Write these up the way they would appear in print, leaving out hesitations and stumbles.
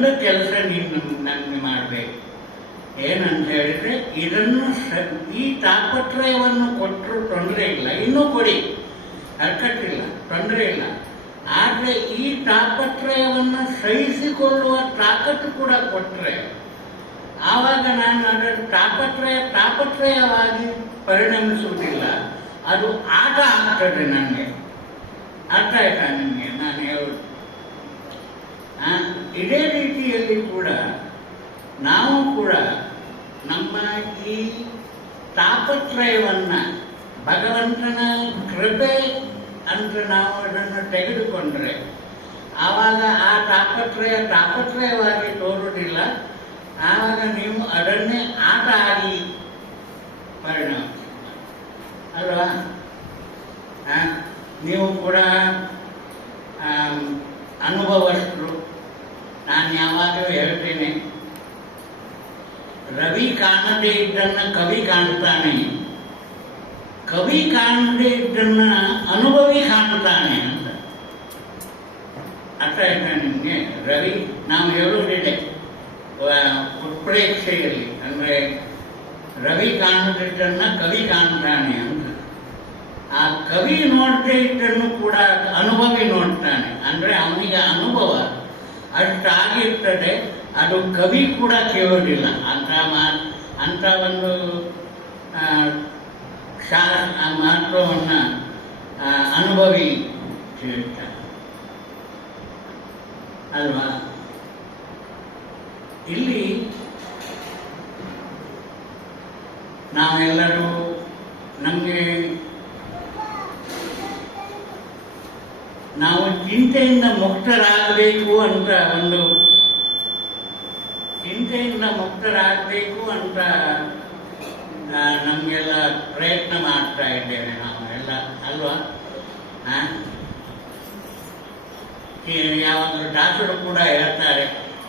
ಒಂದು ಕೆಲಸ ನೀನು ನನಗೆ ಮಾಡಬೇಕು. ಏನಂತ ಹೇಳಿದ್ರೆ, ಇದನ್ನು ಈ ತಾಪತ್ರಯವನ್ನು ಕೊಟ್ಟರು ತೊಂದರೆ ಇಲ್ಲ, ಇನ್ನೂ ಕೊಡಿ, ಹರಕಟ್ಟಿಲ್ಲ, ತೊಂದರೆ ಇಲ್ಲ. ಆದರೆ ಈ ತಾಪತ್ರಯವನ್ನು ಸಹಿಸಿಕೊಳ್ಳುವ ತಾಕತ್ತು ಕೂಡ ಕೊಟ್ಟರೆ ಆವಾಗ ನಾನು ಅದರ ತಾಪತ್ರಯವಾಗಿ ಪರಿಣಮಿಸುವುದಿಲ್ಲ, ಅದು ಆಟ ಆಗ್ತದೆ ನನಗೆ. ಅರ್ಥ ಆಯ್ತಾ ನಿಮಗೆ ನಾನು ಹೇಳೋದು? ಇದೇ ರೀತಿಯಲ್ಲಿ ಕೂಡ ನಾವು ಕೂಡ ನಮ್ಮ ಈ ತಾಪತ್ರಯವನ್ನು ಭಗವಂತನ ಕೃಪೆ ಅಂತ ನಾವು ಅದನ್ನು ತೆಗೆದುಕೊಂಡ್ರೆ ಆವಾಗ ಆ ತಾಪತ್ರಯವಾಗಿ ತೋರುವುದಿಲ್ಲ. ಆವಾಗ ನೀವು ಅದನ್ನೇ ಆಟ ಆಗಿ ಪರಿಣಮಿಸಿ ಅಲ್ವಾ? ನೀವು ಕೂಡ ಅನುಭವಸ್ಥರು. ನಾನು ಯಾವಾಗಲೂ ಹೇಳ್ತೇನೆ, ರವಿ ಕಾಣದೇ ಇದ್ದನ್ನ ಕವಿ ಕಾಣ್ತಾನೆ, ಕವಿ ಕಾಣದೇ ಇದ್ದನ್ನ ಅನುಭವಿ ಕಾಣ್ತಾನೆ ಅಂತ. ಅರ್ಥ ಆಯ್ತಾ ನಿಮಗೆ? ರವಿ ನಾವು ಹೇಳುವುದಿದೆ ಉತ್ಪ್ರೇಕ್ಷೆಯಲ್ಲಿ, ಅಂದರೆ ರವಿ ಕಾಣದಿದ್ದನ್ನ ಕವಿ ಕಾಣ್ತಾನೆ ಅಂತ. ಆ ಕವಿ ನೋಡದೇ ಇದ್ದನ್ನು ಕೂಡ ಅನುಭವಿ ನೋಡ್ತಾನೆ. ಅಂದರೆ ಅವನಿಗೆ ಅನುಭವ ಅಷ್ಟಾಗಿರ್ತದೆ, ಅದು ಕವಿ ಕೂಡ ಕೇಳೋದಿಲ್ಲ. ಅಂತ ಒಂದು ಮಹತ್ವವನ್ನು ಅನುಭವಿ ಹೇಳ್ತಾನೆ ಅಲ್ವಾ? ಇಲ್ಲಿ ನಾವೆಲ್ಲರೂ ನಾವು ಚಿಂತೆಯಿಂದ ಮುಕ್ತರಾಗಬೇಕು ಅಂತ ನಮಗೆಲ್ಲ ಪ್ರಯತ್ನ ಮಾಡ್ತಾ ಇದ್ದೇವೆ ನಾವು ಎಲ್ಲ ಅಲ್ವಾ? ಯಾವಾಗಲೂ ಡಾಕ್ಟರು ಕೂಡ ಹೇಳ್ತಾರೆ,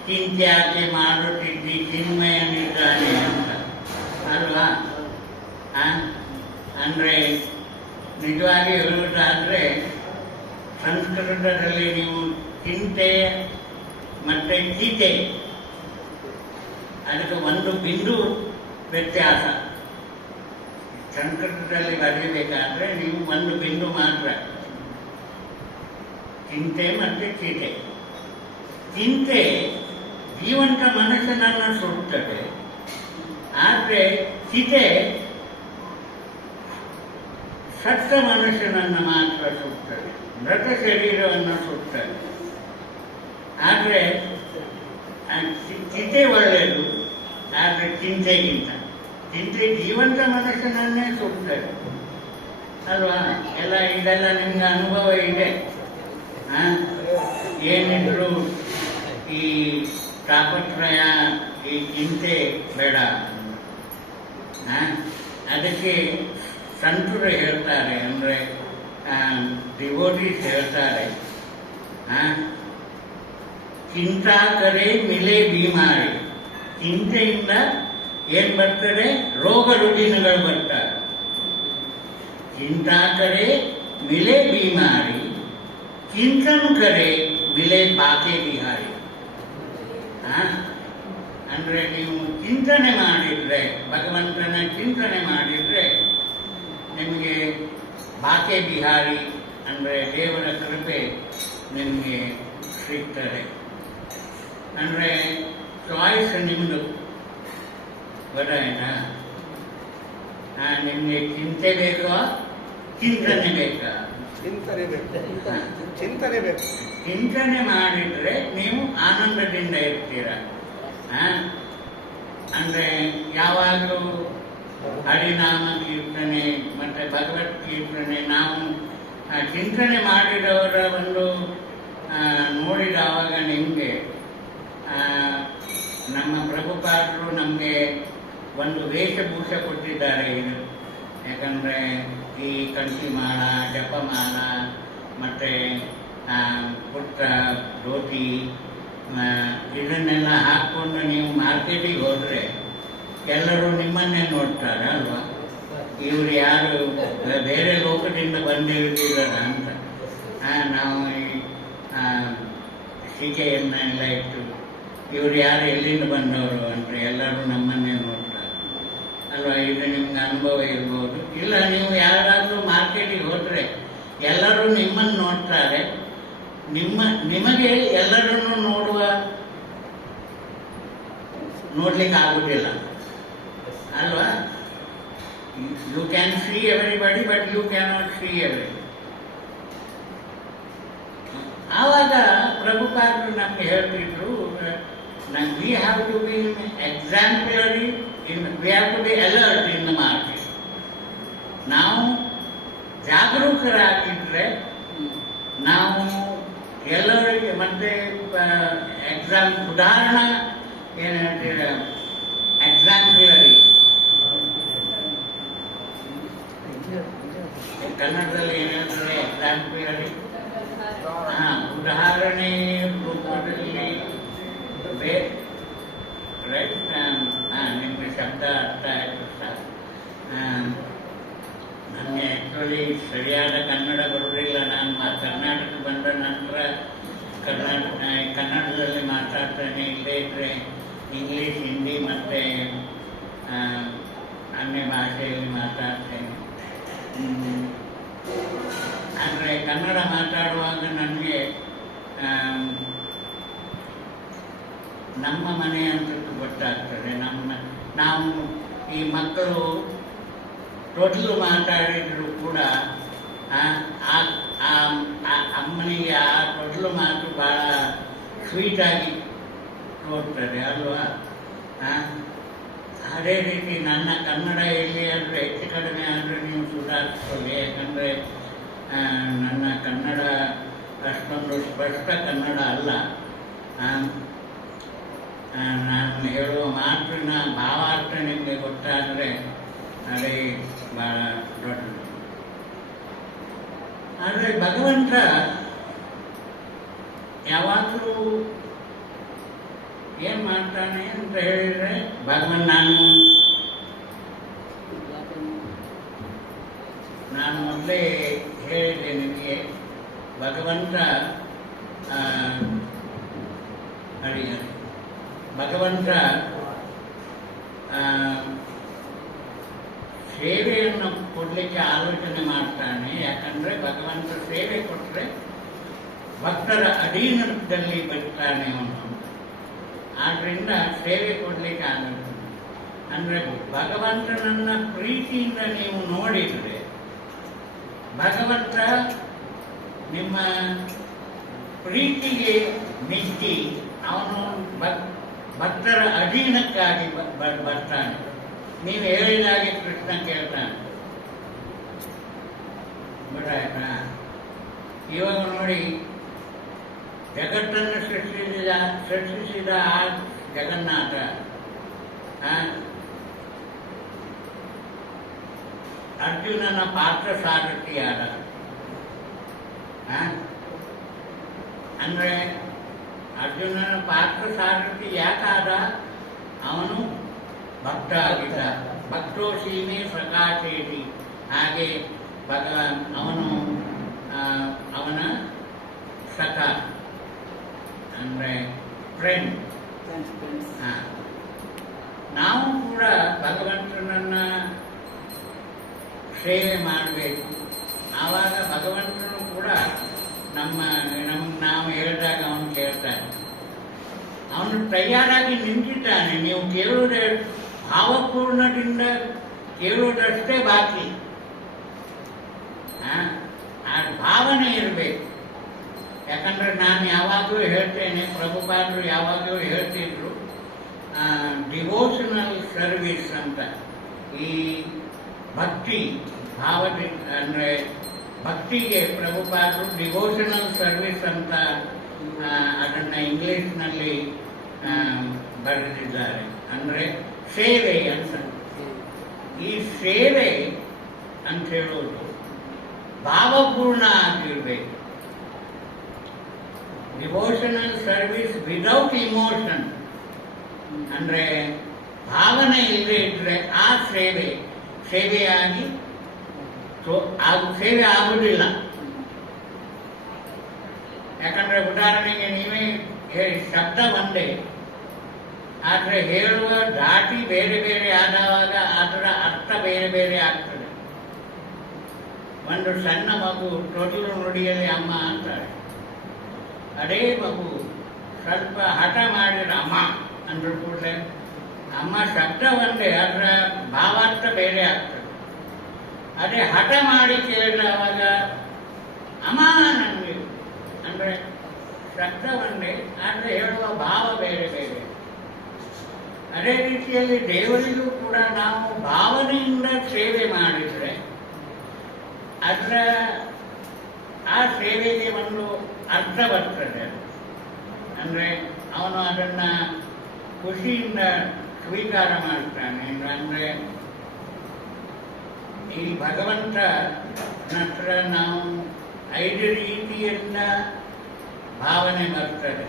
ಚಿಂತೆ ಯಾಕೆ ಮಾಡುತ್ತಿದ್ದಿ, ಚಿನ್ಮಯನಿದ್ದಾನೆ ಅಂತ ಅಲ್ವಾ? ಅಂದರೆ ನಿಜವಾಗಿ ಹೇಳುವುದಾದರೆ ಸಂಸ್ಕೃತದಲ್ಲಿ ನೀವು ಚಿಂತೆ ಮತ್ತು ಚೀತೆ ಅದಕ್ಕೆ ಒಂದು ಬಿಂದು ವ್ಯತ್ಯಾಸ. ಸಂಸ್ಕೃತದಲ್ಲಿ ಬರೀಬೇಕಾದ್ರೆ ನೀವು ಒಂದು ಬಿಂದು ಮಾತ್ರ, ಚಿಂತೆ ಮತ್ತು ಚೀತೆ. ಚಿಂತೆ ಜೀವಂತ ಮನಸ್ಸನ್ನು ಸುಡುತ್ತದೆ, ಆದರೆ ಚಿತೆ ಸತ್ತ ಮನಸ್ಸನ್ನು ಮಾತ್ರ ಸುಡುತ್ತದೆ, ಮೃತ ಶರೀರವನ್ನು ಸುಡುತ್ತದೆ. ಆದರೆ ಚಿತೆ ಒಳ್ಳೆಯದು, ಆದರೆ ಚಿಂತೆಗಿಂತ ಚಿಂತೆ ಜೀವಂತ ಮನಸ್ಸನ್ನೇ ಸುಡುತ್ತದೆ ಅಲ್ವಾ? ಇದೆಲ್ಲ ನಿಮ್ಗೆ ಅನುಭವ ಇದೆ. ಏನಿದ್ರು ಈ ತಾಪತ್ರಯ, ಈ ಚಿಂತೆ ಬೇಡ. ಅದಕ್ಕೆ ಸಂತರು ಹೇಳ್ತಾರೆ, ಅಂದರೆ ಡಿವೋಟೀಸ್ ಹೇಳ್ತಾರೆ, ಚಿಂತಾ ಕರೆ ಮಿಲೆ ಬೀಮಾರಿ. ಚಿಂತೆಯಿಂದ ಏನು ಬರ್ತದೆ? ರೋಗ ರುಜಿನಗಳು ಬರ್ತಾರೆ. ಚಿಂತಾ ಕರೆ ಮಿಲೆ ಬೀಮಾರಿ, ಚಿಂತನ ಕರೆ ಮಿಲೆ ಬಾಕೆ ಬಿಹಾರಿ. ಅಂದರೆ ನೀವು ಚಿಂತನೆ ಮಾಡಿದರೆ, ಭಗವಂತನ ಚಿಂತನೆ ಮಾಡಿದರೆ ನಿಮಗೆ ಬಾಕೆ ಬಿಹಾರಿ ಅಂದರೆ ದೇವರ ಕೃಪೆ ನಿಮಗೆ ಸಿಗ್ತದೆ. ಅಂದರೆ ಚಾಯ್ಸ್ ನಿಮ್ಮದು, ಗೊತ್ತಾಯ್ತಾ? ನಿಮಗೆ ಚಿಂತೆ ಬೇಕೋ ಚಿಂತನೆ ಬೇಕಾ? ಚಿಂತನೆ ಬೇಕು. ಚಿಂತನೆ ಮಾಡಿದರೆ ನೀವು ಆನಂದದಿಂದ ಇರ್ತೀರ. ಅಂದರೆ ಯಾವಾಗಲೂ ಹರಿನಾಮ ಕೀರ್ತನೆ ಮತ್ತು ಭಗವತ್ ಕೀರ್ತನೆ ನಾವು ಚಿಂತನೆ ಮಾಡಿದವರ ಒಂದು ನೋಡಿದವಾಗ ನಿಮಗೆ ನಮ್ಮ ಪ್ರಭುಪಾದರು ನಮಗೆ ಒಂದು ವೇಷಭೂಷ ಕೊಟ್ಟಿದ್ದಾರೆ. ಇದು ಯಾಕಂದರೆ ಈ ಕಂಠಿಮಾಲ, ಜಪಮಾಲ ಮತ್ತು ಪುಟ್ಟ ಧೋತಿ ಇದನ್ನೆಲ್ಲ ಹಾಕ್ಕೊಂಡು ನೀವು ಮಾರ್ಕೆಟಿಗೆ ಹೋದರೆ ಎಲ್ಲರೂ ನಿಮ್ಮನ್ನೇ ನೋಡ್ತಾರೆ ಅಲ್ವಾ? ಇವರು ಯಾರು ಬೇರೆ ಲೋಕದಿಂದ ಬಂದಿರುವುದಿಲ್ಲ ಅಂತ. ನಾವು ಈ ಸೀಕೆಯನ್ನೆಲ್ಲ ಇಟ್ಟು ಇವ್ರು ಯಾರು ಎಲ್ಲಿಂದ ಬಂದವರು ಅಂದರೆ ಎಲ್ಲರೂ ನಮ್ಮನ್ನೇ ನೋಡ್ತಾರೆ ಅಲ್ವಾ. ಇದು ನಿಮ್ಗೆ ಅನುಭವ ಇರ್ಬೋದು. ಇಲ್ಲ, ನೀವು ಯಾರಾದರೂ ಮಾರ್ಕೆಟಿಗೆ ಹೋದರೆ ಎಲ್ಲರೂ ನಿಮ್ಮನ್ನು ನೋಡ್ತಾರೆ. ನಿಮಗೆ ಎಲ್ಲರನ್ನು ನೋಡ್ಲಿಕ್ಕೆ ಆಗುವುದಿಲ್ಲ ಅಲ್ವಾ. You can see everybody but you cannot see everybody. ಆವಾಗ ಪ್ರಭುಪಾದರು ನಮ್ಗೆ ಹೇಳ್ತಿದ್ರು, we have to be exemplary, we have to be alert in the market. ನಾವು ಜಾಗರೂಕರಾಗಿದ್ದರೆ ನಾವು ಎಲ್ಲರಿಗೆ ಮತ್ತೆ ಉದಾಹರಣೆ ಏನು ಹೇಳ್ತೀರ, ಎಕ್ಸಾಂಪ್ಲರಿ ಕನ್ನಡದಲ್ಲಿ ಏನು ಹೇಳ್ತಾರೆ, ಎಕ್ಸಾಂಪ್ಲರಿ. ಉದಾಹರಣೆ ರೂಪದಲ್ಲಿ ನಿಮಗೆ ಶಬ್ದ ಅರ್ಥ ಆಯಿತು ಸರ್. ನನಗೆ ಆ್ಯಕ್ಚುಲಿ ಸರಿಯಾದ ಕನ್ನಡ ಬರುವುದಿಲ್ಲ. ನಾನು ಕರ್ನಾಟಕ ಬಂದ ನಂತರ ಕನ್ನಡದಲ್ಲಿ ಮಾತಾಡ್ತೇನೆ. ಇಲ್ಲೇ ಇದ್ದರೆ ಇಂಗ್ಲೀಷ್, ಹಿಂದಿ ಮತ್ತು ಅನ್ಯ ಭಾಷೆಯಲ್ಲಿ ಮಾತಾಡ್ತೇನೆ. ಆದರೆ ಕನ್ನಡ ಮಾತಾಡುವಾಗ ನನಗೆ ನಮ್ಮ ಮನೆ ಅಂತ ಗೊತ್ತಾಗ್ತದೆ. ನಾವು ಈ ಮಕ್ಕಳು ತೊಟ್ಲು ಮಾತಾಡಿದ್ರು ಕೂಡ ಅಮ್ಮನಿಗೆ ಆ ತೊಟ್ಲು ಮಾತು ಭಾಳ ಸ್ವೀಟಾಗಿ ತೋರ್ತದೆ ಅಲ್ವಾ. ಅದೇ ರೀತಿ ನನ್ನ ಕನ್ನಡ ಎಲ್ಲಿ ಆದರೆ ಹೆಚ್ಚು ಕಡಿಮೆ ಆದರೆ ನೀವು ಸುಧಾರಿಸ್ಕೊಳ್ಳಿ. ಯಾಕಂದರೆ ನನ್ನ ಕನ್ನಡ ಅಷ್ಟೊಂದು ಸ್ಪಷ್ಟ ಕನ್ನಡ ಅಲ್ಲ. ನಾನು ಹೇಳುವ ಮಾತಿನ ಭಾವಾರ್ಥ ನಿಮಗೆ ಗೊತ್ತಾದರೆ ಅದೇ ಭಾಳ ದೊಡ್ಡದು. ಆದರೆ ಭಗವಂತ ಯಾವಾಗಲೂ ಏನು ಮಾಡ್ತಾನೆ ಅಂತ ಹೇಳಿದರೆ, ನಾನು ಮೊದಲೇ ಹೇಳಿದೆ ನಿಮಗೆ, ಭಗವಂತ ಸೇವೆಯನ್ನು ಕೊಡಲಿಕ್ಕೆ ಆಲೋಚನೆ ಮಾಡ್ತಾನೆ. ಯಾಕಂದರೆ ಭಗವಂತ ಸೇವೆ ಕೊಟ್ಟರೆ ಭಕ್ತರ ಅಧೀನದಲ್ಲಿ ಬರ್ತಾನೆ ಅವನು. ಆದ್ದರಿಂದ ಸೇವೆ ಕೊಡಲಿಕ್ಕೆ ಆಗುತ್ತೆ. ಅಂದರೆ ಭಗವಂತನನ್ನ ಪ್ರೀತಿಯಿಂದ ನೀವು ನೋಡಿದರೆ ಭಗವಂತ ನಿಮ್ಮ ಪ್ರೀತಿಗೆ ಮೆಚ್ಚಿ ಅವನು ಭಕ್ತರ ಅಧೀನಕ್ಕಾಗಿ ಬರ್ತಾನೆ. ನೀವು ಹೇಳಿದಾಗೆ ಕೃಷ್ಣ ಕೇಳ್ತಾನೆ. ಗೊತ್ತಾಯ್ತಾ? ಇವಾಗ ನೋಡಿ, ಜಗತ್ತನ್ನು ಸೃಷ್ಟಿಸಿದ ಆ ಜಗನ್ನಾಥ ಅರ್ಜುನನ ಪಾತ್ರ ಸಾರಥಿಯಾದ. ಅಂದರೆ ಅರ್ಜುನನ ಪಾತ್ರ ಸಾರಥಿ ಯಾಕಾದ? ಅವನು ಭಕ್ತ ಆಗಿದ್ದ. ಭಕ್ತೋ ಸೀಮೆ ಪ್ರಕಾಶೇತಿ. ಹಾಗೆ ಅವನ ಸಖ ಅಂದರೆ ಫ್ರೆಂಡ್. ನಾವು ಕೂಡ ಭಗವಂತನನ್ನ ಸೇವೆ ಮಾಡಬೇಕು. ಆವಾಗ ಭಗವಂತನು ಕೂಡ ನಾವು ಹೇಳಿದಾಗ ಅವನು ಕೇಳ್ತಾನೆ. ಅವನು ತಯಾರಾಗಿ ನಿಂತಿದ್ದಾನೆ. ನೀವು ಕೇಳುವುದೇ ಭಾವಪೂರ್ಣದಿಂದ ಕೇಳುವುದಷ್ಟೇ ಬಾಕಿ. ಆ ಭಾವನೆ ಇರಬೇಕು. ಯಾಕಂದರೆ ನಾನು ಯಾವಾಗಲೂ ಹೇಳ್ತೇನೆ, ಪ್ರಭುಪಾದರು ಯಾವಾಗಲೂ ಹೇಳ್ತಿದ್ರು, ಡಿವೋಷನಲ್ ಸರ್ವಿಸ್ ಅಂತ. ಈ ಭಕ್ತಿ ಭಾವದಿಂದ ಅಂದರೆ ಭಕ್ತಿಗೆ ಪ್ರಭುಪಾದರು ಡಿವೋಷನಲ್ ಸರ್ವಿಸ್ ಅಂತ ಅದನ್ನು ಇಂಗ್ಲೀಷ್ನಲ್ಲಿ ಬರೆದಿದ್ದಾರೆ. ಅಂದರೆ ಸೇವೆ ಅಂತ. ಈ ಸೇವೆ ಅಂತ ಹೇಳೋದು ಭಾವಪೂರ್ಣ ಆಗಿರಬೇಕು. ಡಿವೋಷನಲ್ ಸರ್ವಿಸ್ ವಿದೌಟ್ ಇಮೋಷನ್ ಅಂದರೆ ಭಾವನೆ ಇಲ್ಲದೆ ಇದ್ದರೆ ಆ ಸೇವೆಯಾಗಿ ಸೇವೆ ಆಗುವುದಿಲ್ಲ. ಯಾಕಂದರೆ ಉದಾಹರಣೆಗೆ ನೀವೇ ಹೇಳಿ, ಶಬ್ದ ಒಂದೇ, ಆದರೆ ಹೇಳುವ ಧಾಟಿ ಬೇರೆ ಬೇರೆ ಆದವಾಗ ಅದರ ಅರ್ಥ ಬೇರೆ ಬೇರೆ ಆಗ್ತದೆ. ಒಂದು ಸಣ್ಣ ಮಗು ತೊದಲು ನುಡಿಯಲ್ಲಿ ಅಮ್ಮ ಅಂತಾಳೆ. ಅದೇ ಮಗು ಸ್ವಲ್ಪ ಹಠ ಮಾಡಿದ್ರೆ ಅಮ್ಮ ಅಂದ್ರೂ ಕೂಡಲೇ ಅಮ್ಮ ಶಬ್ದ ಒಂದೇ, ಅದರ ಭಾವಾರ್ಥ ಬೇರೆ ಆಗ್ತದೆ. ಅದೇ ಹಠ ಮಾಡಿ ಕೇಳಿದವಾಗ ಅಮ್ಮ ನನಗೆ ಅಂದರೆ ಶಬ್ದ ಒಂದೇ, ಆದರೆ ಹೇಳುವ ಭಾವ ಬೇರೆ ಬೇರೆ. ಅದೇ ರೀತಿಯಲ್ಲಿ ದೇವರಿಗೂ ಕೂಡ ನಾವು ಭಾವನೆಯಿಂದ ಸೇವೆ ಮಾಡಿದರೆ ಅದರ ಆ ಸೇವೆಗೆ ಒಂದು ಅರ್ಥ ಬರ್ತದೆ. ಅಂದರೆ ಅವನು ಅದನ್ನು ಖುಷಿಯಿಂದ ಸ್ವೀಕಾರ ಮಾಡ್ತಾನೆ. ಅಂದರೆ ಈ ಭಗವಂತ ಹತ್ರ ನಾವು 5 ರೀತಿಯಿಂದ ಭಾವನೆ ಬರ್ತದೆ.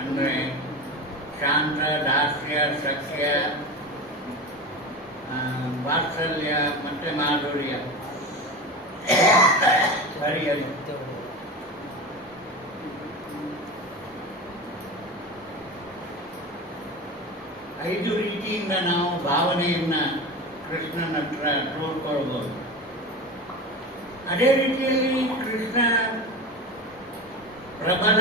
ಅಂದರೆ ಶಾಂತ, ದಾಸ್ಯ, ಸಖ್ಯ, ವಾತ್ಸಲ್ಯ ಮತ್ತು ಮಾಧುರ್ಯ. ಸರಿಯಲ್ಲ 5 ರೀತಿಯಿಂದ ನಾವು ಭಾವನೆಯನ್ನು ಕೃಷ್ಣನ ಹತ್ರ ತೋಡ್ಕೊಳ್ಬೋದು. ಅದೇ ರೀತಿಯಲ್ಲಿ ಕೃಷ್ಣ ಪ್ರಬಲ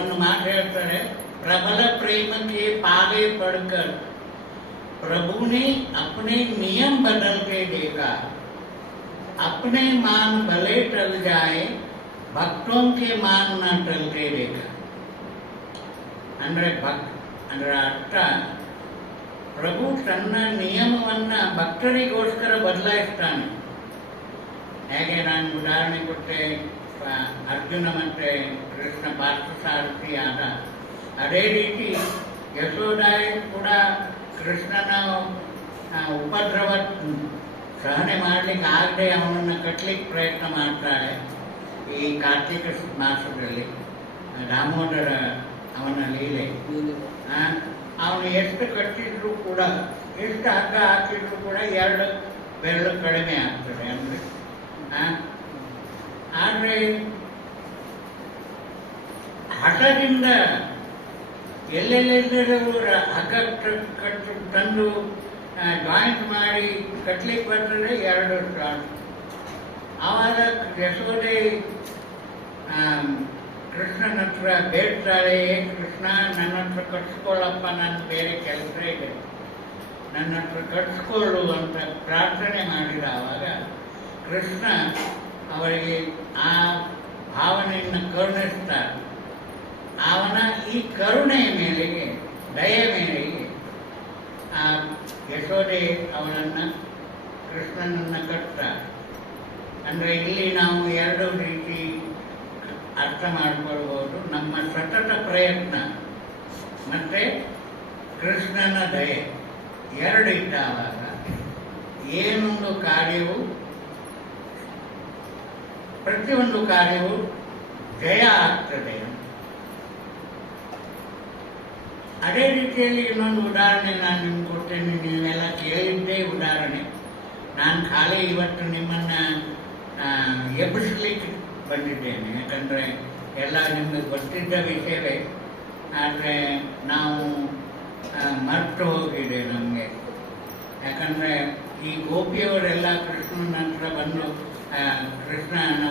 ಒಂದು ಮಾತು ಹೇಳ್ತಾರೆ, प्रबल प्रेम के पाले पड़कर प्रभु ने अपने नियम बदलते देखा, अपने मान भले टल जाए भक्तों के मान न टलते देखा. ಅಂದ್ರೆ ಅರ್ಥ, ಪ್ರಭು ತನ್ನ ನಿಯಮವನ್ನ ಭಕ್ತರಿಗೋಸ್ಕರ ಬದಲಾಯಿಸ್ತಾನೆ. ಹೇಗೆ ನಾನು ಉದಾಹರಣೆ ಕೊಟ್ಟೆ, ಅರ್ಜುನ ಮತ್ತೆ ಕೃಷ್ಣ ಪಾರ್ಥಸಾರಥಿ ಆದ ಅದೇ ರೀತಿ ಯಶೋದಾಯಿ ಕೂಡ ಕೃಷ್ಣನ ಉಪದ್ರವ ಸಹನೆ ಮಾಡಲಿಕ್ಕೆ ಆಗದೆ ಅವನನ್ನು ಕಟ್ಟಲಿಕ್ಕೆ ಪ್ರಯತ್ನ ಮಾಡ್ತಾಳೆ. ಈ ಕಾರ್ತಿಕ ಮಾಸದಲ್ಲಿ ದಾಮೋದರ ಅವನ ಲೀಲೆ. ಅವನು ಎಷ್ಟು ಕಟ್ಟಿದ್ರು ಕೂಡ, ಎಷ್ಟು ಹಗ್ಗ ಹಾಕಿದ್ರು ಕೂಡ 2 ಬೆರಳು ಕಡಿಮೆ ಆಗ್ತದೆ. ಅಂದರೆ ಆದರೆ ಹಠದಿಂದ ಎಲ್ಲೆಲ್ಲೆಲ್ಲರೂ ಹಗ್ಗ ತಂದು ಜಾಯಿಂಟ್ ಮಾಡಿ ಕಟ್ಲಿಕ್ಕೆ ಬರ್ತದೆ 2 ಸ್ಟಾರ್ಟ್. ಆವಾಗ ಯಶೋದೆ ಕೃಷ್ಣನ ಹತ್ರ ಬೇಡ್ತಾಳೆ, ಕೃಷ್ಣ ನನ್ನ ಹತ್ರ ಕಟ್ಸ್ಕೊಳ್ಳಪ್ಪ, ನನ್ನ ಬೇರೆ ಕೆಲಸ ಇದೆ, ನನ್ನ ಹತ್ರ ಕಟ್ಸ್ಕೊಳ್ಳು ಅಂತ ಪ್ರಾರ್ಥನೆ ಮಾಡಿದ. ಆವಾಗ ಕೃಷ್ಣ ಅವರಿಗೆ ಆ ಭಾವನೆಯನ್ನು ಕರುಣಿಸ್ತಾರೆ. ಅವನ ಈ ಕರುಣೆಯ ಮೇಲೆಗೆ, ದಯ ಮೇಲೆಗೆ ಆ ಯಶೋದೆ ಅವನನ್ನು ಕೃಷ್ಣನನ್ನು ಕಟ್ತಾರೆ. ಅಂದರೆ ಇಲ್ಲಿ ನಾವು 2 ರೀತಿ ಅರ್ಥ ಮಾಡಿಕೊಳ್ಬೋದು. ನಮ್ಮ ಸತತ ಪ್ರಯತ್ನ ಮತ್ತೆ ಕೃಷ್ಣನ ದಯೆ 2 ಇದ್ದಾವಾಗ ಏನೊಂದು ಕಾರ್ಯವು, ಪ್ರತಿಯೊಂದು ಕಾರ್ಯವು ಜಯ ಆಗ್ತದೆ. ಅದೇ ರೀತಿಯಲ್ಲಿ ಇನ್ನೊಂದು ಉದಾಹರಣೆ ನಾನು ನಿಮ್ಗೆ ಕೊಡ್ತೇನೆ. ನೀವೆಲ್ಲ ಕೇಳಿದ್ದೇ ಉದಾಹರಣೆ. ನಾನು ಖಾಲಿ ಇವತ್ತು ನಿಮ್ಮನ್ನು ಎಬ್ಬಿಸ್ಲಿಕ್ಕೆ ಬಂದಿದ್ದೇನೆ. ಯಾಕಂದರೆ ಎಲ್ಲ ನಿಮಗೆ ಗೊತ್ತಿದ್ದ ವಿಷಯವೇ, ಆದರೆ ನಾವು ಮರೆತು ಹೋಗಿದೆ ನಮಗೆ. ಯಾಕಂದರೆ ಈ ಗೋಪಿಯವರೆಲ್ಲ ಕೃಷ್ಣನ ಹತ್ರ ಬಂದು ಕೃಷ್ಣನ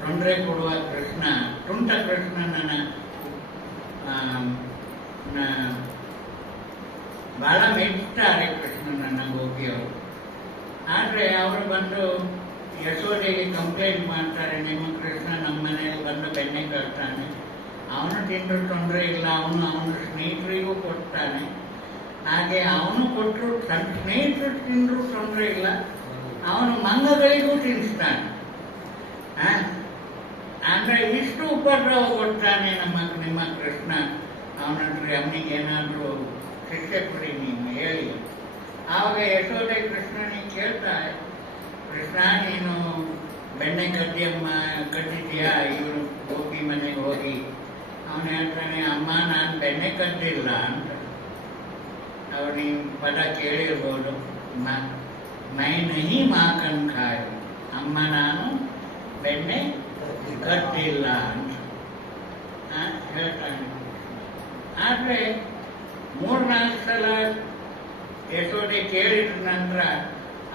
ತೊಂದರೆ ಕೊಡುವ ಕೃಷ್ಣ, ತುಂಟ ಕೃಷ್ಣನನ್ನು ಬಹಳ ಮೆಚ್ಚುತ್ತಾರೆ ಕೃಷ್ಣನನ್ನು ಗೋಪಿಯವರು. ಆದರೆ ಅವರು ಬಂದು ಯಶೋದೆಗೆ ಕಂಪ್ಲೇಂಟ್ ಮಾಡ್ತಾರೆ, ನಿಮ್ಮ ಕೃಷ್ಣ ನಮ್ಮ ಮನೆಯಲ್ಲಿ ಬಂದು ಬೆಣ್ಣೆ ಕಟ್ತಾನೆ, ಅವನು ತಿಂದರೂ ತೊಂದರೆ ಇಲ್ಲ, ಅವನು ಸ್ನೇಹಿತರಿಗೂ ಕೊಡ್ತಾನೆ, ಹಾಗೆ ಅವನು ಕೊಟ್ಟರು ತನ್ನ ಸ್ನೇಹಿತರು ತಿಂದರೂ ತೊಂದರೆ ಇಲ್ಲ, ಅವನು ಮಂಗಗಳಿಗೂ ತಿನ್ನಿಸ್ತಾನೆ. ಅಂದರೆ ಇಷ್ಟು ಉಪದ್ರವ ಕೊಡ್ತಾನೆ ನಿಮ್ಮ ಕೃಷ್ಣ. ಅವನಂದ್ರೆ ಅವನಿಗೆ ಏನಾದರೂ ಶಿಕ್ಷೆ ಕೊಡಿ ನೀವು ಹೇಳಿ. ಆವಾಗ ಯಶೋದೆ ಕೃಷ್ಣನಿಗೆ ಕೇಳ್ತಾಳೆ, ಕೃಷ್ಣ ನೀನು ಬೆಣ್ಣೆ ಕಟ್ಟಿದ್ಯಾ ಇವರು ಗೋಪಿ ಮನೆಗೆ ಹೋಗಿ? ಅವನು ಹೇಳ್ತಾನೆ, ಅಮ್ಮ ನಾನು ಬೆಣ್ಣೆ ಕದ್ದಿಲ್ಲ ಅಂತ. ಅವ್ರು ನೀವು ಪದ ಕೇಳಿರ್ಬೋದು, ಮೈ ನಹಿ ಮಾಕನ್ ಖಾಯು, ಅಮ್ಮ ನಾನು ಬೆಣ್ಣೆ ಕದ್ದಿಲ್ಲ ಅಂತ. ಹೇಳ್ತಾನೆ. ಆದರೆ 3-4 ಸಲ ಯಶೋದೆ ಕೇಳಿದ ನಂತರ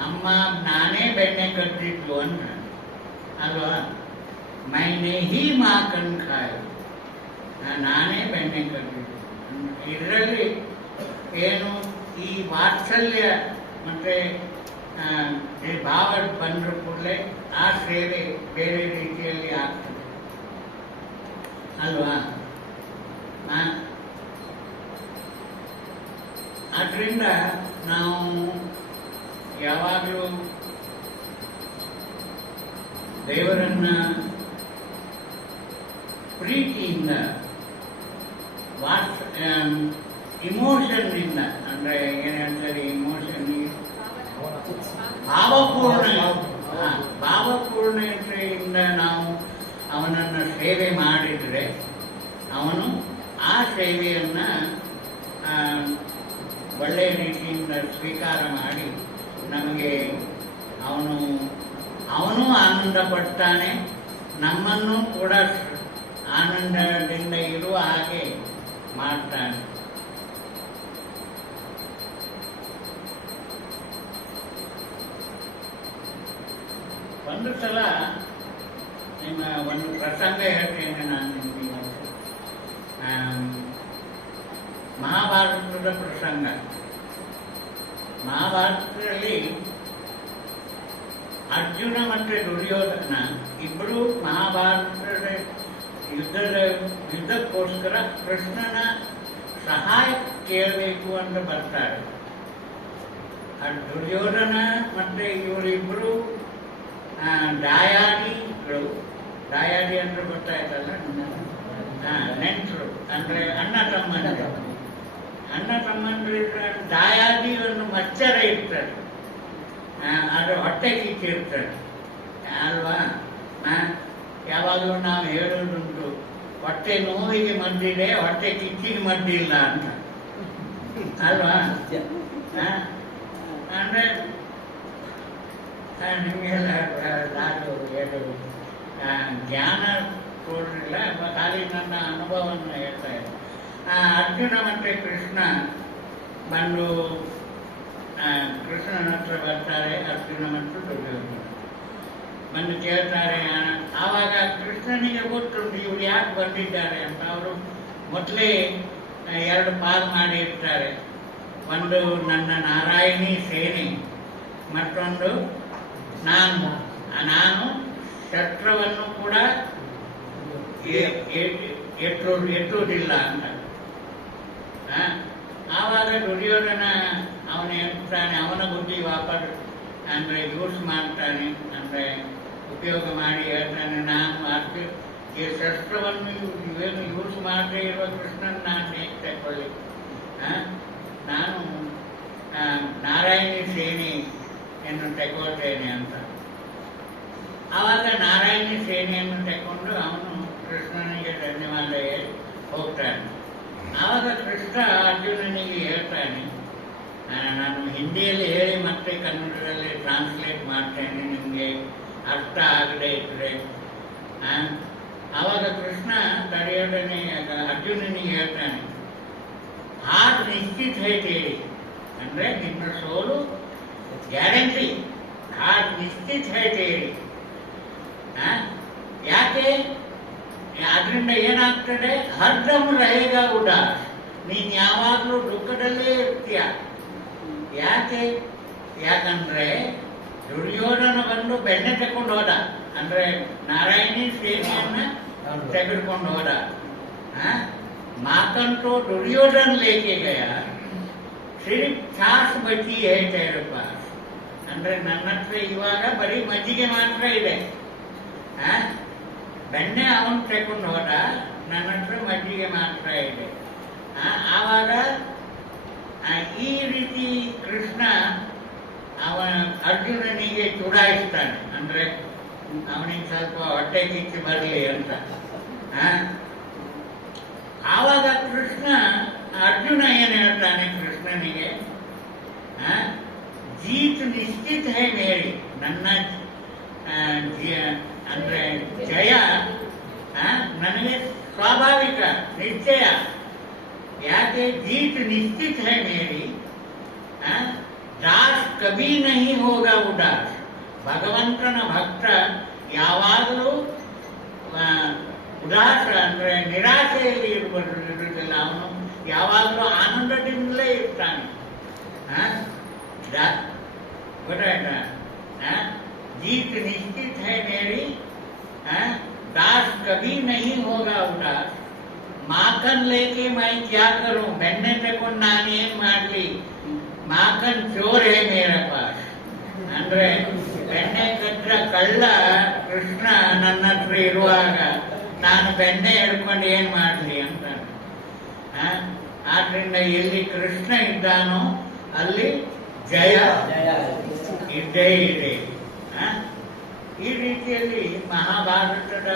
ಅಮ್ಮ ನಾನೇ ಬೆಣ್ಣೆ ಕಟ್ಟಿದ್ಲು ಅಂತ ಅಲ್ವಾ, ಮೈನೆ ಹೀ ಮಾಕನ್ ಖಾಯ, ನಾನೇ ಬೆಣ್ಣೆ ಕಟ್ಟಿದ್ದು. ಇದರಲ್ಲಿ ಏನು ಈ ವಾತ್ಸಲ್ಯ ಮತ್ತೆ ಭಾವ ಬಂದ್ರ ಕೂಡಲೇ ಆ ಸೇವೆ ಬೇರೆ ರೀತಿಯಲ್ಲಿ ಆಗ್ತದೆ ಅಲ್ವಾ. ಅದರಿಂದ ನಾವು ಯಾವಾಗಲೂ ದೇವರನ್ನ ಪ್ರೀತಿಯಿಂದ ಇಮೋಷನ್ನಿಂದ, ಅಂದರೆ ಏನು ಹೇಳ್ತಾರೆ ಇಮೋಷನ್, ಭಾವಪೂರ್ಣತೆಯಿಂದ ನಾವು ಅವನನ್ನು ಸೇವೆ ಮಾಡಿದರೆ ಅವನು ಆ ಸೇವೆಯನ್ನು ಒಳ್ಳೆಯ ರೀತಿಯಿಂದ ಸ್ವೀಕಾರ ಮಾಡಿ ನಮಗೆ ಅವನು ಆನಂದ ಪಡ್ತಾನೆ, ನಮ್ಮನ್ನು ಕೂಡ ಆನಂದದಿಂದ ಇರುವ ಹಾಗೆ ಮಾಡ್ತಾನೆ. ಒಂದು ಸಲ ನಿಮ್ಮ ಒಂದು ಪ್ರಸಂಗ ಹೇಳ್ತೇನೆ ನಾನು ನಿಮಗೆ. ಮಹಾಭಾರತದ ಪ್ರಸಂಗ. ಮಹಾಭಾರತದಲ್ಲಿ ಅರ್ಜುನ ಮತ್ತು ದುರ್ಯೋಧನ ಇಬ್ಬರು ಮಹಾಭಾರತದ ಯುದ್ಧಕ್ಕೋಸ್ಕರ ಕೃಷ್ಣನ ಸಹಾಯ ಕೇಳಬೇಕು ಅಂತ ಬರ್ತಾರೆ. ದುರ್ಯೋಧನ ಮತ್ತೆ ಇವರಿಬ್ಬರು ದಾಯಾದಿಗಳು, ದಾಯಾದಿ ಅಂದ್ರೆ ಗೊತ್ತಾಯ್ತಲ್ಲ, ನೆಂಟರು ಅಂದ್ರೆ ಅಣ್ಣ ತಮ್ಮಂದ್ರು. ದಾಯಾದಿಯನ್ನು ಮಚ್ಚರ ಇರ್ತಾರೆ, ಅದು ಹೊಟ್ಟೆ ಕಿಚ್ಚಿರ್ತಾರೆ ಅಲ್ವಾ. ಯಾವಾಗಲೂ ನಾವು ಹೇಳೋದುಂಟು, ಹೊಟ್ಟೆ ನೋವಿಗೆ ಮದ್ದಿದೆ, ಹೊಟ್ಟೆ ಕಿಚ್ಚಿಗೆ ಮದ್ದಿಲ್ಲ ಅಂತ ಅಲ್ವಾ. ಅಂದ್ರೆ ನಿಮಗೆಲ್ಲ ನಾನು ಹೇಳು ಜ್ಞಾನ ಕೊಡಲಿಲ್ಲ, ಖಾಲಿ ನನ್ನ ಅನುಭವವನ್ನು ಹೇಳ್ತಾ ಇದ್ದೆ. ಅರ್ಜುನ ಮತ್ತು ಕೃಷ್ಣ ಬಂದು ಕೃಷ್ಣನ ಹತ್ರ ಬರ್ತಾರೆ. ಅರ್ಜುನ ಮತ್ತು ದುರ್ಯೋಧನ ಬಂದು ಕೇಳ್ತಾರೆ. ಆವಾಗ ಕೃಷ್ಣನಿಗೆ ಗೊತ್ತುಂಟು ಇವ್ರು ಯಾಕೆ ಬಂದಿದ್ದಾರೆ ಅಂತ. ಅವರು ಮೊದಲೇ 2 ಪಾಲ್ ಮಾಡಿರ್ತಾರೆ. ಒಂದು ನನ್ನ ನಾರಾಯಣಿ ಸೇನೆ, ಮತ್ತೊಂದು ನಾನು ಶಸ್ತ್ರವನ್ನು ಕೂಡ ಎತ್ತುವುದಿಲ್ಲ ಅಂತ. ಆವಾಗ ದುರ್ಯೋಧನ ಅವನು ಹೇಳ್ತಾನೆ, ಅವನ ಬುದ್ಧಿ ವಾಪಸ್ ಅಂದರೆ ಯೂಸ್ ಮಾಡ್ತಾನೆ, ಅಂದರೆ ಉಪಯೋಗ ಮಾಡಿ ಹೇಳ್ತಾನೆ, ನಾನು ಈ ಶಸ್ತ್ರವನ್ನು ಇವೇನು ಯೂಸ್ ಮಾಡದೇ ಇರುವ ಕೃಷ್ಣನ ನಾನು ಹೇಗೆ ತಗೊಳ್ಳಿ, ನಾನು ನಾರಾಯಣಿ ಸೇನೆಯನ್ನು ತಗೊಳ್ತೇನೆ ಅಂತ. ಆವಾಗ ನಾರಾಯಣಿ ಸೇನೆಯನ್ನು ತಗೊಂಡು ಅವನು ಕೃಷ್ಣನಿಗೆ ಧನ್ಯವಾದ ಹೇಳಿ ಹೋಗ್ತಾನೆ. ಆವಾಗ ಕೃಷ್ಣ ಅರ್ಜುನನಿಗೆ ಹೇಳ್ತಾನೆ, ನಾನು ಹಿಂದಿಯಲ್ಲಿ ಹೇಳಿ ಮತ್ತೆ ಕನ್ನಡದಲ್ಲಿ ಟ್ರಾನ್ಸ್ಲೇಟ್ ಮಾಡ್ತೇನೆ, ನಿಮಗೆ ಅರ್ಥ ಆಗದೆ ಇದ್ರೆ. ಆವಾಗ ಕೃಷ್ಣ ತಡೆಯೋದನೆ ಅರ್ಜುನನಿಗೆ ಹೇಳ್ತಾನೆ, ಹಾಗೆ ನಿಶ್ಚಿತ ಹೇಳ್ತೀರಿ ಅಂದರೆ ನಿಮ್ಮ ಸೋಲು ಗ್ಯಾರಂಟಿ, ಹಾಗೆ ನಿಶ್ಚಿತ ಹೇಳ್ತೀರಿ. ಯಾಕೆ? ಅದರಿಂದ ಏನಾಗ್ತದೆ, ಹರ್ದಮ್ ರಹೇಗ ಉದಾಸ್, ನೀನು ಯಾವಾಗಲೂ ದುಃಖದಲ್ಲೇ ಇರ್ತೀಯ. ಯಾಕಂದ್ರೆ ದುರ್ಯೋಧನ ಬಂದು ಬೆಣ್ಣೆ ತಕೊಂಡು ಹೋದ, ಅಂದ್ರೆ ನಾರಾಯಣಿ ಸೇನೆಯನ್ನ ತೆಗೆದುಕೊಂಡು ಹೋದ. ಮಾತಂತೂ ದುರ್ಯೋಧನ ಲೇಕೆ ಗಯ, ಸಿರಿಫ್ ಛಾಸ್ ಬಚ್ಚಿ ಹೇಳ್ತಾ ಇರಪ್ಪ, ಅಂದ್ರೆ ನನ್ನ ಹತ್ರ ಇವಾಗ ಬರೀ ಮಜ್ಜಿಗೆ ಮಾತ್ರ ಇದೆ. ಬೆಣ್ಣೆ ಅವನು ತಗೊಂಡು ಹೋದ, ನನ್ನ ಹತ್ರ ಮಜ್ಜಿಗೆ ಮಾತ್ರ ಇದೆ. ಆವಾಗ ಈ ರೀತಿ ಕೃಷ್ಣ ಅರ್ಜುನನಿಗೆ ಚುಡಾಯಿಸ್ತಾನೆ, ಅಂದ್ರೆ ಅವನಿಗೆ ಸ್ವಲ್ಪ ಹೊಟ್ಟೆ ಕಿಚ್ಚು ಬರಲಿ ಅಂತ. ಆವಾಗ ಕೃಷ್ಣ ಅರ್ಜುನ ಏನು ಹೇಳ್ತಾನೆ ಕೃಷ್ಣನಿಗೆ, ಜೀತ್ ನಿಶ್ಚಿತ ಹೇ ಮೇರಿ, ನನ್ನ ಅಂದ್ರೆ ಜಯ ನನಗೆ स्वाभाविक निश्चय याके जीत निश्चित है मेरी दास कभी नहीं होगा उदास ಭಗವಂತನ ಭಕ್ತ ಯಾವಾಗಲೂ ಉದಾಸ ಅಂದರೆ ನಿರಾಶೆಯಲ್ಲಿ ಇರುವುದಿಲ್ಲ. ಅವನು ಯಾವಾಗಲೂ ಆನಂದದಿಂದಲೇ ಇರ್ತಾನೆ. ಗೊತ್ತಾಯ್ತಾ? जीत निश्चित है मेरी दास कभी नहीं होगा उदास माखन लेके मैं क्या करूं ಬೆಣ್ಣೆ ತಗೊಂಡು ನಾನು ಏನ್ ಮಾಡ್ಲಿ ಮಾಖನ್ ಚೋರ್ ಹೇ ಮೇರ ಪಾಸ್ ಅಂದ್ರೆ ಬೆಣ್ಣೆ ಕಟ್ಟ ಕಳ್ಳ ಕೃಷ್ಣ ನನ್ನ ಹತ್ರ ಇರುವಾಗ ನಾನು ಬೆಣ್ಣೆ ಹಿಡ್ಕೊಂಡು ಏನ್ ಮಾಡ್ಲಿ ಅಂತ. ಆದ್ರಿಂದ ಎಲ್ಲಿ ಕೃಷ್ಣ ಇದ್ದಾನೋ ಅಲ್ಲಿ ಜಯ ಇದ್ದೇ ಇದೆ. ಈ ರೀತಿಯಲ್ಲಿ ಮಹಾಭಾರತದ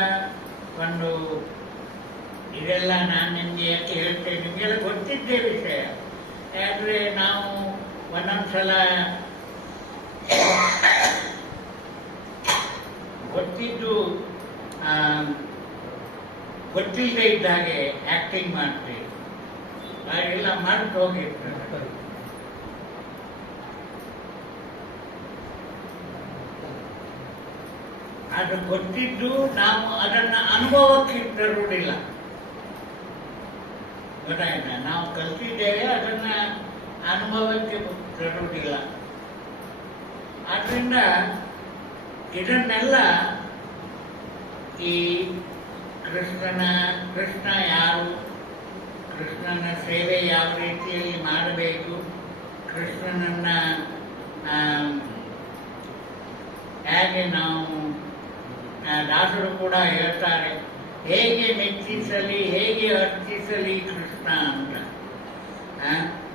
ಒಂದು ಇದೆಲ್ಲ ನಾನು ನಿಮಗೆ ಯಾಕೆ ಹೇಳ್ತೇನೆ, ನಿಮಗೆಲ್ಲ ಗೊತ್ತಿದ್ದೇ ವಿಷಯ. ಯಾಕಂದ್ರೆ ನಾವು ಒಂದೊಂದ್ಸಲ ಗೊತ್ತಿದ್ದು ಗೊತ್ತಿಲ್ಲದೆ ಇದ್ದ ಹಾಗೆ ಆಕ್ಟಿಂಗ್ ಮಾಡ್ತೀವಿ, ಹಾಗೆಲ್ಲ ಮರೆತು ಹೋಗಿರ್ತಾರೆ. ಅದು ಗೊತ್ತಿದ್ದು ನಾವು ಅದನ್ನ ಅನುಭವಕ್ಕೆ ತರುವುದಿಲ್ಲ. ಗೊತ್ತಾಯ್ತಾ? ನಾವು ಕಲ್ತಿದ್ದೇವೆ, ಅದನ್ನ ಅನುಭವಕ್ಕೆ ತರುವುದಿಲ್ಲ. ಆದ್ರಿಂದ ಇದನ್ನೆಲ್ಲ ಈ ಕೃಷ್ಣ ಯಾರು, ಕೃಷ್ಣನ ಸೇವೆ ಯಾವ ರೀತಿಯಲ್ಲಿ ಮಾಡಬೇಕು, ಕೃಷ್ಣನನ್ನ ಹೇಗೆ ನಾವು ದಾಸರು ಕೂಡ ಹೇಳ್ತಾರೆ, ಹೇಗೆ ಮೆಚ್ಚಿಸಲಿ ಹೇಗೆ ಅರ್ಚಿಸಲಿ ಕೃಷ್ಣ ಅಂತ.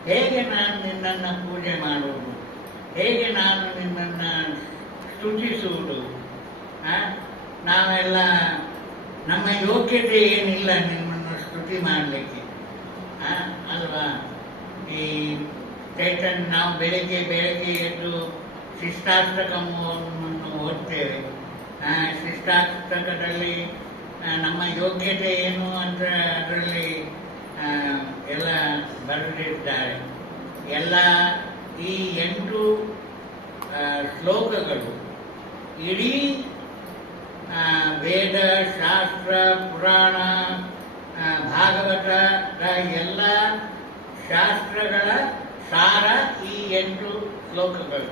ಹೇಗೆ ನಾನು ನಿನ್ನನ್ನು ಪೂಜೆ ಮಾಡುವುದು, ಹೇಗೆ ನಾನು ನಿನ್ನನ್ನು ಸ್ತುತಿಸುವುದು. ನಾವೆಲ್ಲ ನಮ್ಮ ಯೋಗ್ಯತೆ ಏನಿಲ್ಲ ನಿಮ್ಮನ್ನು ಸ್ತುತಿ ಮಾಡಲಿಕ್ಕೆ ಅಲ್ವಾ. ಈ ಚೈತನ್ಯ ನಾವು ಬೆಳಗ್ಗೆ ಎದ್ದು ಶಿಷ್ಟಾಷ್ಟಕವನ್ನು ಓದ್ತೇವೆ. ಶಿಷ್ಟಾಷ್ಟಕದಲ್ಲಿ ನಮ್ಮ ಯೋಗ್ಯತೆ ಏನು ಅಂತ ಅದರಲ್ಲಿ ಎಲ್ಲ ಬರೆದಿದ್ದಾರೆ. ಎಲ್ಲ ಈ 8 ಶ್ಲೋಕಗಳು ಇಡೀ ವೇದ ಶಾಸ್ತ್ರ ಪುರಾಣ ಭಾಗವತದ ಎಲ್ಲ ಶಾಸ್ತ್ರಗಳ ಸಾರ ಈ 8 ಶ್ಲೋಕಗಳು.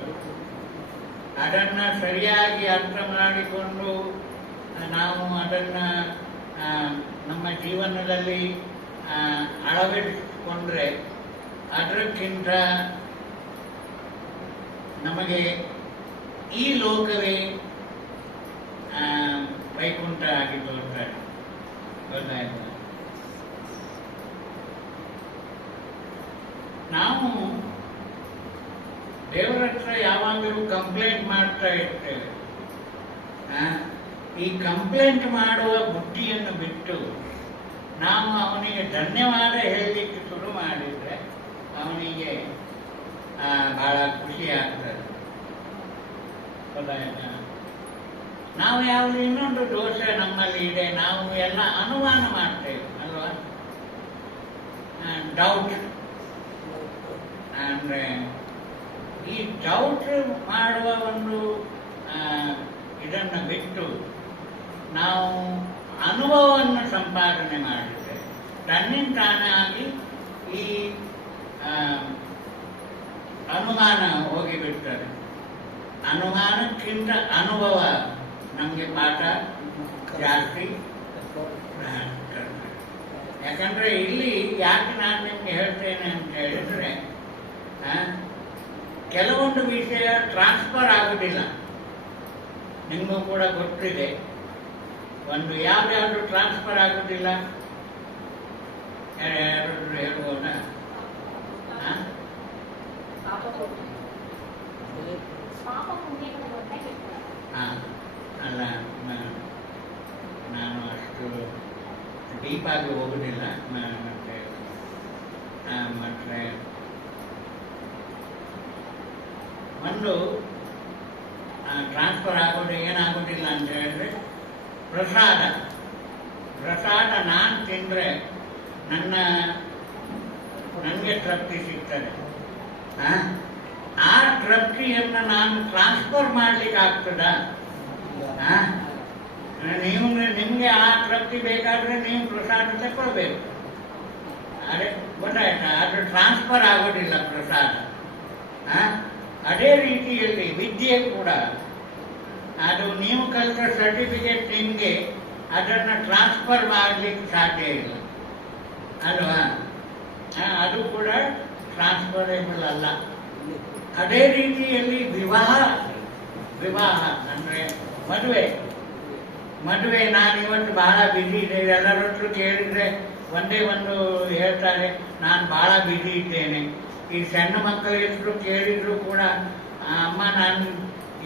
ಅದನ್ನು ಸರಿಯಾಗಿ ಅರ್ಥ ಮಾಡಿಕೊಂಡು ನಾವು ಅದನ್ನು ನಮ್ಮ ಜೀವನದಲ್ಲಿ ಅಳವಡಿಸಿಕೊಂಡ್ರೆ ಅದಕ್ಕಿಂತ ನಮಗೆ ಈ ಲೋಕವೇ ವೈಕುಂಠ ಆಗಿ ತೋರ್ತಾರೆ. ಗೊತ್ತಾಯ್ತು? ನಾವು ದೇವರ ಹತ್ರ ಯಾವಾಗಲೂ ಕಂಪ್ಲೇಂಟ್ ಮಾಡ್ತಾ ಇರ್ತೇವೆ. ಈ ಕಂಪ್ಲೇಂಟ್ ಮಾಡುವ ಬುದ್ಧಿಯನ್ನು ಬಿಟ್ಟು ನಾವು ಅವನಿಗೆ ಧನ್ಯವಾದ ಹೇಳಲಿಕ್ಕೆ ಶುರು ಮಾಡಿದರೆ ಅವನಿಗೆ ಬಹಳ ಖುಷಿ ಆಗ್ತದೆ. ಗೊತ್ತಾಯ್ತಾ? ನಾವು ಯಾವುದು ಇನ್ನೊಂದು ದೋಷ ನಮ್ಮಲ್ಲಿ ಇದೆ, ನಾವು ಎಲ್ಲ ಅನುಮಾನ ಮಾಡ್ತೇವೆ ಅಲ್ವಾ. ಡೌಟ್ ಅಂದರೆ ಈ ಡೌಟ್ ಮಾಡುವ ಒಂದು ಇದನ್ನು ಬಿಟ್ಟು ನಾವು ಅನುಭವವನ್ನು ಸಂಪಾದನೆ ಮಾಡಿದರೆ ತನ್ನಿಂತಾನಾಗಿ ಈ ಅನುಮಾನ ಹೋಗಿಬಿಡ್ತದೆ. ಅನುಮಾನಕ್ಕಿಂತ ಅನುಭವ ನಮಗೆ ಪಾಠ ಜಾಸ್ತಿ. ಯಾಕಂದ್ರೆ ಇಲ್ಲಿ ಯಾಕೆ ನಾನು ನಿಮ್ಗೆ ಹೇಳ್ತೇನೆ ಅಂತ ಹೇಳಿದ್ರೆ, ಕೆಲವೊಂದು ವಿಷಯ ಟ್ರಾನ್ಸ್ಫರ್ ಆಗುವುದಿಲ್ಲ. ನಿಮಗೂ ಕೂಡ ಗೊತ್ತಿದೆ. ಒಂದು ಯಾವ್ದು ಟ್ರಾನ್ಸ್ಫರ್ ಆಗುವುದಿಲ್ಲ ಯಾರಾದ್ರೂ ಹೇಳ್ಬೋದಾ? ಅಲ್ಲ, ನಾನು ಅಷ್ಟು ಡೀಪ್ ಆಗಿ ಹೋಗುದಿಲ್ಲ. ಮತ್ತೆ ಒಂದು ಟ್ರಾನ್ಸ್ಫರ್ ಆಗೋದು ಏನಾಗೋದಿಲ್ಲ ಅಂತ ಹೇಳಿದ್ರೆ, ಪ್ರಸಾದ ಪ್ರಸಾದ ನಾನು ತಿಂದರೆ ನನಗೆ ತೃಪ್ತಿ ಸಿಗ್ತದೆ. ಆ ತೃಪ್ತಿಯನ್ನು ನಾನು ಟ್ರಾನ್ಸ್ಫರ್ ಮಾಡ್ಲಿಕ್ಕೆ ಆಗ್ತದ? ನಿಮಗೆ ಆ ತೃಪ್ತಿ ಬೇಕಾದ್ರೆ ನೀವು ಪ್ರಸಾದ ತಗೊಳ್ಬೇಕು. ಅದೇ ಗೊತ್ತಾಯ್ತಾ? ಅದು ಟ್ರಾನ್ಸ್ಫರ್ ಆಗೋದಿಲ್ಲ ಪ್ರಸಾದ. ಅದೇ ರೀತಿಯಲ್ಲಿ ವಿದ್ಯೆ ಕೂಡ ಅದು ನೀವು ಕಲಿತ ಸರ್ಟಿಫಿಕೇಟ್ ನಿಮಗೆ ಅದನ್ನು ಟ್ರಾನ್ಸ್ಫರ್ ಮಾಡಲಿಕ್ಕೆ ಸಾಧ್ಯ ಇಲ್ಲ ಅಲ್ವಾ? ಅದು ಕೂಡ ಟ್ರಾನ್ಸ್ಫರೇಬಲ್ ಅಲ್ಲ. ಅದೇ ರೀತಿಯಲ್ಲಿ ವಿವಾಹ ಅಂದರೆ ಮದುವೆ ನಾನು ಇವತ್ತು ಬಹಳ ಬ್ಯುಸಿ ಇದೆ. ಎಲ್ಲರೊಟ್ಟರು ಕೇಳಿದರೆ ಒಂದೇ ಒಂದು ಹೇಳ್ತಾರೆ, ನಾನು ಬಹಳ ಬ್ಯುಸಿ ಇದ್ದೇನೆ. ಈ ಸಣ್ಣ ಮಕ್ಕಳ ಹೆಸರು ಕೇಳಿದ್ರು ಕೂಡ, ಅಮ್ಮ ನಾನು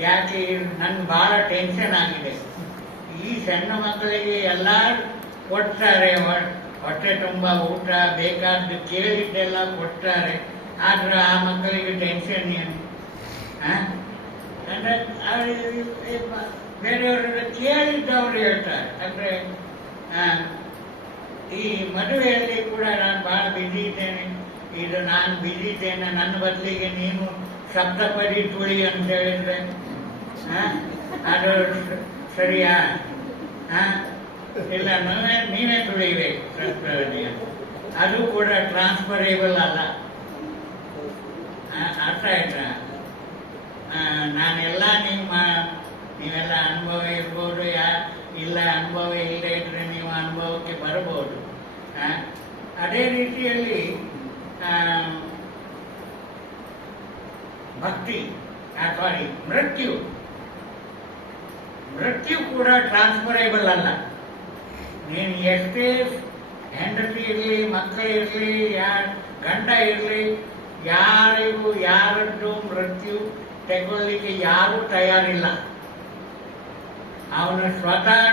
ಯಾಕೆ ನನ್ಗೆ ಬಹಳ ಟೆನ್ಷನ್ ಆಗಿದೆ. ಈ ಸಣ್ಣ ಮಕ್ಕಳಿಗೆ ಎಲ್ಲ ಕೊಡ್ತಾರೆ, ಹೊಟ್ಟೆ ತುಂಬ ಊಟ ಬೇಕಾದ್ದು ಕೇಳಿದ್ದೆಲ್ಲ ಕೊಡ್ತಾರೆ. ಆದ್ರೆ ಆ ಮಕ್ಕಳಿಗೆ ಟೆನ್ಷನ್ ಏನು? ಅಂದರೆ ಬೇರೆಯವ್ರನ್ನ ಕೇಳಿದ್ದವ್ರು ಹೇಳ್ತಾರೆ. ಅಂದರೆ ಈ ಮದುವೆಯಲ್ಲಿ ಕೂಡ ನಾನು ಭಾಳ ಬ್ಯುಸಿ ಇದ್ದೇನೆ, ಇದು ನಾನು ಬ್ಯುಸಿ ಇದ್ದೇನೆ, ನನ್ನ ಬದಲಿಗೆ ನೀನು ಸಪ್ತಪದಿ ತುಳಿ ಅಂತ ಹೇಳಿದ್ರೆ ಅದು ಸರಿಯಾ? ಇಲ್ಲ, ನೀವೇ ತುಳಿಬೇಕು ಸಪ್ತಪದಿ. ಅದು ಕೂಡ ಟ್ರಾನ್ಸ್ಫರೇಬಲ್ ಅಲ್ಲ. ಅರ್ಥ ಆಯ್ತಾ? ನಾನೆಲ್ಲ ನೀವೆಲ್ಲ ಅನುಭವ ಇರ್ಬೋದು, ಇಲ್ಲ ಅನುಭವ ಇಲ್ಲದೆ ಇದ್ರೆ ನೀವು ಅನುಭವಕ್ಕೆ ಬರ್ಬೋದು. ಅದೇ ರೀತಿಯಲ್ಲಿ ಭಕ್ತಿ ಸಾರಿ ಮೃತ್ಯು ಕೂಡ ಟ್ರಾನ್ಸ್ಫರೇಬಲ್ ಅಲ್ಲ. ನೀನು ಎಷ್ಟೇ ಹೆಂಡತಿ ಇರಲಿ, ಮಕ್ಕಳಿರಲಿ, ಗಂಡ ಇರಲಿ, ಯಾರದ್ದು ಮೃತ್ಯು ತೆಗೊಳ್ಳಿಕ್ಕೆ ಯಾರೂ ತಯಾರಿಲ್ಲ. ಅವನು ಸ್ವತಃ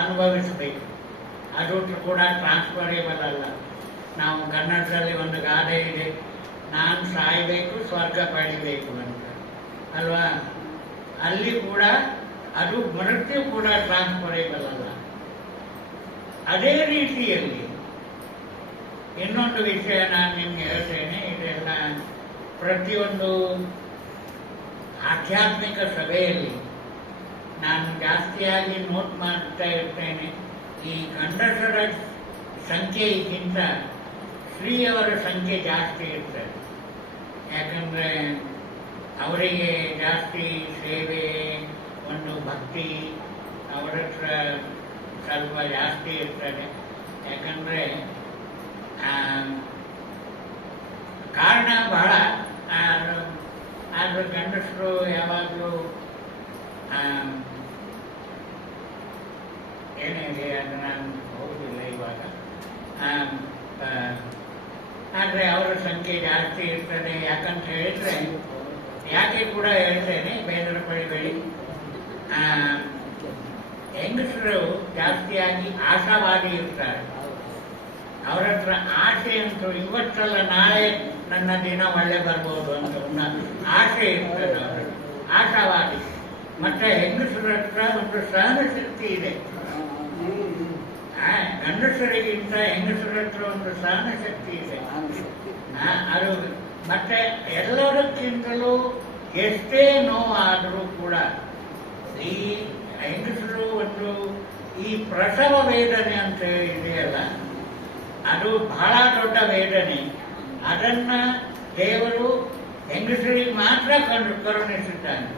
ಅನುಭವಿಸಬೇಕು. ಅದು ಕೂಡ ಟ್ರಾನ್ಸ್ಫರೇಬಲ್ ಅಲ್ಲ. ನಾವು ಕನ್ನಡದಲ್ಲಿ ಒಂದು ಗಾದೆ ಇದೆ, ನಾನು ಸಾಯಬೇಕು ಸ್ವರ್ಗ ಪಡಿಬೇಕು ಅಂತ ಅಲ್ವಾ? ಅಲ್ಲಿ ಕೂಡ ಅದು ಮೃತ್ಯು ಕೂಡ ಟ್ರಾನ್ಸ್ಫರೇಬಲ್ ಅಲ್ಲ. ಅದೇ ರೀತಿಯಲ್ಲಿ ಇನ್ನೊಂದು ವಿಷಯ ನಾನು ನಿಮ್ಗೆ ಹೇಳ್ತೇನೆ. ಇದೆಲ್ಲ ಪ್ರತಿಯೊಂದು ಆಧ್ಯಾತ್ಮಿಕ ಸಭೆಯಲ್ಲಿ ನಾನು ಜಾಸ್ತಿಯಾಗಿ ನೋಟ್ ಮಾಡ್ತಾ ಇರ್ತೇನೆ. ಈ ಗಂಡಸರ ಸಂಖ್ಯೆಗಿಂತ ಸ್ತ್ರೀಯವರ ಸಂಖ್ಯೆ ಜಾಸ್ತಿ ಇರ್ತದೆ. ಯಾಕಂದರೆ ಅವರಿಗೆ ಜಾಸ್ತಿ ಸೇವೆ, ಒಂದು ಭಕ್ತಿ ಅವರ ಹತ್ರ ಸ್ವಲ್ಪ ಜಾಸ್ತಿ ಇರ್ತದೆ. ಯಾಕಂದರೆ ಕಾರಣ ಬಹಳ. ಆದರೂ ಗಂಡಸರು ಯಾವಾಗಲೂ ಏನಿದೆ ಅದು ನಾನು ಹೋಗುದಿಲ್ಲ ಇವಾಗ. ಆದರೆ ಅವರ ಸಂಖ್ಯೆ ಜಾಸ್ತಿ ಇರ್ತದೆ. ಯಾಕಂತ ಹೇಳಿದ್ರೆ, ಯಾಕೆ ಕೂಡ ಹೇಳ್ತೇನೆ, ಬೇಸರ ಪಡಿಬೇಡಿ. ಹೆಂಗಸರು ಜಾಸ್ತಿಯಾಗಿ ಆಶಾವಾದಿ ಇರ್ತಾರೆ. ಅವರ ಹತ್ರ ಆಸೆ ಅಂತೂ ಇವತ್ತಲ್ಲ ನಾಳೆ ನನ್ನ ದಿನ ಒಳ್ಳೆ ಬರ್ಬೋದು ಅಂತ ಒಂದು ಆಸೆ ಇರ್ತದೆ. ಅವರು ಆಶಾವಾದಿ. ಮತ್ತೆ ಹೆಂಗಸರ ಹತ್ರ ಒಂದು ಸಹನ ಶಕ್ತಿ ಇದೆ. ಗಂಡಸರಿಗಿಂತ ಹೆಂಗಸರ ಹತ್ರ ಒಂದು ಸಹನ ಶಕ್ತಿ ಇದೆ. ಅದು ಮತ್ತೆ ಎಲ್ಲದಕ್ಕಿಂತಲೂ ಎಷ್ಟೇ ನೋವಾದರೂ ಕೂಡ ಈ ಹೆಂಗಸರು ಒಂದು ಈ ಪ್ರಸವ ವೇದನೆ ಅಂತ ಇದೆಯಲ್ಲ, ಅದು ಬಹಳ ದೊಡ್ಡ ವೇದನೆ. ಅದನ್ನ ದೇವರು ಹೆಂಗಸರಿಗೆ ಮಾತ್ರ ಕರುಣಿಸುತ್ತಾನೆ.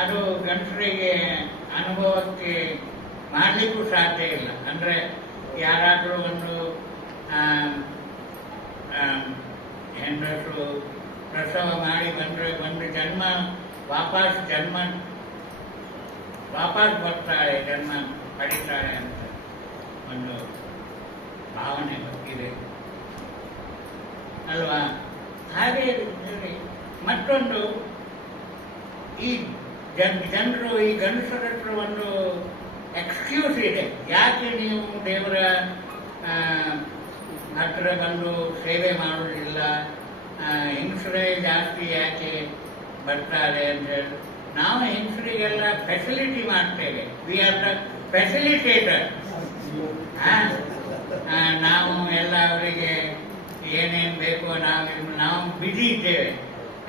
ಅದು ಗಂಡಸರಿಗೆ ಅನುಭವಕ್ಕೆ ಮಾಡಲಿಕ್ಕೂ ಸಾಧ್ಯ ಇಲ್ಲ. ಅಂದರೆ ಯಾರಾದರೂ ಒಂದು ಹೆಂಗಸರು ಪ್ರಸವ ಮಾಡಿ ಬಂದರೆ ಒಂದು ಜನ್ಮ ವಾಪಸ್ ಬರ್ತಾಳೆ, ಜನ್ಮ ಪಡಿತಾಳೆ ಅಂತ ಒಂದು ಭಾವನೆ ಇದೆ ಅಲ್ವಾ? ಹಾಗೆ ಮತ್ತೊಂದು ಈ ಜನರು ಈ ಗಂಡಸರ ಹತ್ರ ಒಂದು ಎಕ್ಸ್ಕ್ಯೂಸ್ ಇದೆ. ಯಾಕೆ ನೀವು ದೇವರ ಹತ್ರ ಬಂದು ಸೇವೆ ಮಾಡೋದಿಲ್ಲ, ಹೆಂಗಸರೇ ಜಾಸ್ತಿ ಯಾಕೆ ಬರ್ತಾರೆ ಅಂತ ಹೇಳಿ ನಾವು ಹೆಂಗಸರಿಗೆಲ್ಲ ಫೆಸಿಲಿಟಿ ಮಾಡ್ತೇವೆ. We are the facilitator. ನಾವು ಎಲ್ಲ ಅವರಿಗೆ ಏನೇನು ಬೇಕೋ ನಾವು ಬಿಜಿ ಇದ್ದೇವೆ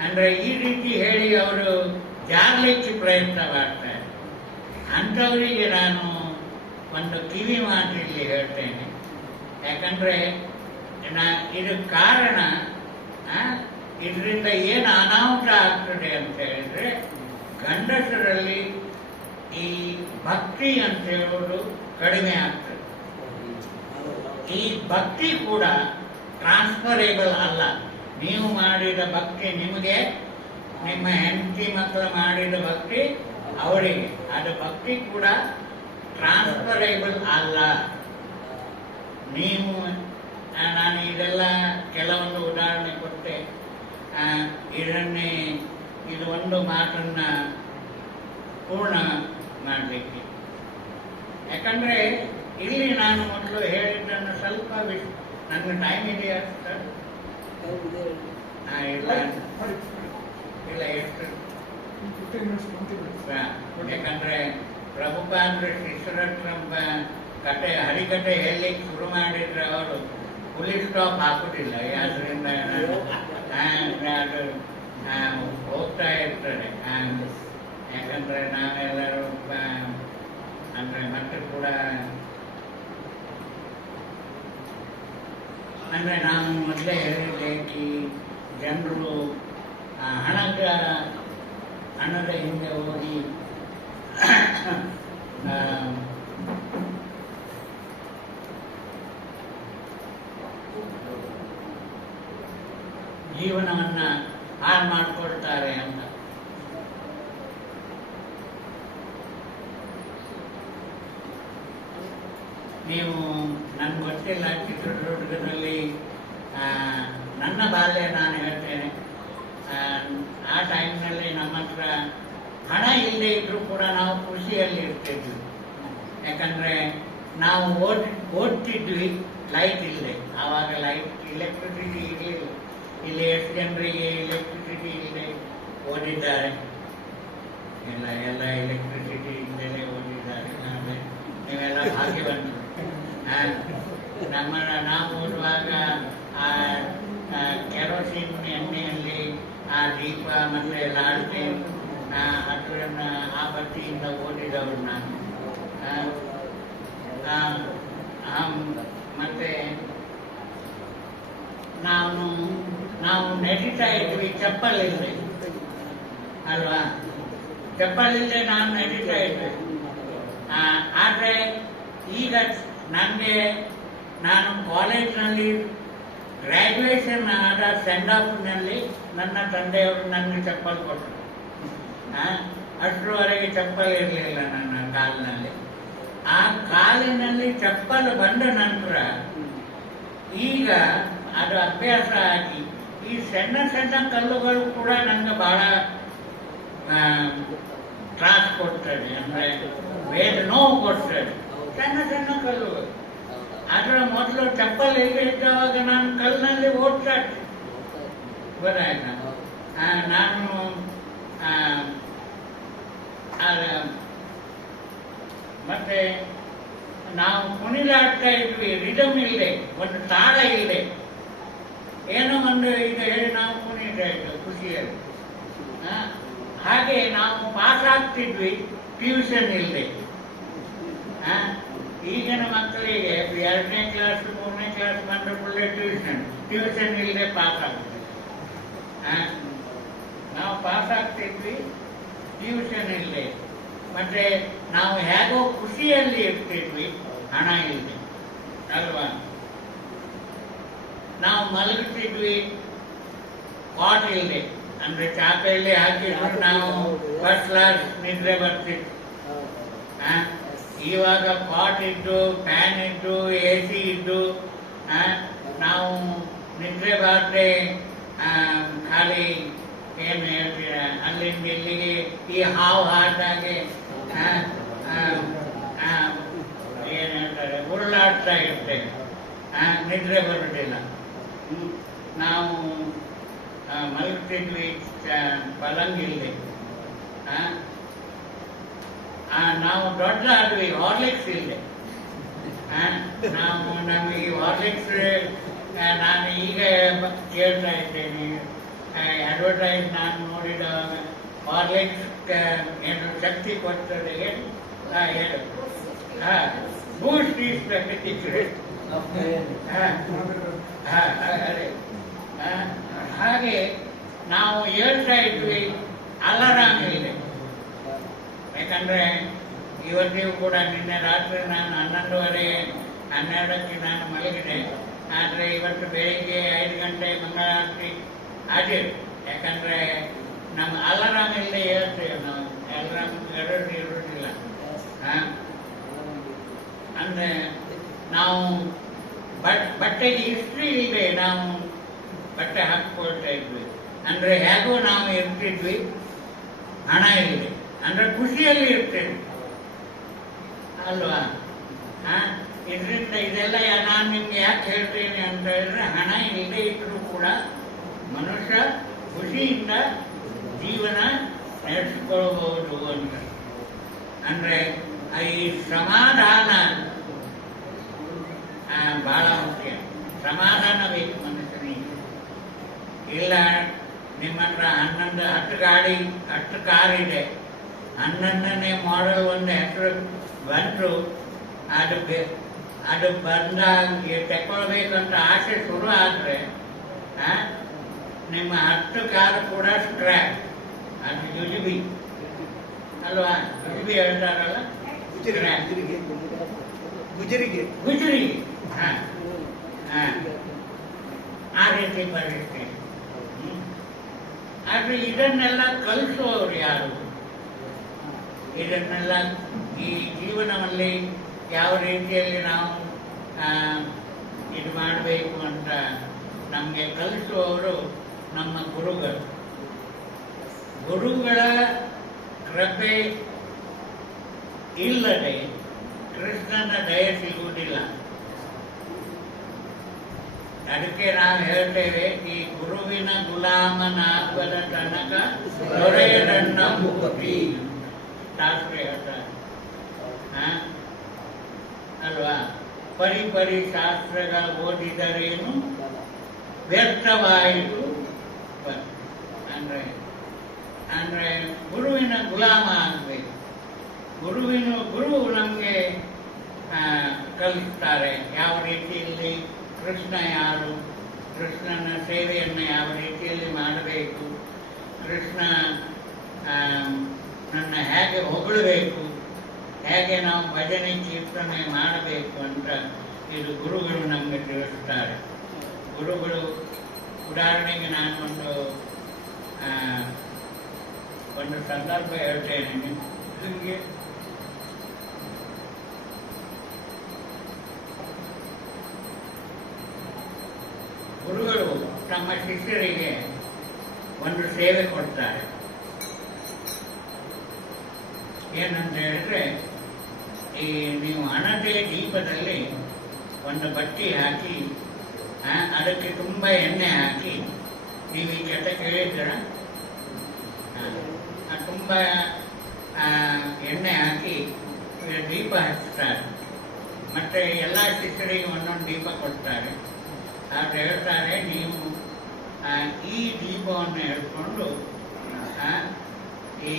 ಅಂದರೆ ಈ ರೀತಿ ಹೇಳಿ ಅವರು ಜಾಗಲಿಕ್ಕೆ ಪ್ರಯತ್ನ ಮಾಡ್ತಾರೆ. ಅಂಥವರಿಗೆ ನಾನು ಒಂದು ಕಿವಿ ಮಾತು ಇಲ್ಲಿ ಹೇಳ್ತೇನೆ. ಯಾಕಂದರೆ ಇದು ಕಾರಣ, ಇದರಿಂದ ಏನು ಅನಾಹುತ ಆಗ್ತದೆ ಅಂತ ಹೇಳಿದ್ರೆ, ಗಂಡಸರಲ್ಲಿ ಈ ಭಕ್ತಿ ಅಂತ ಹೇಳೋದು ಕಡಿಮೆ ಆಗ್ತದೆ. ಈ ಭಕ್ತಿ ಕೂಡ ಟ್ರಾನ್ಸ್ಫರೇಬಲ್ ಅಲ್ಲ. ನೀವು ಮಾಡಿದ ಭಕ್ತಿ ನಿಮಗೆ, ನಿಮ್ಮ ಹೆಂಡತಿ ಮಕ್ಕಳು ಮಾಡಿದ ಭಕ್ತಿ ಅವರಿಗೆ, ಅದು ಭಕ್ತಿ ಕೂಡ ಟ್ರಾನ್ಸ್ಫರೇಬಲ್ ಅಲ್ಲ. ನೀವು ನಾನು ಇದೆಲ್ಲ ಕೆಲವೊಂದು ಉದಾಹರಣೆ ಕೊಟ್ಟೆ. ಇದು ಒಂದು ಮಾತನ್ನ ಪೂರ್ಣ ಮಾಡಲಿಕ್ಕೆ. ಯಾಕಂದ್ರೆ ಇಲ್ಲಿ ನಾನು ಮೊದಲು ಹೇಳಿದ್ದನ್ನು ಸ್ವಲ್ಪ ನನ್ನ ಟೈಮ್ ಇದೆಯಾ ಸರ್? ಇಲ್ಲ ಎಷ್ಟು? ಯಾಕಂದ್ರೆ ಪ್ರಭುಪಾದ್ರ ಶಿಷ್ಯರತ್ರ ಕತೆ ಹರಿಕತೆ ಹೇಳಲಿಕ್ಕೆ ಶುರು ಮಾಡಿದ್ರೆ ಅವರು ಫುಲ್ ಸ್ಟಾಪ್ ಹಾಕುದಿಲ್ಲ. ಯಾದ್ರಿಂದ ಅದು ಹೋಗ್ತಾ ಇರ್ತದೆ. ಯಾಕಂದ್ರೆ ನಾವೆಲ್ಲರೂ ಅಂದ್ರೆ ಮತ್ತೆ ಕೂಡ ಅಂದ್ರೆ ನಾನು ಮೊದಲೇ ಹೇಳಿದ್ದೆ, ಈ ಜನರು ಹಣದ ಹಿಂದೆ ಹೋಗಿ ಜೀವನವನ್ನ ಹಾಳು ಮಾಡಿಕೊಳ್ತಾರೆ ಅಂತ. ನೀವು ನನ್ಗೆ ಗೊತ್ತಿಲ್ಲ, ಚಿತ್ರದುರ್ಗದಲ್ಲಿ ನನ್ನ ಬಾಲ್ಯ ನಾನು ಹೇಳ್ತೇನೆ. ಆ ಟೈಮ್ನಲ್ಲಿ ನಮ್ಮ ಹತ್ರ ಹಣ ಇಲ್ಲದೆ ಇದ್ರೂ ಕೂಡ ನಾವು ಖುಷಿಯಲ್ಲಿ ಇರ್ತಿದ್ವಿ. ಯಾಕಂದ್ರೆ ನಾವು ಓದ್ತಿದ್ವಿ ಲೈಟ್ ಇಲ್ಲದೆ. ಆವಾಗ ಇಲೆಕ್ಟ್ರಿಸಿಟಿ ಇರಲಿಲ್ಲ. ಇಲ್ಲಿ ಎಷ್ಟು ಜನರಿಗೆ ಎಲೆಕ್ಟ್ರಿಸಿಟಿ ಇಲ್ಲದೆ ಓದಿದ್ದಾರೆ? ಎಲ್ಲ ಎಲೆಕ್ಟ್ರಿಸಿಟಿ ಇಲ್ಲದೆ ಓದಿದ್ದಾರೆ. ನೀವೆಲ್ಲ ಭಾಗ್ಯವಂತರು. ನಾವು ಓದುವಾಗ ಕೆರೋಸಿನ್ ಎಣ್ಣೆಯಲ್ಲಿ ಆ ದೀಪ ಮತ್ತೆ ಲಾಲ್ಟೇನ್ ಅದನ್ನ ಆ ಬತ್ತಿಯಿಂದ ಓದಿದವರು ನಾನು. ಮತ್ತೆ ನಾವು ನಡೀತಾ ಇದ್ವಿ ಚಪ್ಪಲಿಲ್ಲದೆ ಅಲ್ವಾ? ಚಪ್ಪಲಿಲ್ಲದೆ ನಾವು ನಡೀತಾ ಇದ್ವಿ. ಆದರೆ ಈಗ ನಾನು ಕಾಲೇಜ್ನಲ್ಲಿ ಗ್ರ್ಯಾಜುಯೇಷನ್ ಆದ ಸೆಂಡ್ ಆಫ್ನಲ್ಲಿ ನನ್ನ ತಂದೆಯವರು ನನಗೆ ಚಪ್ಪಲ್ ಕೊಟ್ಟರು. ಅಷ್ಟರವರೆಗೆ ಚಪ್ಪಲ್ ಇರಲಿಲ್ಲ ನನ್ನ ಕಾಲಿನಲ್ಲಿ. ಆ ಕಾಲಿನಲ್ಲಿ ಚಪ್ಪಲ್ ಬಂದ ನಂತರ ಈಗ ಅದು ಅಭ್ಯಾಸ ಆಗಿ ಈ ಸಣ್ಣ ಸಣ್ಣ ಕಲ್ಲುಗಳು ಕೂಡ ನನಗೆ ಬಹಳ ತ್ರಾಸ ಕೊಡ್ತದೆ. ಅಂದರೆ ನೋವು ಕೊಡ್ತದೆ ಸಣ್ಣ ಸಣ್ಣ ಕಲ್ಲುಗಳು. ಅದರ ಮೊದಲು ಚಪ್ಪಲ್ ಎಲ್ಲಿ ಇದ್ದವಾಗ ನಾನು ಕಲ್ಲಿನಲ್ಲಿ ಓಡ್ತಾ ಇದ್ದೆ. ಗೊತ್ತಾಯ್ತಾ? ನಾನು ಮತ್ತೆ ನಾವು ಕುಣಿದಾಡ್ತಾ ಇದ್ವಿ, ರಿದಮ್ ಇಲ್ಲದೆ, ಒಂದು ತಾಳ ಇಲ್ಲದೆ, ಏನೋ ಒಂದು ಇದು ಹೇಳಿ ನಾವು ಕುಣಿತಾ ಇದ್ವಿ ಖುಷಿಯಲ್ಲಿ. ಹಾಗೆ ನಾವು ಪಾಸ್ ಆಗ್ತಿದ್ವಿ ಟ್ಯೂಷನ್ ಇಲ್ಲದೆ. ಈಗಿನ ಮಕ್ಕಳಿಗೆ 2ನೇ ಕ್ಲಾಸ್ 3ನೇ ಕ್ಲಾಸ್ ಬಂದ ಕೂಡಲೇ ಟ್ಯೂಷನ್ ಇಲ್ಲದೆ ಪಾಸ್ ಆಗ್ತದೆ. ನಾವು ಪಾಸ್ ಆಗ್ತಿದ್ವಿ ಟ್ಯೂಷನ್ ಇಲ್ಲದೆ. ಮತ್ತೆ ನಾವು ಹೇಗೋ ಖುಷಿಯಲ್ಲಿ ಇರ್ತಿದ್ವಿ ಹಣ ಇಲ್ಲದೆ ಅಲ್ವಾ? ನಾವು ಮಲಗ್ತಿದ್ವಿ ಕಾಟ್ ಇಲ್ಲದೆ. ಅಂದ್ರೆ ಚಾಪೆಯಲ್ಲಿ ಹಾಕಿದ್ರು ನಾವು ಫಸ್ಟ್ ಕ್ಲಾಸ್ ನಿದ್ರೆ ಬರ್ತಿತ್ತು. ಇವಾಗ ಕಾಟ್ ಇದ್ದು, ಫ್ಯಾನ್ ಇದ್ದು, AC ಇದ್ದು ನಾವು ನಿದ್ರೆ ಬಾರದೆ ಖಾಲಿ ಏನು ಹೇಳ್ತೀರ ಅಲ್ಲಿಂದ ಇಲ್ಲಿಗೆ ಈ ಹಾವು ಹಾದಾಗೆ ಏನು ಹೇಳ್ತಾರೆ ಉರುಳಾಡ್ತಾ ಇರ್ತೇವೆ. ನಿದ್ರೆ ಬರುವುದಿಲ್ಲ. ನಾವು ಮಲಗ್ತಿದ್ವಿ ಪಲಂಗಿಲ್ಲದೆ. ನಾವು ದೊಡ್ಡ ಆದ್ವಿ ಹಾರ್ಲಿಕ್ಸ್ ಇಲ್ಲದೆ. ನಾವು ನಮಗೆ ಹಾರ್ಲಿಕ್ಸ್ ನಾನು ಈಗ ಕೇಳ್ತಾ ಇದ್ದೇನೆ, ಅಡ್ವರ್ಟೈಸ್ ನಾನು ನೋಡಿದ ಹಾರ್ಲಿಕ್ಸ್ ಏನು ಶಕ್ತಿ ಕೊಡ್ತದೆ ಹೇಳಿ ಹೇಳು. ಬೂಸ್ಟ್ ಈಸ್ ಸೀಕ್ರೆಟ್. ಅದೇ ಹಾಗೆ ನಾವು ಹೇಳ್ತಾ ಇದ್ವಿ ಅಲಾರಾಮ್ ಇದೆ. ಯಾಕಂದ್ರೆ ಇವತ್ತಿಗೂ ಕೂಡ ನಿನ್ನೆ ರಾತ್ರಿ ನಾನು 11:30 12ಕ್ಕೆ ನಾನು ಮಲಗಿದೆ. ಆದರೆ ಇವತ್ತು ಬೆಳಿಗ್ಗೆ 5 ಗಂಟೆ ಮಂಗಳಾರತಿ ಆಗಿದೆ. ಯಾಕಂದ್ರೆ ನಮ್ಮ ಅಲಾರಾಮ್ ಇಲ್ಲದೆ ಹೇಳ್ತೇವೆ ನಾವು. ಅಲಾರಾಮ್ ಇರುವುದಿಲ್ಲ. ಅಂದ್ರೆ ನಾವು ಬಟ್ಟೆಗೆ ಇಸ್ತ್ರಿ ಇಲ್ಲದೆ ನಾವು ಬಟ್ಟೆ ಹಾಕಿಕೊಳ್ತಾ ಇದ್ವಿ. ಅಂದ್ರೆ ಹೇಗೋ ನಾವು ಇರ್ತಿದ್ವಿ, ಹಣ ಇಲ್ಲದೆ. ಅಂದ್ರೆ ಖುಷಿಯಲ್ಲಿ ಇರ್ತೇವೆ ಅಲ್ವಾ? ಇದರಿಂದ ಇದೆಲ್ಲ ನಾನು ನಿಮ್ಗೆ ಯಾಕೆ ಹೇಳ್ತೇನೆ ಅಂತ ಹೇಳಿದ್ರೆ, ಹಣ ಇಲ್ಲದೆ ಇದ್ರೂ ಕೂಡ ಮನುಷ್ಯ ಖುಷಿಯಿಂದ ಜೀವನ ನಡೆಸಿಕೊಳ್ಳಬಹುದು ಅಂತ. ಅಂದ್ರೆ ಈ ಸಮಾಧಾನ ಬಹಳ ಮುಖ್ಯ. ಸಮಾಧಾನ ಬೇಕು ಮನುಷ್ಯನಿಗೆ. ಇಲ್ಲ ನಿಮ್ಮ ಹತ್ರ 10 ಗಾಡಿ 10 ಕಾರ್ ಇದೆ, 11ನೇ ಮಾಡೆಲ್ ಒಂದು ಹೆಸರು ಬಂತು, ಅದು ಬಂದಾಗ ತಗೊಳ್ಬೇಕಂತ ಆಸೆ ಶುರು ಆದ್ರೆ ನಿಮ್ಮ 10 ಕಾರು ಕೂಡ ಸ್ಕ್ರ್ಯಾಪ್. ಅದು ಜುಜುಬಿ ಅಲ್ವಾ? ಜುಜುಬಿ ಹೇಳ್ತಾರಲ್ಲ, ಗುಜರಿಗೆ ಆ ರೀತಿ ಪರಿಸ್ಥಿತಿ. ಆದ್ರೆ ಇದನ್ನೆಲ್ಲ ಕಲಿಸೋರು ಯಾರು? ಇದನ್ನೆಲ್ಲ ಈ ಜೀವನದಲ್ಲಿ ಯಾವ ರೀತಿಯಲ್ಲಿ ನಾವು ಇದು ಮಾಡಬೇಕು ಅಂತ ನಮಗೆ ಕಲಿಸುವವರು ನಮ್ಮ ಗುರುಗಳು. ಗುರುಗಳ ಕೃಪೆ ಇಲ್ಲದೆ ಕೃಷ್ಣನ ದಯ ಸಿಗುವುದಿಲ್ಲ. ಅದಕ್ಕೆ ನಾವು ಹೇಳ್ತೇವೆ, ಈ ಗುರುವಿನ ಗುಲಾಮನಾಗುವ ತನಕ ದೊರೆಯದನ್ನ ಮುಕ್ತಿ ಶಾಸ್ತ್ರ ಹೇಳ್ತಾರೆ ಅಲ್ವಾ? ಪರಿ ಶಾಸ್ತ್ರಗಳ ಓದಿದರೇನು ವ್ಯರ್ಥವಾಯಿತು. ಅಂದ್ರೆ ಗುರುವಿನ ಗುಲಾಮ ಆಗಬೇಕು. ಗುರು ನಮಗೆ ಕಲಿಸ್ತಾರೆ ಯಾವ ರೀತಿಯಲ್ಲಿ ಕೃಷ್ಣ ಯಾರು, ಕೃಷ್ಣನ ಸೇವೆಯನ್ನು ಯಾವ ರೀತಿಯಲ್ಲಿ ಮಾಡಬೇಕು, ಕೃಷ್ಣ ನನ್ನ ಹೇಗೆ ಹೊಗಳಬೇಕು, ಹೇಗೆ ನಾವು ಭಜನೆ ಕೀರ್ತನೆ ಮಾಡಬೇಕು ಅಂತ ಇದು ಗುರುಗಳು ನಮಗೆ ತಿಳಿಸ್ತಾರೆ. ಗುರುಗಳು ಉದಾಹರಣೆಗೆ ನಾನು ಒಂದು ಸಂದರ್ಭ ಹೇಳ್ತೇನೆ ನಿಮಗೆ. ಗುರುಗಳು ತಮ್ಮ ಶಿಷ್ಯರಿಗೆ ಒಂದು ಸೇವೆ ಕೊಡ್ತಾರೆ. ಏನಂತ ಹೇಳಿದ್ರೆ, ಈ ನೀವು ಹಣತೆ ದೀಪದಲ್ಲಿ ಒಂದು ಬಟ್ಟಿ ಹಾಕಿ ಅದಕ್ಕೆ ತುಂಬ ಎಣ್ಣೆ ಹಾಕಿ, ನೀವು ಈ ಜೊತೆ ಕೇಳಿದ್ದೀರ, ತುಂಬ ಎಣ್ಣೆ ಹಾಕಿ ದೀಪ ಹಚ್ತಾರೆ. ಮತ್ತೆ ಎಲ್ಲ ಶಿಷ್ಯರಿಗೆ ಒಂದೊಂದು ದೀಪ ಕೊಡ್ತಾರೆ. ಆದ್ರೆ ಹೇಳ್ತಾರೆ, ನೀವು ಈ ದೀಪವನ್ನು ಹಿಡ್ಕೊಂಡು ಈ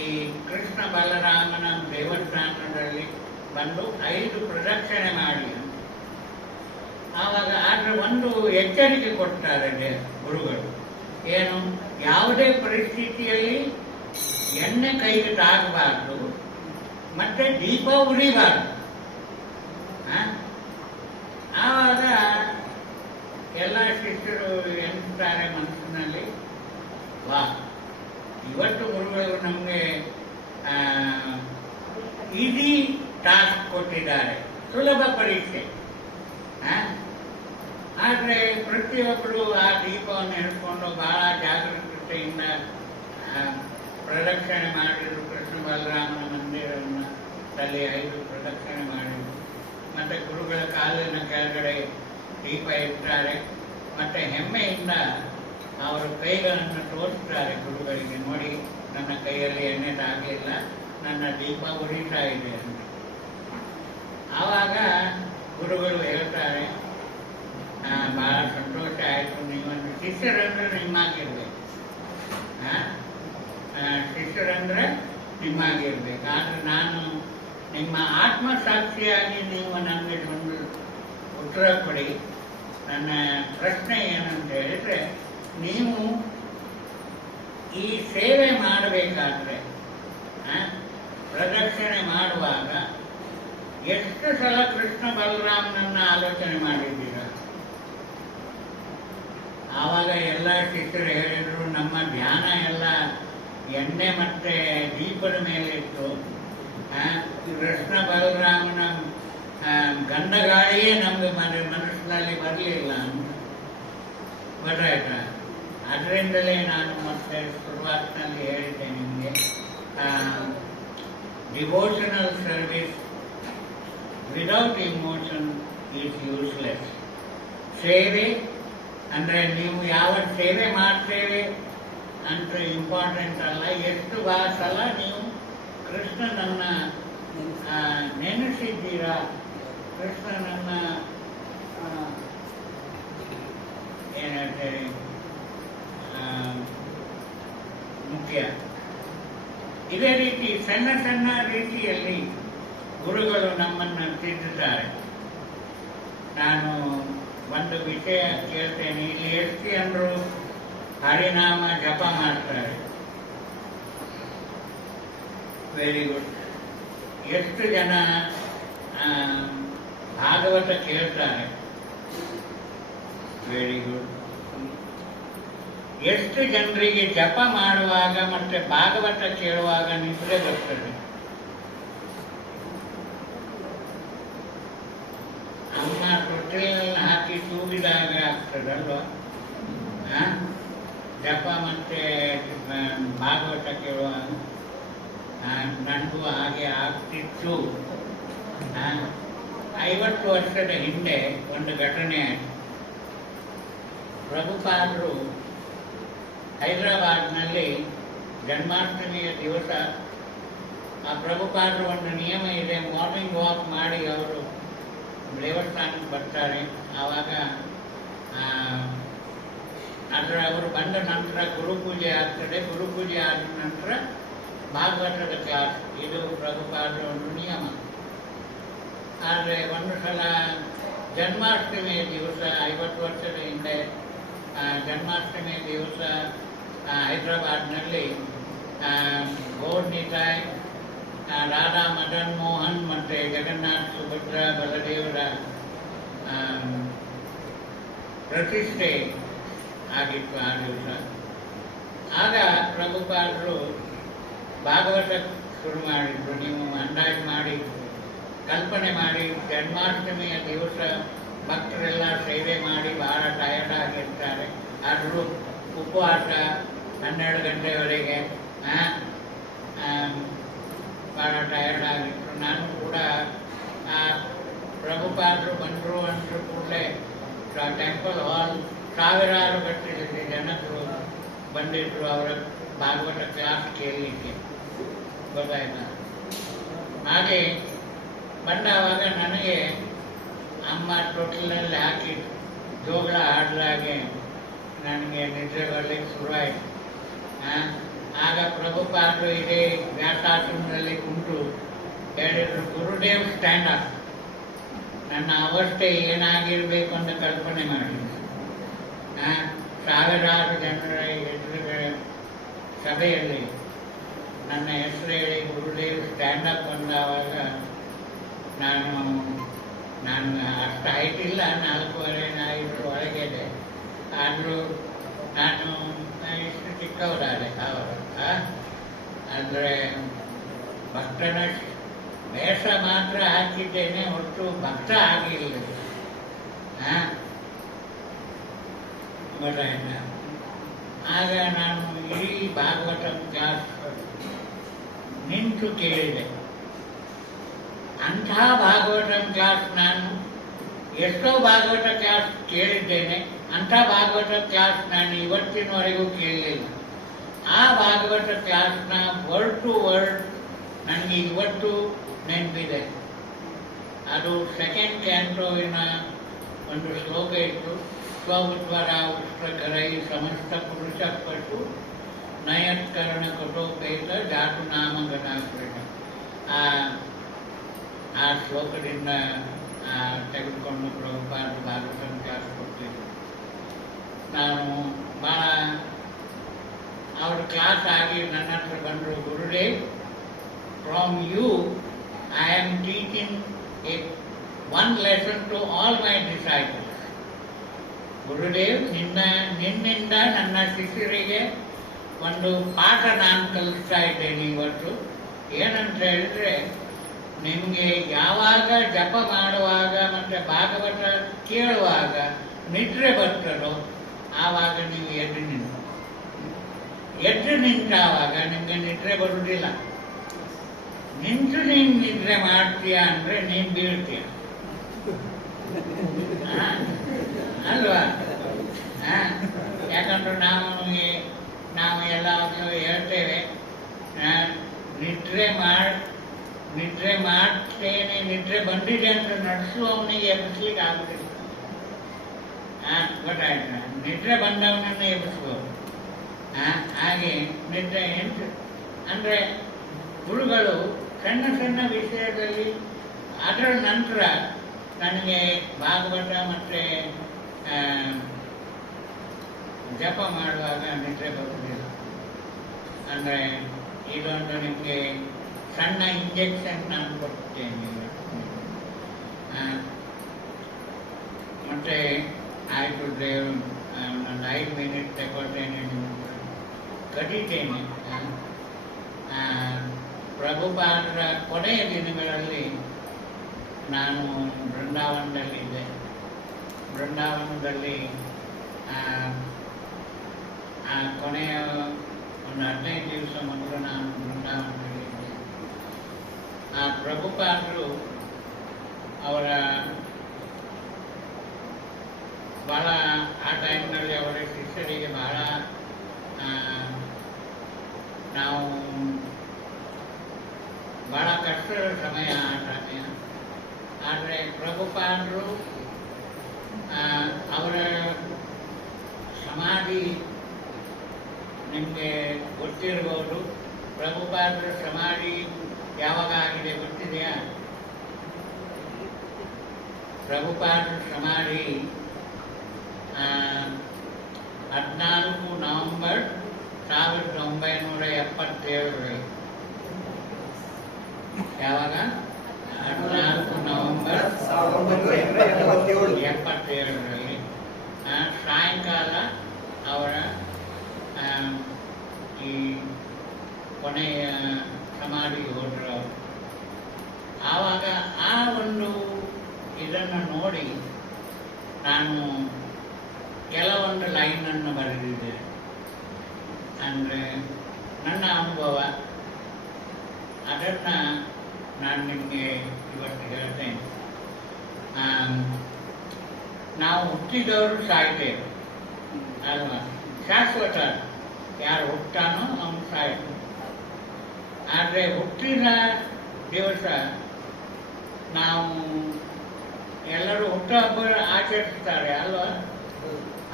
ಕೃಷ್ಣ ಬಲರಾಮನ ದೇವಸ್ಥಾನದಲ್ಲಿ ಬಂದು 5 ಪ್ರದಕ್ಷಿಣೆ ಮಾಡಿ. ಆವಾಗ ಆದ್ರೆ ಒಂದು ಎಚ್ಚರಿಕೆ ಕೊಡ್ತಾರೆ ಗುರುಗಳು, ಏನು, ಯಾವುದೇ ಪರಿಸ್ಥಿತಿಯಲ್ಲಿ ಎಣ್ಣೆ ಕೈಗೆ ತಾಗಬಾರ್ದು, ಮತ್ತೆ ದೀಪ ಉರಿಬಾರ್ದು. ಆವಾಗ ಎಲ್ಲ ಶಿಷ್ಯರು ಎನ್ನುತ್ತಾರೆ ಮನಸ್ಸಿನಲ್ಲಿ, ವಾ, ಇವತ್ತು ಗುರುಗಳು ನಮಗೆ ಈಸಿ ಟಾಸ್ಕ್ ಕೊಟ್ಟಿದ್ದಾರೆ, ಸುಲಭ ಪರೀಕ್ಷೆ. ಆದರೆ ಪ್ರತಿಯೊಬ್ಬರು ಆ ದೀಪವನ್ನು ಹಿಡ್ಕೊಂಡು ಬಹಳ ಜಾಗರೂಕತೆಯಿಂದ ಪ್ರದಕ್ಷಿಣೆ ಮಾಡಿದ್ರು. ಕೃಷ್ಣ ಬಲರಾಮನ ಮಂದಿರವನ್ನು ಅಲ್ಲಿ 5 ಪ್ರದಕ್ಷಿಣೆ ಮಾಡಿದ್ರು. ಮತ್ತೆ ಗುರುಗಳ ಕಾಲಿನ ಕೆಳಗಡೆ ದೀಪ ಇಡ್ತಾರೆ. ಮತ್ತೆ ಹೆಮ್ಮೆಯಿಂದ ಅವರು ಕೈಗಳನ್ನು ತೋರಿಸ್ತಾರೆ ಗುರುಗಳಿಗೆ, ನೋಡಿ ನನ್ನ ಕೈಯಲ್ಲಿ ಎಣ್ಣೆ ತಾಗಲಿಲ್ಲ, ನನ್ನ ದೀಪ ಉರಿತಾ ಇದೆ ಅಂತ. ಆವಾಗ ಗುರುಗಳು ಹೇಳ್ತಾರೆ, ಬಹಳ ಸಂತೋಷ ಆಯಿತು, ನೀವೊಂದು ಶಿಷ್ಯರಂದ್ರೆ ನಿಮ್ಮಾಗಿರ್ಬೇಕು, ಶಿಷ್ಯರಂದ್ರೆ ನಿಮ್ಮಾಗಿರ್ಬೇಕು. ಆದರೆ ನಾನು ನಿಮ್ಮ ಆತ್ಮಸಾಕ್ಷಿಯಾಗಿ ನೀವು ನನಗೆ ಒಂದು ಉತ್ತರ ಕೊಡಿ. ನನ್ನ ಪ್ರಶ್ನೆ ಏನಂತ ಹೇಳಿದ್ರೆ, ನೀವು ಈ ಸೇವೆ ಮಾಡಬೇಕಾದ್ರೆ ಪ್ರದಕ್ಷಿಣೆ ಮಾಡುವಾಗ ಎಷ್ಟು ಸಲ ಕೃಷ್ಣ ಬಲರಾಮನನ್ನ ಆಲೋಚನೆ ಮಾಡಿದ್ದೀರ? ಆವಾಗ ಎಲ್ಲ ಶಿಷ್ಯರು ಹೇಳಿದ್ರು, ನಮ್ಮ ಧ್ಯಾನ ಎಲ್ಲ ಎಣ್ಣೆ ಮತ್ತೆ ದೀಪದ ಮೇಲೆ ಇತ್ತು, ಕೃಷ್ಣ ಬಲರಾಮನ ಗಂಧಗಾಳಿಯೇ ನಮ್ಗೆ ಮನಸ್ಸಿನಲ್ಲಿ ಬರಲಿಲ್ಲ ಅಂತ. ಗೊತ್ತಾಯ್ತಾ? ಅದರಿಂದಲೇ ನಾನು ಮತ್ತೆ ಶುರುವಾತಿನಲ್ಲಿ ಹೇಳಿದ್ದೆ ನಿಮಗೆ, devotional service without emotion is useless. ಸೇವೆ ಅಂದರೆ ನೀವು ಯಾವ ಸೇವೆ ಮಾಡ್ತೇವೆ ಅಂತ ಇಂಪಾರ್ಟೆಂಟ್ ಅಲ್ಲ, ಎಷ್ಟು ಸಲ ನೀವು ಕೃಷ್ಣನನ್ನ ನೆನೆಸಿದ್ದೀರಾ, ಕೃಷ್ಣನನ್ನ ಏನು ಹೇಳ್ತೇವೆ ಮುಖ್ಯ. ಇದೇ ರೀತಿ ಸಣ್ಣ ಸಣ್ಣ ರೀತಿಯಲ್ಲಿ ಗುರುಗಳು ನಮ್ಮನ್ನು ತಿದ್ದುತ್ತಾರೆ. ನಾನು ಒಂದು ವಿಷಯ ಕೇಳ್ತೇನೆ, ಇಲ್ಲಿ ಎಷ್ಟು ಜನರು ಹರಿನಾಮ ಜಪ ಮಾಡ್ತಾರೆ? Very good. ಎಷ್ಟು ಜನ ಭಾಗವತ ಕೇಳ್ತಾರೆ? Very good. ಎಷ್ಟು ಜನರಿಗೆ ಜಪ ಮಾಡುವಾಗ ಮತ್ತೆ ಭಾಗವತ ಕೇಳುವಾಗ ನಿದ್ರೆ ಬರ್ತದೆ? ಅಮ್ಮ ತೊಟ್ಟಿಲಲ್ಲಿ ಹಾಕಿ ತೂಗಿದಾಗ ಆಗ್ತದಲ್ವ? ಜಪ ಮತ್ತೆ ಭಾಗವತ ಕೇಳುವಾಗ ನನಗೂ ಹಾಗೆ ಆಗ್ತಿತ್ತು. 50 ವರ್ಷದ ಹಿಂದೆ ಒಂದು ಘಟನೆ ಆಯಿತು. ಪ್ರಭುಪಾದರು ಹೈದರಾಬಾದ್ನಲ್ಲಿ ಜನ್ಮಾಷ್ಟಮಿಯ ದಿವಸ, ಆ ಪ್ರಭುಪಾದರು ಒಂದು ನಿಯಮ ಇದೆ, ಮಾರ್ನಿಂಗ್ ವಾಕ್ ಮಾಡಿ ಅವರು ದೇವಸ್ಥಾನಕ್ಕೆ ಬರ್ತಾರೆ. ಆವಾಗ ಅವರು ಬಂದ ನಂತರ ಗುರುಪೂಜೆ ಆಗ್ತದೆ. ಗುರುಪೂಜೆ ಆದ ನಂತರ ಭಾಗವತದ ಕ್ಲಾಸ್. ಇದು ಪ್ರಭುಪಾದರ ಒಂದು ನಿಯಮ. ಆದರೆ ಒಂದು ಸಲ ಜನ್ಮಾಷ್ಟಮಿಯ ದಿವಸ, 50 ವರ್ಷದ ಹಿಂದೆ ಜನ್ಮಾಷ್ಟಮಿಯ ದಿವಸ ಹೈದರಾಬಾದ್ನಲ್ಲಿ ಗೌರ್ ನಿತಾಯ್, ರಾಧಾ ಮದನ್ ಮೋಹನ್ ಮತ್ತು ಜಗನ್ನಾಥ್ ಸುಭದ್ರ ಬಲದೇವರ ಪ್ರತಿಷ್ಠೆ ಆಗಿತ್ತು ಆ ದಿವಸ. ಆಗ ಪ್ರಭುಪಾದರು ಭಾಗವತ ಶುರು ಮಾಡಿದ್ರು. ನೀವು ಅಂದಾಜು ಮಾಡಿ ಕಲ್ಪನೆ ಮಾಡಿ, ಜನ್ಮಾಷ್ಟಮಿಯ ದಿವಸ ಭಕ್ತರೆಲ್ಲ ಸೇವೆ ಮಾಡಿ ಬಹಳ ಟಯರ್ಡ್ ಆಗಿರ್ತಾರೆ. ಆದರೂ ಉಪವಾಸ 12 ಗಂಟೆವರೆಗೆ ಬಹಳ ಟಯರ್ಡ್ ಆಗಿತ್ತು. ನಾನು ಕೂಡ ಪ್ರಭುಪಾದರು ಬಂದರು ಅಂದರೂ ಕೂಡಲೇ ಟೆಂಪಲ್ ಹಾಲ್ ಸಾವಿರಾರು ಗಟ್ಟಲೆ ಜನರು ಬಂದಿದ್ರು ಅವರ ಭಾಗವತ ಕ್ಲಾಸ್ ಕೇಳಲಿಕ್ಕೆ. ಗೊತ್ತಾಯ್ತಾ? ಹಾಗೆ ಬಂದಾವಾಗ ನನಗೆ ಅಮ್ಮ ತೊಟ್ಟಿಲಲ್ಲಿ ಹಾಕಿ ಜೋಗಳ ಹಾಡಿದಾಗೆ ನನಗೆ ನಿದ್ರೆ ಬರಲಿಕ್ಕೆ ಶುರುವಾಯಿತು. ಆಗ ಪ್ರಭುಪಾದರು ಇದೇ ವ್ಯಾಸಾಸನದಲ್ಲಿ ಕುಂತು ಹೇಳಿದ್ರು, ಗುರುದೇವ್ ಸ್ಟ್ಯಾಂಡ್ ಅಪ್. ನನ್ನ ಅವಸ್ಥೆ ಏನಾಗಿರಬೇಕು ಅಂತ ಕಲ್ಪನೆ ಮಾಡಿ. ಸಾವಿರಾರು ಜನರ ಎದುರುಗಳ ಸಭೆಯಲ್ಲಿ ನನ್ನ ಹೆಸರು ಹೇಳಿ ಗುರುದೇವ್ ಸ್ಟ್ಯಾಂಡ್ ಅಪ್ ಬಂದಾವಾಗ ನಾನು ಅಷ್ಟು ಹೈಟ್ ಇಲ್ಲ, 4.5 ಒಳಗಿದೆ. ಆದರೂ ನಾನು ಇಷ್ಟು ಚಿಕ್ಕವರಾದೆ ಅವರು. ಅಂದರೆ ಭಕ್ತನ ವೇಷ ಮಾತ್ರ ಹಾಕಿದ್ದೇನೆ, ಹೊರತು ಭಕ್ತ ಆಗಿಲ್ಲ. ಗೊತ್ತಾಯ್ತಾ? ಆಗ ನಾನು ಇಡೀ ಭಾಗವತ ಕ್ಲಾಸ್ ನಿಂತು ಕೇಳಿದೆ. ಅಂಥ ಭಾಗವತ ಕ್ಲಾಸ್ ನಾನು ಎಷ್ಟೋ ಭಾಗವತ ಕ್ಲಾಸ್ ಕೇಳಿದ್ದೇನೆ, ಅಂಥ ಭಾಗವತ ಕ್ಲಾಸ್ ನಾನು ಇವತ್ತಿನವರೆಗೂ ಕೇಳಲಿಲ್ಲ. ಆ ಭಾಗವತ ಕ್ಲಾಸ್ನ ವರ್ಡ್ ಟು ವರ್ಡ್ ನನಗೆ ಇವತ್ತು ನೆನಪಿದೆ. ಅದು ಸೆಕೆಂಡ್ ಕ್ಯಾಂಟೋವಿನ ಒಂದು ಶ್ಲೋಕ ಇತ್ತು. ಸ್ವಉದ್ವರ ಉಷ್ಟ್ರಕರೈ ಸಮಸ್ತ ಪುರುಷ ಪಶು ನಯತ್ಕರಣ ಕಟೋಪೇತ ಜಾತು ನಾಮ ಗಣಾಶ್ರಯ. ಆ ಶ್ಲೋಕದಿಂದ ತೆಗೆದುಕೊಂಡು ಪ್ರಭುಪಾದ ಭಾರತ ಕ್ಲಾಸ್ ಕೊಡ್ತಿದ್ದರು. ನಾನು ಭಾಳ ಅವ್ರ ಕ್ಲಾಸ್ ಆಗಿ ನನ್ನ ಹತ್ರ ಬಂದರು, Gurudev, from you I am teaching one lesson to all my disciples. Gurudev, ನಿನ್ನಿಂದ ನನ್ನ ಶಿಷ್ಯರಿಗೆ ಒಂದು ಪಾಠ ನಾನು ಕಲಿಸ್ತಾ ಇದ್ದೇನೆ ಇವತ್ತು. ಏನಂತ ಹೇಳಿದ್ರೆ, ನಿಮಗೆ ಯಾವಾಗ ಜಪ ಮಾಡುವಾಗ ಮತ್ತು ಭಾಗವತ ಕೇಳುವಾಗ ನಿದ್ರೆ ಬರ್ತದೋ ಆವಾಗ ನೀವು ಎದ್ದು ನಿಂತಾವಾಗ ನಿಮಗೆ ನಿದ್ರೆ ಬರುವುದಿಲ್ಲ. ನಿಂತು ನೀನು ನಿದ್ರೆ ಮಾಡ್ತೀಯ ಅಂದರೆ ನೀನು ಬೀಳ್ತೀಯ ಅಲ್ವಾ? ಯಾಕಂದ್ರೆ ನಾವು ಎಲ್ಲಾದರೂ ಹೇಳ್ತೇವೆ, ನಿದ್ರೆ ಮಾಡ್ತೇನೆ, ನಿದ್ರೆ ಬಂದಿದೆ ಅಂತ ನಡೆಸುವವನಿಗೆ ಎಬ್ಬಿಸ್ಲಿಕ್ಕೆ ಆಗುದಿಲ್ಲ. ಗೊತ್ತಾಯ್ತಾ? ನಿದ್ರೆ ಬಂದವನನ್ನು ಎಬ್ಬಿಸ್ಬೋದು. ಹಾಗೆ ನಿದ್ರೆ ಅಂದರೆ ಗುರುಗಳು ಸಣ್ಣ ಸಣ್ಣ ವಿಷಯದಲ್ಲಿ, ಅದರ ನಂತರ ನನಗೆ ಭಾಗವತ ಮತ್ತು ಜಪ ಮಾಡುವಾಗ ನಿದ್ರೆ ಬರುವುದಿಲ್ಲ. ಅಂದರೆ ಇದೊಂದು ನಿಮಗೆ ಸಣ್ಣ ಇಂಜೆಕ್ಷನ್ ನಾನು ಕೊಡ್ತೇನೆ. ಮತ್ತು ಆಯಿತು ದೇವರು, ಒಂದು 5 ಮಿನಿಟ್ ತಗೊಳ್ತೇನೆ, ಕದೀತೇನೆ. ಪ್ರಭುಪಾದರ ಕೊನೆಯ ದಿನಗಳಲ್ಲಿ ನಾನು ಬೃಂದಾವನದಲ್ಲಿದ್ದೆ. ಬೃಂದಾವನದಲ್ಲಿ ಕೊನೆಯ ಒಂದು 15 ದಿವಸ ಮೊದಲು ನಾನು ಬೃಂದಾವನದಲ್ಲಿದ್ದೆ. ಪ್ರಭುಪಾದರು ಅವರ ಭಾಳ ಆ ಟೈಮ್ನಲ್ಲಿ ಅವರ ಶಿಷ್ಯರಿಗೆ ಭಾಳ ನಾವು ಭಾಳ ಕಷ್ಟದ ಸಮಯ ಆ ಸಮಯ. ಆದರೆ ಪ್ರಭುಪಾದರು ಅವರ ಸಮಾಧಿ ನಿಮಗೆ ಗೊತ್ತಿರ್ಬೋದು. ಪ್ರಭುಪಾದರ ಸಮಾಧಿ ಯಾವಾಗ ಆಗಿದೆ ಗೊತ್ತಿದೆಯಾ? ಪ್ರಭುಪಾದರ ಸಮಾಧಿ 14 ನವೆಂಬರ್ 1977ರಲ್ಲಿ. ಯಾವಾಗ? 14 ನವೆಂಬರ್ 1977ರಲ್ಲಿ ಸಾಯಂಕಾಲ ಅವರ ಈ ಕೊನೆಯ ಸಮಾಧಿಗೆ ಹೋದರು. ಆವಾಗ ಆ ಒಂದು ಇದನ್ನು ನೋಡಿ ನಾನು ಕೆಲವೊಂದು ಲೈನನ್ನು ಬರೆದಿದ್ದೆ. ಅಂದರೆ ನನ್ನ ಅನುಭವ, ಅದನ್ನು ನಾನು ನಿಮಗೆ ಇವತ್ತು ಹೇಳ್ತೇನೆ. ನಾವು ಹುಟ್ಟಿದವರು ಸಾಯ್ತೇವೆ ಅಲ್ವಾ? ಶಾಶ್ವತ. ಯಾರು ಹುಟ್ಟಾನೋ ಅವನು ಸಾಯ್ತು. ಆದರೆ ಹುಟ್ಟಿದ ದಿವಸ ನಾವು ಎಲ್ಲರೂ ಹುಟ್ಟುಹಬ್ಬ ಆಚರಿಸ್ತಾರೆ ಅಲ್ವಾ?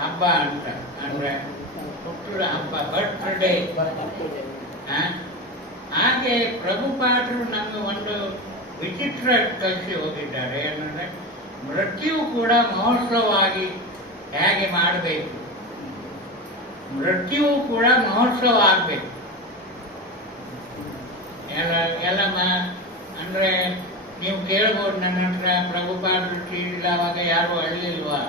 ಹಬ್ಬ ಅಂತ ಅಂದರೆ ಹುಟ್ಟಿದ ಹಬ್ಬ, ಬರ್ತ್ಡೇ. ಹಾಗೆ ಪ್ರಭುಪಾದರು ನಮಗೆ ಒಂದು ವಿಚಿತ್ರ ಕಲಿಸಿ ಹೋಗಿದ್ದಾರೆ. ಏನಂದರೆ ಮೃತ್ಯು ಕೂಡ ಮಹೋತ್ಸವವಾಗಿ ಹೇಗೆ ಮಾಡಬೇಕು, ಮೃತ್ಯುವು ಕೂಡ ಮಹೋತ್ಸವ ಆಗಬೇಕು. ಎಲ್ಲ ಅಂದರೆ ನೀವು ಕೇಳ್ಬೋದು, ನನ್ನ ಹತ್ರ ಪ್ರಭುಪಾದರು ತೀರಿದವಾಗ ಯಾರು ಅಳ್ಳಿಲ್ವಾ?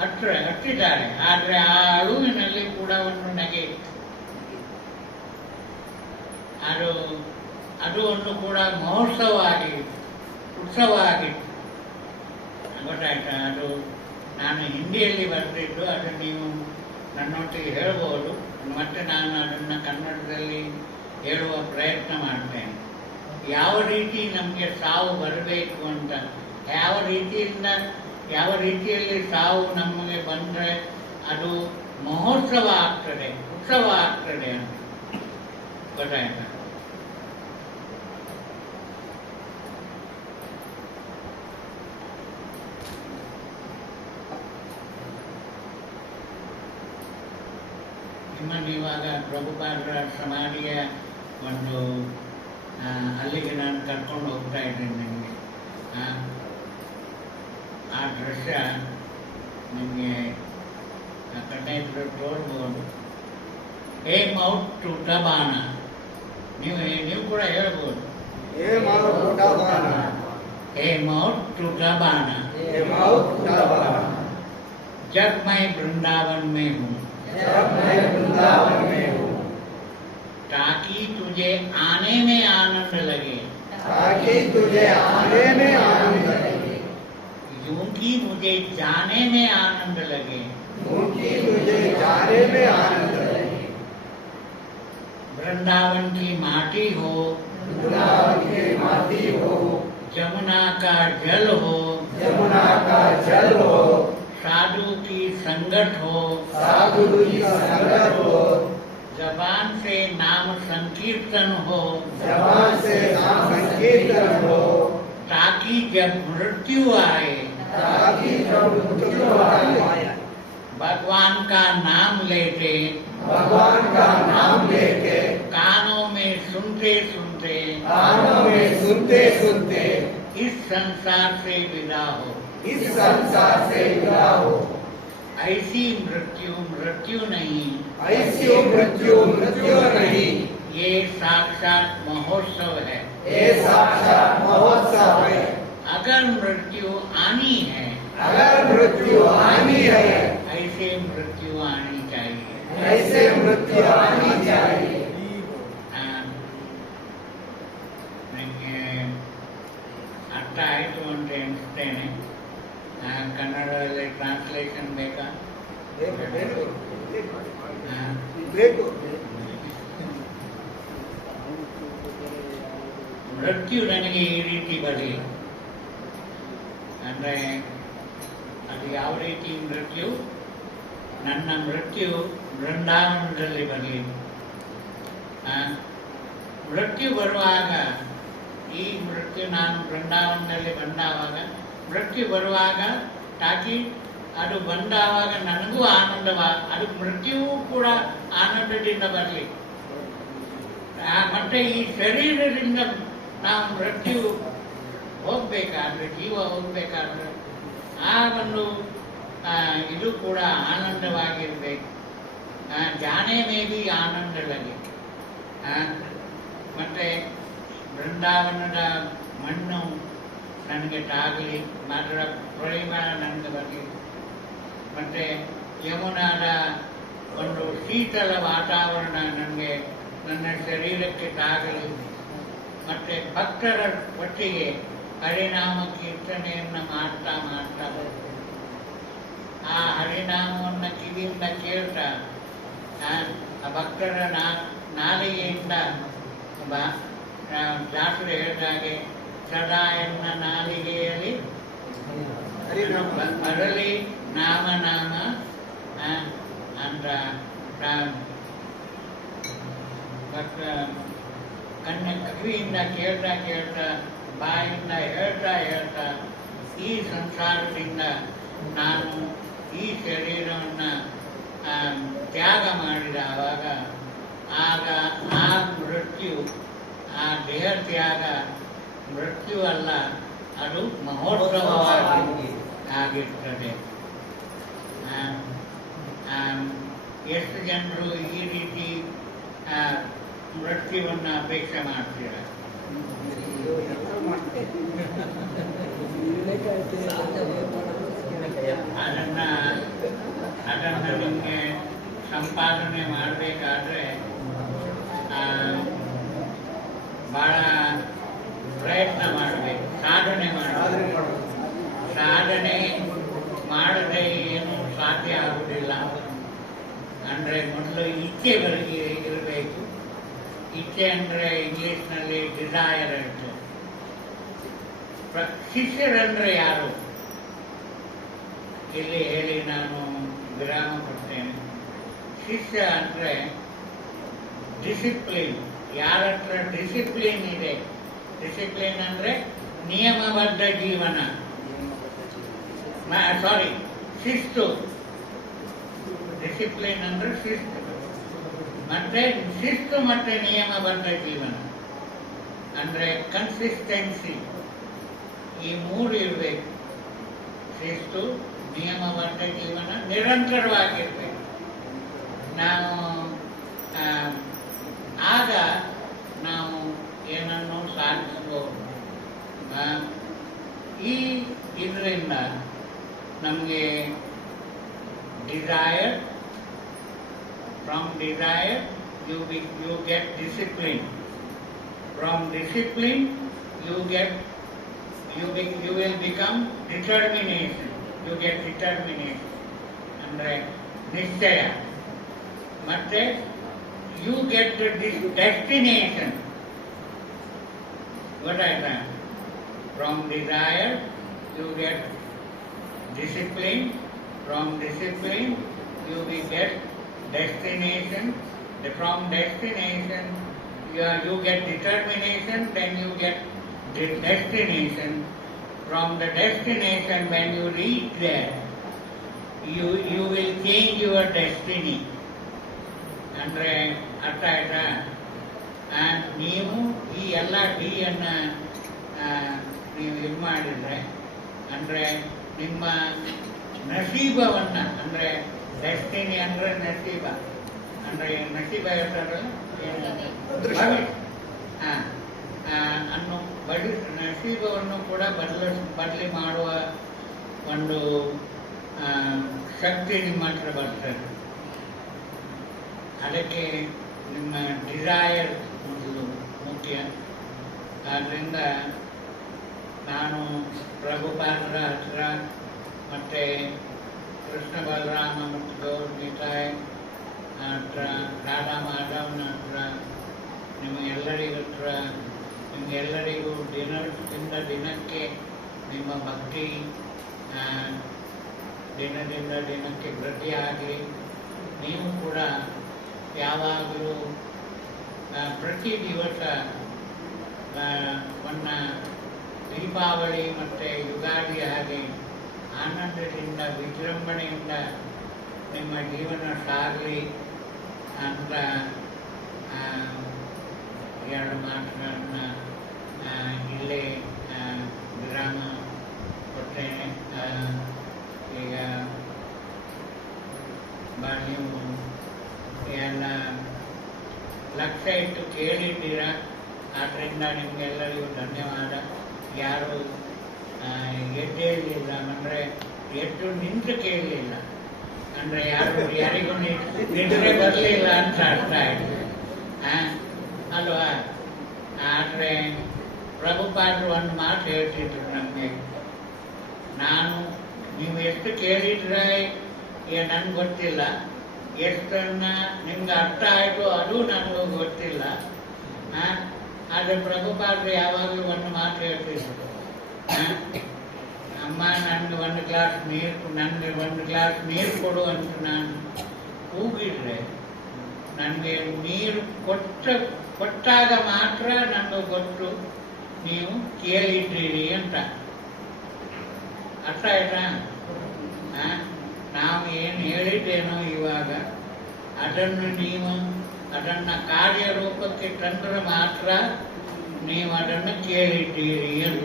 ಹತ್ತಿದ್ದಾರೆ. ಆದರೆ ಆ ಅಳುವಿನಲ್ಲಿ ಕೂಡ ಒಂದು ನಗೆ ಇತ್ತು. ಅದು ಒಂದು ಕೂಡ ಮಹೋತ್ಸವ ಆಗಿತ್ತು, ಉತ್ಸವ ಆಗಿತ್ತು. ಗೊತ್ತಾಯ್ತಾ? ಅದು ನಾನು ಹಿಂದಿಯಲ್ಲಿ ಬರೆದಿದ್ದು, ಅದು ನೀವು ನನ್ನೊಟ್ಟಿಗೆ ಹೇಳ್ಬೋದು. ಮತ್ತೆ ನಾನು ಅದನ್ನು ಕನ್ನಡದಲ್ಲಿ ಹೇಳುವ ಪ್ರಯತ್ನ ಮಾಡ್ತೇನೆ. ಯಾವ ರೀತಿ ನಮಗೆ ಸಾವು ಬರಬೇಕು ಅಂತ, ಯಾವ ರೀತಿಯಲ್ಲಿ ಸಾವು ನಮಗೆ ಬಂದರೆ ಅದು ಮಹೋತ್ಸವ ಆಗ್ತದೆ, ಉತ್ಸವ ಆಗ್ತದೆ ಅಂತ. ಗೊತ್ತಾಯ್ತಾ? ನಿಮ್ಮನ್ನು ಇವಾಗ ಪ್ರಭುಪಾದರ ಸಮಾಧಿಯ ಒಂದು ಅಲ್ಲಿಗೆ ನಾನು ಕರ್ಕೊಂಡು ಹೋಗ್ತಾ ಇದ್ದೇನೆ. ನಿಮಗೆ ಆ ದೃಶ್ಯ ನಿಮಗೆ ಕಣ್ಣೆ ಇದ್ರೆ ತೋರ್ಬೋದು. ಏ ಮೌಟ್ ಟುಟಬಾನ, ನೀವು ಕೂಡ ಹೇಳ್ಬೋದು. ಏ मौत टूटाबाना, जब मैं वृंदावन में हूँ, ताकि तुझे आने में आनंद लगे, यूं कि मुझे जाने में आनंद लगे, वृंदावन की माटी हो, जमुना का जल हो, साधु की संगत हो, जबान से नाम संकीर्तन हो, ताकि जब मृत्यु आए भगवान का नाम लेते कानों में सुनते सुनते इस संसार से विदा हो। ऐसी मृत्यु नहीं, ये साक्षात महोत्सव है। अगर मृत्यु आनी है ऐसे मृत्यु आनी चाहिए। ನನಗೆ ಅರ್ಥ ಆಯಿತು ಅಂತ ಎಣಿಸ್ತೇನೆ. ಕನ್ನಡದಲ್ಲಿ ಟ್ರಾನ್ಸ್ಲೇಷನ್ ಬೇಕಾ? ಮೃತ್ಯು ನನಗೆ ಈ ರೀತಿ ಬರಲಿ ಅಂದರೆ ಅದು ಯಾವ ರೀತಿ ಮೃತ್ಯು? ನನ್ನ ಮೃತ್ಯು ವೃಂದಾವನದಲ್ಲಿ ಬರಲಿ. ಮೃತ್ಯು ಬರುವಾಗ, ಈ ಮೃತ್ಯು ನಾನು ವೃಂದಾವನದಲ್ಲಿ ಬಂದಾವಾಗ ಮೃತ್ಯು ಬರುವಾಗ ತಾಕಿ ಅದು ಬಂದಾವಾಗ ನನಗೂ ಅದು ಮೃತ್ಯುವು ಕೂಡ ಆನಂದದಿಂದ ಬರಲಿ. ಮತ್ತೆ ಈ ಶರೀರದಿಂದ ನಾವು ಮೃತ್ಯು ಹೋಗ್ಬೇಕಾದ್ರೆ, ಜೀವ ಹೋಗ್ಬೇಕಾದ್ರೆ ಆ ಒಂದು ಇದು ಕೂಡ ಆನಂದವಾಗಿರ್ಬೇಕು. ಜಾನೆ ಮೇಬಿ ಆನಂದ ಲಗೆ. ಮತ್ತೆ ಬೃಂದಾವನದ ಮಣ್ಣು ನನಗೆ ತಾಗಲಿ, ಅದರ ಪರಿಮಳ ನನಗೆ ಬರಲಿ. ಮತ್ತೆ ಯಮುನಾದ ಒಂದು ಶೀತಲ ವಾತಾವರಣ ನನಗೆ ನನ್ನ ಶರೀರಕ್ಕೆ ತಾಗಲಿ. ಮತ್ತೆ ಭಕ್ತರ ಒಟ್ಟಿಗೆ ಹರಿನಾಮ ಕೀರ್ತನೆಯನ್ನು ಮಾಡ್ತಾ ಆ ಹರಿನಾಮವನ್ನು ಕಿವಿಯಿಂದ ಕೇಳ್ತಾ ಆ ಭಕ್ತರ ನಾಲಿಗೆಯಿಂದ ದಾಸರು ಹೇಳಿದಾಗೆ ಸದಾ ಎನ್ನ ನಾಲಿಗೆಯಲ್ಲಿ ಬರಲಿ ನಾಮ ಅಂತ ಕಿವಿಯಿಂದ ಕೇಳ್ತಾ ಬಾಯಿಂದ ಹೇಳ್ತಾ ಈ ಸಂಸಾರದಿಂದ ನಾನು ಈ ಶರೀರವನ್ನು ತ್ಯಾಗ ಮಾಡಿದ ಆಗ ಆ ಮೃತ್ಯು, ಆ ದೇಹ ತ್ಯಾಗ ಮೃತ್ಯು ಅಲ್ಲ, ಅದು ಮಹೋತ್ಸವವಾಗಿ ಆಗಿರ್ತದೆ. ಎಷ್ಟು ಜನರು ಈ ರೀತಿ ಮೃತ್ಯುವನ್ನು ಅಪೇಕ್ಷೆ ಮಾಡ್ತೀರ? ಅದನ್ನು ನಿಮಗೆ ಸಂಪಾದನೆ ಮಾಡಬೇಕಾದ್ರೆ ಬಹಳ ಪ್ರಯತ್ನ ಮಾಡಬೇಕು, ಸಾಧನೆ ಮಾಡಬೇಕು. ಸಾಧನೆ ಮಾಡದೆ ಏನು ಸಾಧ್ಯ ಆಗುವುದಿಲ್ಲ. ಅಂದರೆ ಮೊದಲು ಇಚ್ಛೆ ಇರಬೇಕು. ಇಚ್ಛೆ ಅಂದರೆ ಇಂಗ್ಲಿಷ್ನಲ್ಲಿ ಡಿಸೈರ್ ಇರ್ತದೆ. ಶಿಷ್ಯರಂದ್ರೆ ಯಾರು ಇಲ್ಲಿ ಹೇಳಿ ನಾನು ವಿರಾಮ ಕೊಡ್ತೇನೆ. ಶಿಷ್ಯ ಅಂದರೆ ಡಿಸಿಪ್ಲಿನ್. ಯಾರ ಹತ್ರ ಡಿಸಿಪ್ಲಿನ್ ಇದೆ, ಡಿಸಿಪ್ಲಿನ್ ಅಂದರೆ ನಿಯಮಬದ್ಧ ಜೀವನ, ಶಿಸ್ತು. ಡಿಸಿಪ್ಲಿನ್ ಅಂದರೆ ಶಿಸ್ತು. ಮತ್ತೆ ಶಿಸ್ತು ಮತ್ತೆ ನಿಯಮಬದ್ಧ ಜೀವನ ಅಂದ್ರೆ ಕನ್ಸಿಸ್ಟೆನ್ಸಿ, ಈ ಮೂರು ಇರಬೇಕು. ಶಿಸ್ತು, ನಿಯಮಬದ್ಧ ಜೀವನ, ನಿರಂತರವಾಗಿರ್ಬೇಕು. ನಾವು ಆಗ ನಾವು ಏನನ್ನು ಸಾಧಿಸಬಹುದು. ಈ ಇದರಿಂದ ನಮಗೆ desire, from desire you get discipline, from discipline you will become determination, you get determination ಅಂದ್ರೆ ನಿಶ್ಚಯ. ಮತ್ತೆ you get the destination. ಗೊತ್ತಾಯ್ತಾ? From desire you get discipline, from discipline you will get destination, from destination you get determination, then you get the destination. From the destination, when you reach there, you will change your destiny. ಅಂದ್ರೆ ಅರ್ಥ ಆಯ್ತಾ? ನೀವು ಈ ಎಲ್ಲ ಡಿಯನ್ನ ನೀವು ಇದು ಮಾಡಿದ್ರೆ ಅಂದ್ರೆ ನಿಮ್ಮ ನಸೀಬವನ್ನ, ಅಂದ್ರೆ ಡೆಸ್ಟಿನಿ ಅಂದ್ರೆ ನಸೀಬ, ಅಂದ್ರೆ ನಸೀಬ ಹೇಳ್ತಾರಲ್ಲ, ಅನ್ನು ನಸೀಬವನ್ನು ಕೂಡ ಬದಲಿ ಮಾಡುವ ಒಂದು ಶಕ್ತಿ ನಿಮ್ಮ ಹತ್ರ ಬರ್ತದೆ. ಅದಕ್ಕೆ ನಿಮ್ಮ ಡಿಸೈರ್ ಮೊದಲು ಮುಖ್ಯ. ಆದ್ದರಿಂದ ನಾನು ಪ್ರಭುಪಾದರ ಹತ್ರ ಮತ್ತು ಕೃಷ್ಣ ಬಲರಾಮ ಮತ್ತು ಗೌರ್ನಿತಾಯ್ ಹತ್ರ, ರಾಧಾ ಮಾಧವನ ಹತ್ರ, ನಿಮಗೆಲ್ಲರಿಗೂ ದಿನದಿಂದ ದಿನಕ್ಕೆ ನಿಮ್ಮ ಭಕ್ತಿ ದಿನದಿಂದ ದಿನಕ್ಕೆ ವೃದ್ಧಿಯಾಗಲಿ. ನೀವು ಕೂಡ ಯಾವಾಗಲೂ ಪ್ರತಿ ದಿವಸ ದೀಪಾವಳಿ ಮತ್ತು ಯುಗಾದಿ ಹಾಗೆ ಆನಂದದಿಂದ ವಿಜೃಂಭಣೆಯಿಂದ ನಿಮ್ಮ ಜೀವನ ಸಾಗಲಿ ಅಂತ ಎರಡು ಮಾತುಗಳನ್ನ ಇಲ್ಲೇ ವಿರಾಮ ಕೊಡ್ತೇನೆ. ಈಗ ನೀವು ಎಲ್ಲ ಲಕ್ಷ್ಯ ಇಟ್ಟು ಕೇಳಿದ್ದೀರ, ಆದ್ದರಿಂದ ನಿಮಗೆಲ್ಲರಿಗೂ ಧನ್ಯವಾದ. ಯಾರು ಎದ್ದೇಳಲಿಲ್ಲ ಅಂದರೆ ಎದ್ದು ನಿಂತು ಕೇಳಲಿಲ್ಲ ಅಂದರೆ ಯಾರಿಗೂ ನಿದ್ರೆ ಬರಲಿಲ್ಲ ಅಂತ ಅರ್ಥ ಆಯಿತು ಅಲ್ವಾ? ಆದರೆ ಪ್ರಭುಪಾದರು ಒಂದು ಮಾತು ಹೇಳ್ತಿದ್ರು ನಮಗೆ, ನೀವು ಎಷ್ಟು ಕೇಳಿದ್ರೆ ನನಗೆ ಗೊತ್ತಿಲ್ಲ, ಎಷ್ಟನ್ನ ನಿಮ್ಗೆ ಅರ್ಥ ಆಯಿತು ಅದು ನನಗೂ ಗೊತ್ತಿಲ್ಲ. ಆದರೆ ಪ್ರಭುಪಾದರು ಯಾವಾಗಲೂ ಒಂದು ಮಾತು ಹೇಳ್ತಿದ್ರು, ಅಮ್ಮ ನನಗೆ ಒಂದು ಗ್ಲಾಸ್ ನೀರು ಕೊಡು ಅಂತ ನಾನು ಕೂಗಿದ್ರೆ ನನಗೆ ನೀರು ಕೊಟ್ಟಾಗ ಮಾತ್ರ ನನಗೆ ಗೊತ್ತು ನೀವು ಕೇಳಿದ್ದೀರಿ ಅಂತ. ಅರ್ಥ ಆಯ್ತಾ? ನಾವು ಏನು ಹೇಳಿದ್ದೇನೋ ಇವಾಗ ಅದನ್ನು ಕಾರ್ಯರೂಪಕ್ಕೆ ತಂದ್ರೆ ಮಾತ್ರ ನೀವು ಅದನ್ನು ಕೇಳಿದ್ದೀರಿ ಅಂತ.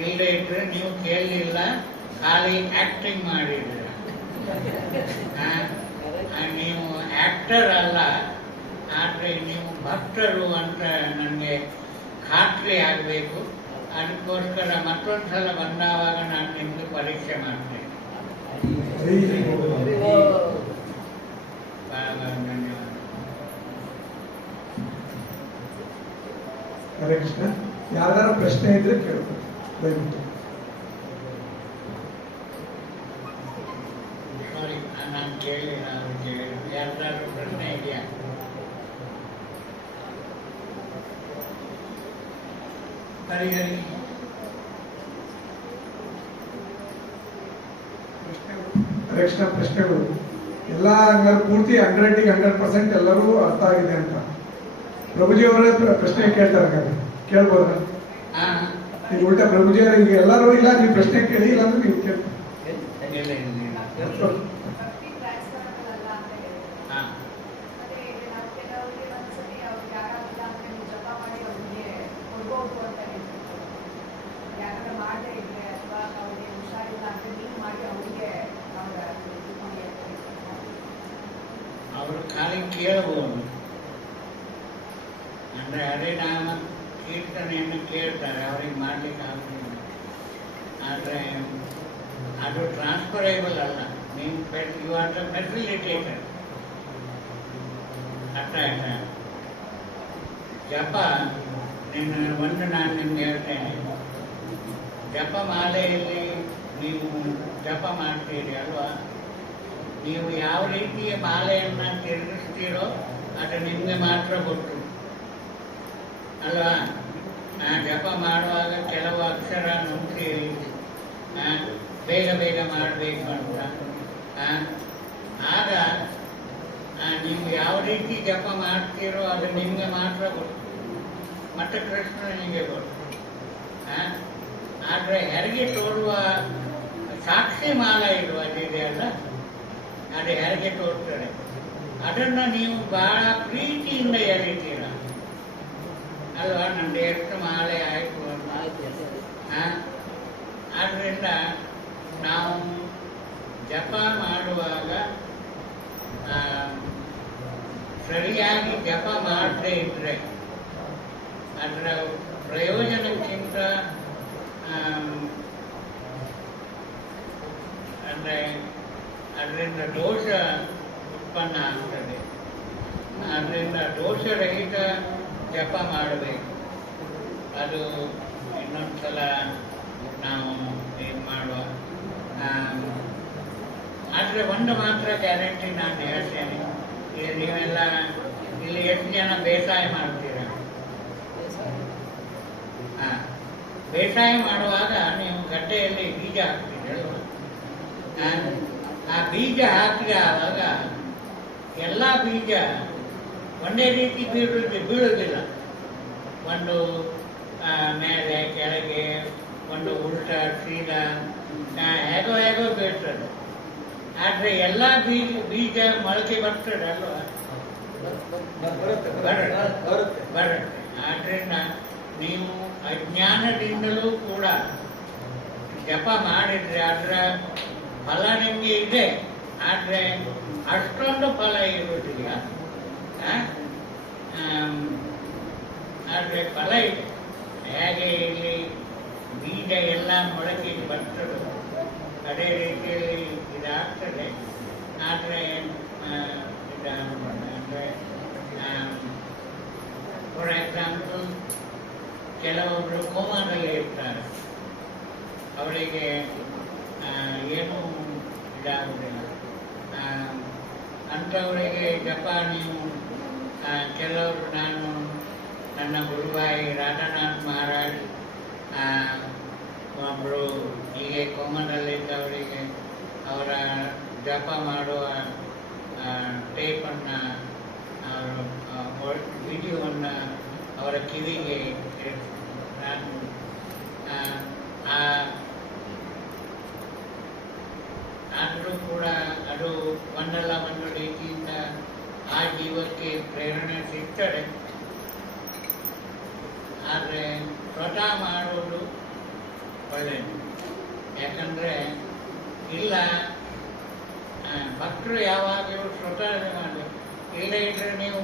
ಇಲ್ಲದೆ ಇದ್ರೆ ನೀವು ಕೇಳಲಿಲ್ಲ, ಖಾಲಿ ಆಕ್ಟಿಂಗ್ ಮಾಡಿದ್ರೆ. ನೀವು ಆಕ್ಟರ್ ಅಲ್ಲ, ಆದರೆ ನೀವು ಭಕ್ತರು ಅಂತ ನನಗೆ ಖಾತ್ರಿ ಆಗಬೇಕು. ಅದಕ್ಕೋಸ್ಕರ ಮತ್ತೊಂದು ಸಲ ಬಂದಾವಾಗ ನಾನು ನಿಮ್ಗೆ ಪರೀಕ್ಷೆ ಮಾಡ್ತೇನೆ. ಧನ್ಯವಾದ. ಹರೇ ಕೃಷ್ಣ. ಯಾವ್ದಾರ ಪ್ರಶ್ನೆ ಇದ್ರೆ ಕೇಳ್ಬೋದು ದಯವಿಟ್ಟು. ಸಾರಿ, ನಾನು ಕೇಳಿಲ್ಲ. ಯಾರ್ದಾದ್ರೂ ಪ್ರಶ್ನೆ ಇದೆಯಾ? ಹರಿ ಹರಿ. ಹರೇ ಕೃಷ್ಣ. ಪ್ರಶ್ನೆಗಳು ಎಲ್ಲ ಪೂರ್ತಿ 100% ಎಲ್ಲರೂ ಅರ್ಥ ಆಗಿದೆ ಅಂತ ಪ್ರಭುಜಿ ಅವರೇ ಪ್ರಶ್ನೆ ಕೇಳ್ತಾರೆ. ಕೇಳ್ಬೋದ? ಈಗ ಉಲ್ಟಾ ಪ್ರಭುಜಿ ಅವರಿಗೆ ಎಲ್ಲರೂ ಇಲ್ಲ, ನೀವು ಪ್ರಶ್ನೆ ಕೇಳಿ, ಇಲ್ಲ ಅಂದ್ರೆ ನೀವು ಕೇಳಿ. ಹೋಗ್ಬೋದು ಅಂತ ಹೇಳ್ತಾರೆ. ಯಾಕಂದ್ರೆ ಮಾಡದೇ ಇದ್ರೆ ಅಥವಾ ಅವ್ರಿಗೆ ಹುಷಾರಿಲ್ಲ ಅಂತ ನೀವು ಮಾಡಿ ಅವರಿಗೆ ಅವರ ಅವರು ಖಾಲಿ ಕೇಳಬಹುದು. ಅಂದರೆ ಹರಿನಾಮ ಕೀರ್ತನೆಯನ್ನು ಕೇಳ್ತಾರೆ, ಅವ್ರಿಗೆ ಮಾಡ್ಲಿಕ್ಕೆ ಆಗುದಿಲ್ಲ. ಆದರೆ ಅದು ಟ್ರಾನ್ಸ್ಫರೇಬಲ್ ಅಲ್ಲ. ನೀವು ಯು ಆರ್ ದ ಫೆಸಿಲಿಟೇಟರ್. ಅರ್ಥ ಆಯ್ತಾ? ಜಪ ಒಂದು ನಾನು ನಿಮ್ಗೆ ಹೇಳ್ತೇನೆ. ಜಪ ಮಾಲೆಯಲ್ಲಿ ನೀವು ಜಪ ಮಾಡ್ತೀರಿ ಅಲ್ವಾ? ನೀವು ಯಾವ ರೀತಿಯ ಮಾಲೆಯನ್ನು ತಿರುಗಿಸ್ತೀರೋ ಅದು ನಿಮಗೆ ಮಾತ್ರ ಗೊತ್ತು ಅಲ್ವಾ? ಜಪ ಮಾಡುವಾಗ ಕೆಲವು ಅಕ್ಷರ ನುಂಗ್ತೀರಿ, ಬೇಗ ಬೇಗ ಮಾಡಬೇಕು ಅಂತ. ಆಗ ನೀವು ಯಾವ ರೀತಿ ಜಪ ಮಾಡ್ತೀರೋ ಅದು ನಿಮಗೆ ಮಾತ್ರ ಗೊತ್ತು, ಮತ್ತೆ ಕೃಷ್ಣನಿಗೆ ಗೊತ್ತು. ಆದರೆ ಹೆರಿಗೆ ತೋರುವ ಸಾಕ್ಷಿ ಮಾಲ ಇರುವುದಿದೆ ಅಲ್ಲ, ಅದು ಹೆರಿಗೆ ತೋರ್ತಾರೆ. ಅದನ್ನು ನೀವು ಬಹಳ ಪ್ರೀತಿಯಿಂದ ಎಳಿತೀರ ಅಲ್ವಾ? ನಂದು ಎಷ್ಟು ಮಾಲೆ ಆಯಿತು ಅಂತ. ಆದ್ದರಿಂದ ನಾವು ಜಪ ಮಾಡುವಾಗ ಸರಿಯಾಗಿ ಜಪ ಮಾಡದೇ ಇದ್ರೆ ಅದರ ಪ್ರಯೋಜನಕ್ಕಿಂತ ಅಂದರೆ ಅದರಿಂದ ದೋಷ ಉತ್ಪನ್ನ ಆಗ್ತದೆ. ಅದರಿಂದ ದೋಷರಹಿತ ಜಪ ಮಾಡಬೇಕು. ಅದು ಇನ್ನೊಂದ್ಸಲ ನಾವು ಏನು ಮಾಡುವ. ಆದರೆ ಒಂದು ಮಾತ್ರ ಗ್ಯಾರಂಟಿ ನಾನು ಹೇಳ್ತೇನೆ. ಇಲ್ಲಿ ನೀವೆಲ್ಲ ಇಲ್ಲಿ ಎಷ್ಟು ಜನ ಬೇಸಾಯ ಮಾಡ್ತೀರ? ಬೇಸಾಯ ಮಾಡುವಾಗ ನೀವು ಗದ್ದೆಯಲ್ಲಿ ಬೀಜ ಹಾಕ್ತೀರಿ ಅಲ್ವಾ? ಆ ಬೀಜ ಹಾಕಿದ ಆವಾಗ ಎಲ್ಲ ಬೀಜ ಒಂದೇ ರೀತಿ ಬೀಳುವುದಿಲ್ಲ. ಒಂದು ಮೇಲೆ ಕೆಳಗೆ, ಒಂದು ಉಲ್ಟ ಸೀದಾ ಹೇಗೋ ಹೇಗೋ ಬೀಳ್ತದೆ. ಆದರೆ ಎಲ್ಲ ಬೀಜ ಮೊಳಕೆ ಬರ್ತದೆ ಅಲ್ವಾ? ಬರುತ್ತೆ. ಆದ್ರಿಂದ ನೀವು ಅಜ್ಞಾನದಿಂದಲೂ ಕೂಡ ಜಪ ಮಾಡಿದ್ರೆ ಅದರ ಫಲ ನಿಮಗೆ ಇದೆ, ಆದರೆ ಅಷ್ಟೊಂದು ಫಲ ಇರುವುದಿಲ್ಲ. ಆದರೆ ಫಲ ಇದೆ. ಹೇಗೆ ಇಲ್ಲಿ ಬೀಜ ಎಲ್ಲ ಮೊಳಕೆ ಬರ್ತದೆ ಅದೇ ರೀತಿಯಲ್ಲಿ ಇದಾಗ್ತದೆ. ಆದರೆ ಅಂದರೆ ಫಾರ್ ಎಕ್ಸಾಂಪಲ್ ಕೆಲವೊಬ್ಬರು ಕೋಮಾದಲ್ಲಿ ಇರ್ತಾರೆ, ಅವರಿಗೆ ಏನೂ ಇದಾಗುವುದಿಲ್ಲ. ಅಂಥವರಿಗೆ ಜಪ ನೀವು ಕೆಲವರು, ನಾನು ನನ್ನ ಗುರುವಾಯಿ ರಾಧಾನಾಥ್ ಮಹಾರಾಜ್ ಒಬ್ಬರು ಹೀಗೆ ಕೋಮದಲ್ಲಿದ್ದವರಿಗೆ ಅವರ ಜಪ ಮಾಡುವ ಟೇಪನ್ನು, ಅವರ ವಿಡಿಯೋವನ್ನು ಅವರ ಕಿವಿಗೆ ನಾನು ಆದರೂ ಕೂಡ ಅದು ಒಂದಲ್ಲ ಒಂದು ರೀತಿಯಿಂದ ಆ ಜೀವಕ್ಕೆ ಪ್ರೇರಣೆ ಸಿಗ್ತದೆ. ಆದರೆ ಸ್ವತಃ ಮಾಡೋದು ಒಳ್ಳೆಯದು. ಯಾಕಂದರೆ ಇಲ್ಲ ಭಕ್ತರು ಯಾವಾಗಲೂ ಸ್ವತಃ ಮಾಡಿ ಇಲ್ಲದೇ ಇದ್ರೆ ನೀವು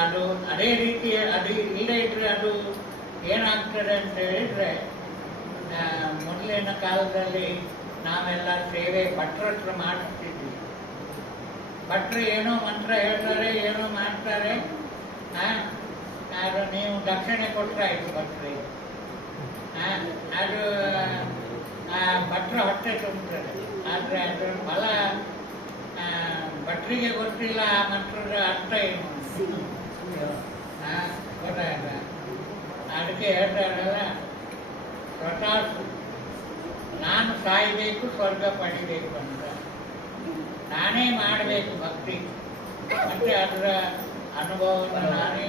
ಅದು ಅದೇ ರೀತಿ ಅದು ಇಲ್ಲದೇ ಇದ್ರೆ ಅದು ಏನಾಗ್ತದೆ ಅಂತ ಹೇಳಿದರೆ, ಮೊದಲಿನ ಕಾಲದಲ್ಲಿ ನಾವೆಲ್ಲ ಸೇವೆ ಭಟ್ರ ಹತ್ರ ಮಾಡಿಸ್ತಿದ್ವಿ. ಭಟ್ರು ಏನೋ ಮಂತ್ರ ಹೇಳ್ತಾರೆ, ಏನೋ ಮಾಡ್ತಾರೆ, ಅದು ನೀವು ದಕ್ಷಿಣೆ ಕೊಟ್ಟರಾಯ್ತು ಭಟ್ರಿಗೆ. ಅದು ಭಟ್ರ ಹೊಟ್ಟೆ ತುಂಬುತ್ತದೆ. ಆದರೆ ಅದರ ಫಲ ಭಟ್ರಿಗೆ ಗೊತ್ತಿಲ್ಲ ಆ ಮಂತ್ರದ ಅರ್ಥ ಏನು. ಗೊತ್ತಾಯ್ತ? ಅದಕ್ಕೆ ಹೇಳ್ತಾರಲ್ಲ, ಸ್ವತಃ ನಾನು ಸಾಯಬೇಕು, ಸ್ವರ್ಗ ಪಡಿಬೇಕು ಅಂತ ನಾನೇ ಮಾಡಬೇಕು ಭಕ್ತಿ, ಮತ್ತೆ ಅದರ ಅನುಭವವನ್ನು ನಾನೇ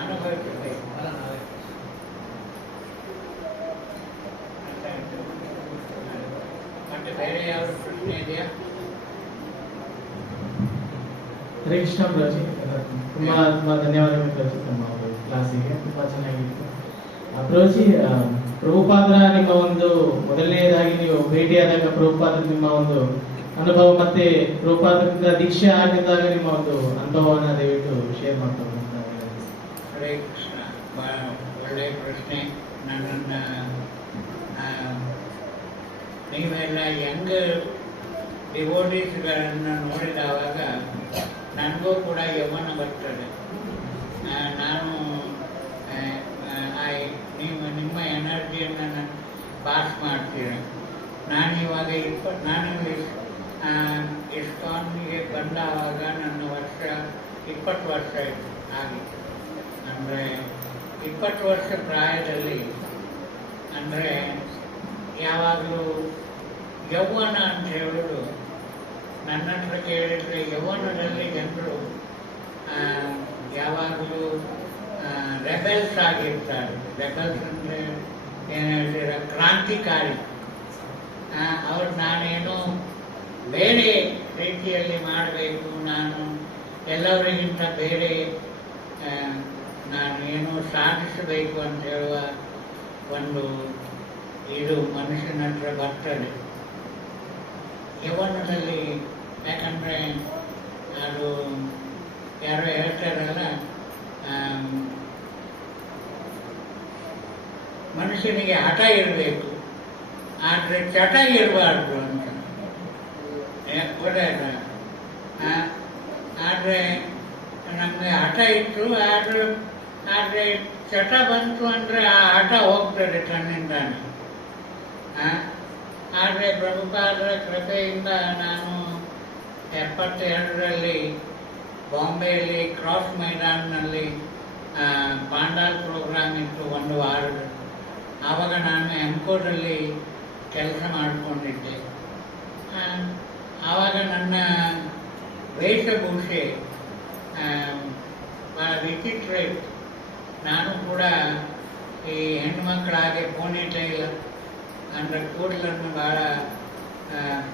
ಅನುಭವಿಸಬೇಕು. ಮತ್ತೆ ಬೇರೆ ಯಾವ ಪ್ರಶ್ನೆ ಇದೆಯಾ? ಹರೇ ಕೃಷ್ಣ ಪ್ರಜಿ, ತುಂಬಾ ತುಂಬಾ ಧನ್ಯವಾದಗಳು ಪ್ರಜಿ, ನಮ್ಮ ಕ್ಲಾಸಿಗೆ ತುಂಬಾ ಚೆನ್ನಾಗಿತ್ತು. ಅಪ್ರೋಚಿ ಪ್ರಭುಪಾದರ ನಿಮ್ಮ ಒಂದು ಮೊದಲನೇದಾಗಿ ನೀವು ಭೇಟಿಯಾದಾಗ ಪ್ರಭುಪಾದರ ನಿಮ್ಮ ಒಂದು ಅನುಭವ ಮತ್ತೆ ಪ್ರಭುಪಾದರಿಂದ ದೀಕ್ಷೆ ಆಗಿದ್ದಾಗ ನಿಮ್ಮ ಒಂದು ಅನುಭವನ ದಯವಿಟ್ಟು ಶೇರ್ ಮಾಡ್ಕೊಂಡು ಅಂತ ಹೇಳಿ. ಹರೇ ಕೃಷ್ಣ. ಬಹಳ ಒಳ್ಳೆಯ ಪ್ರಶ್ನೆ. ನನ್ನನ್ನು ನೀವೆಲ್ಲ ಯಂಗ್ ಡಿವೋಟೀಸ್ಗಳನ್ನು ನೋಡಿದವಾಗ ನನಗೂ ಕೂಡ ಯೌವನ ಬರ್ತದೆ. ನಾನು ನಿಮ್ಮ ಎನರ್ಜಿಯನ್ನು ಪಾಸ್ ಮಾಡ್ತೀನಿ. ನಾನಿವಾಗ ನಾನು ಇಸ್ಕಾನ್ಗೆ ಬಂದಾವಾಗ ನನ್ನ ವರ್ಷ 20 ವರ್ಷ ಇತ್ತು ಆಗಿತ್ತು. ಅಂದರೆ 20 ವರ್ಷ ಪ್ರಾಯದಲ್ಲಿ ಅಂದರೆ ಯಾವಾಗಲೂ ಯೌವನ ಅಂತ ಹೇಳೋದು ನನ್ನ ಹತ್ರ ಕೇಳಿದರೆ ಯೌವನದಲ್ಲಿ ಜನರು ಯಾವಾಗಲೂ ರೆಬೆಲ್ಸ್ ಆಗಿರ್ತಾರೆ. ರೆಬೆಲ್ಸ್ ಅಂದರೆ ಏನು ಹೇಳ್ತೀರ, ಕ್ರಾಂತಿಕಾರಿ. ಅವ್ರು ನಾನೇನೋ ಬೇರೆ ರೀತಿಯಲ್ಲಿ ಮಾಡಬೇಕು, ನಾನು ಎಲ್ಲರಿಗಿಂತ ಬೇರೆ ನಾನು ಏನೋ ಸಾಧಿಸಬೇಕು ಅಂತ ಹೇಳುವ ಒಂದು ಇದು ಮನುಷ್ಯನ ಹತ್ರ ಬರ್ತದೆ ಯೌವನದಲ್ಲಿ. ಯಾಕಂದರೆ ಅದು ಯಾರೋ ಹೇಳ್ತಾರಲ್ಲ, ಮನುಷ್ಯನಿಗೆ ಹಠ ಇರಬೇಕು ಆದರೆ ಚಟ ಇರಬಾರ್ದು ಅಂತ ಗೊತ್ತಾಯ್ತಾ? ಆದರೆ ನಮಗೆ ಹಠ ಇತ್ತು, ಆದರೆ ಚಟ ಬಂತು ಅಂದರೆ ಆ ಹಠ ಹೋಗ್ತದೆ ತನ್ನಿಂದಾನೆ. ಆದರೆ ಪ್ರಭುಪಾದರ ಕೃಪೆಯಿಂದ ನಾನು 72ರಲ್ಲಿ ಬಾಂಬೆಯಲ್ಲಿ ಕ್ರಾಸ್ ಮೈದಾನ್ನಲ್ಲಿ ಪಾಂಡಾಲ್ ಪ್ರೋಗ್ರಾಮ್ ಇತ್ತು 1 ವಾರದ. ಆವಾಗ ನಾನು ಎಂಕೋದಲ್ಲಿ ಕೆಲಸ ಮಾಡಿಕೊಂಡಿದ್ದೆ. ಆವಾಗ ನನ್ನ ವೇಷಭೂಷೆ ಭಾಳ ವಿಚಿತ್ರ ಇತ್ತು. ನಾನು ಕೂಡ ಈ ಹೆಣ್ಮಕ್ಳಾಗೆ ಪೋನಿಟೈಲ್ ಅಂದರೆ ಕೂದಲನ್ನು ಭಾಳ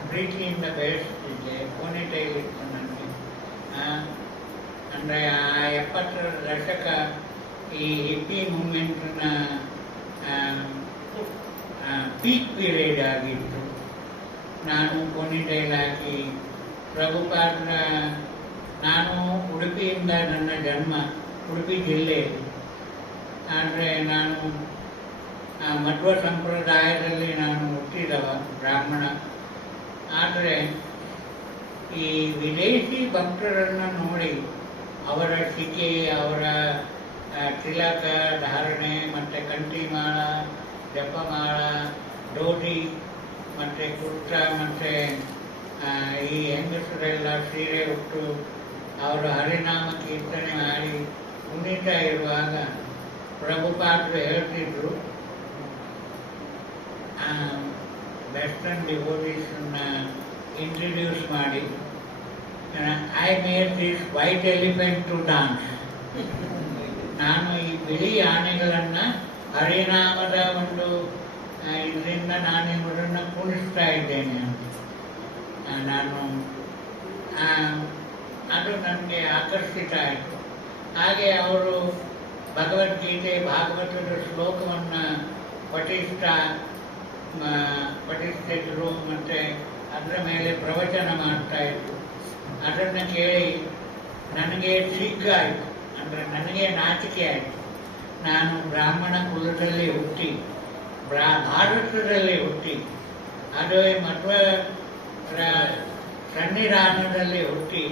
ಪ್ರೀತಿಯಿಂದ ಬೆಳೆಸ್ತಿದ್ದೆ. ಪೋನಿಟೈಲ್ ಇತ್ತು ನನಗೆ. ಅಂದರೆ ಆ 70ರ ದಶಕ ಈ ಹಿಪ್ಪಿ ಮೂಮೆಂಟ್ನ ಪೀಕ್ ಪೀರಿಯಡ್ ಆಗಿತ್ತು. ನಾನು ಪೋನಿಟೈಲ್ ಹಾಕಿ ಪ್ರಭುಪಾದರ, ನಾನು ಉಡುಪಿಯಿಂದ ನನ್ನ ಜನ್ಮ, ಉಡುಪಿ ಜಿಲ್ಲೆಯಲ್ಲಿ. ಆದರೆ ನಾನು ಮಧ್ವ ಸಂಪ್ರದಾಯದಲ್ಲಿ ನಾನು ಹುಟ್ಟಿದವ, ಬ್ರಾಹ್ಮಣ. ಆದರೆ ಈ ವಿದೇಶಿ ಭಕ್ತರನ್ನು ನೋಡಿ ಅವರ ಶಿಕೆ, ಅವರ ತಿಲಕ ಧಾರಣೆ, ಮತ್ತು ಕಂಠಿಮಾಳ, ಜಪಮಾಳ, ಡೋಡಿ, ಮತ್ತು ಕುರ್ತ, ಮತ್ತು ಈ ಹೆಂಗಸರೆಲ್ಲ ಸೀರೆ ಉಟ್ಟು ಅವರು ಹರಿನಾಮ ಕೀರ್ತನೆ ಮಾಡಿ ಕುಣಿತಾ ಇರುವಾಗ ಪ್ರಭುಪಾದರು ಹೇಳ್ತಿದ್ರು, ವೆಸ್ಟರ್ನ್ ಡಿವೋಟೀಸನ್ನ ಇಂಟ್ರಡ್ಯೂಸ್ ಮಾಡಿ, I made this white elephant to dance. ನಾನು ಈ ಬಿಳಿ ಆನೆಗಳನ್ನು ಹರಿನಾಮದ ಒಂದು ಇದರಿಂದ ನಾನು ಇವರನ್ನು ಕುಣಿಸ್ತಾ ಇದ್ದೇನೆ ಅಂತ ನಾನು ಅದು ನನಗೆ ಆಕರ್ಷಿತ ಆಯಿತು. ಹಾಗೆ ಅವರು ಭಗವದ್ಗೀತೆ, ಭಾಗವತದ ಶ್ಲೋಕವನ್ನು ಪಠಿಸ್ತಿದ್ರು ಮತ್ತು ಅದರ ಮೇಲೆ ಪ್ರವಚನ ಮಾಡ್ತಾಯಿದ್ರು. ಅದನ್ನು ಕೇಳಿ ನನಗೆ ಸಿಗ್ಗಾಯಿತು, ಅಂದರೆ ನನಗೆ ನಾಚಿಕೆ ಆಯಿತು. ನಾನು ಬ್ರಾಹ್ಮಣ ಕುಲದಲ್ಲಿ ಹುಟ್ಟಿ, ಭಾರತದಲ್ಲಿ ಹುಟ್ಟಿ, ಅದು ಮಧ್ವ ಸನ್ನಿಧಾನದಲ್ಲಿ ಹುಟ್ಟಿ,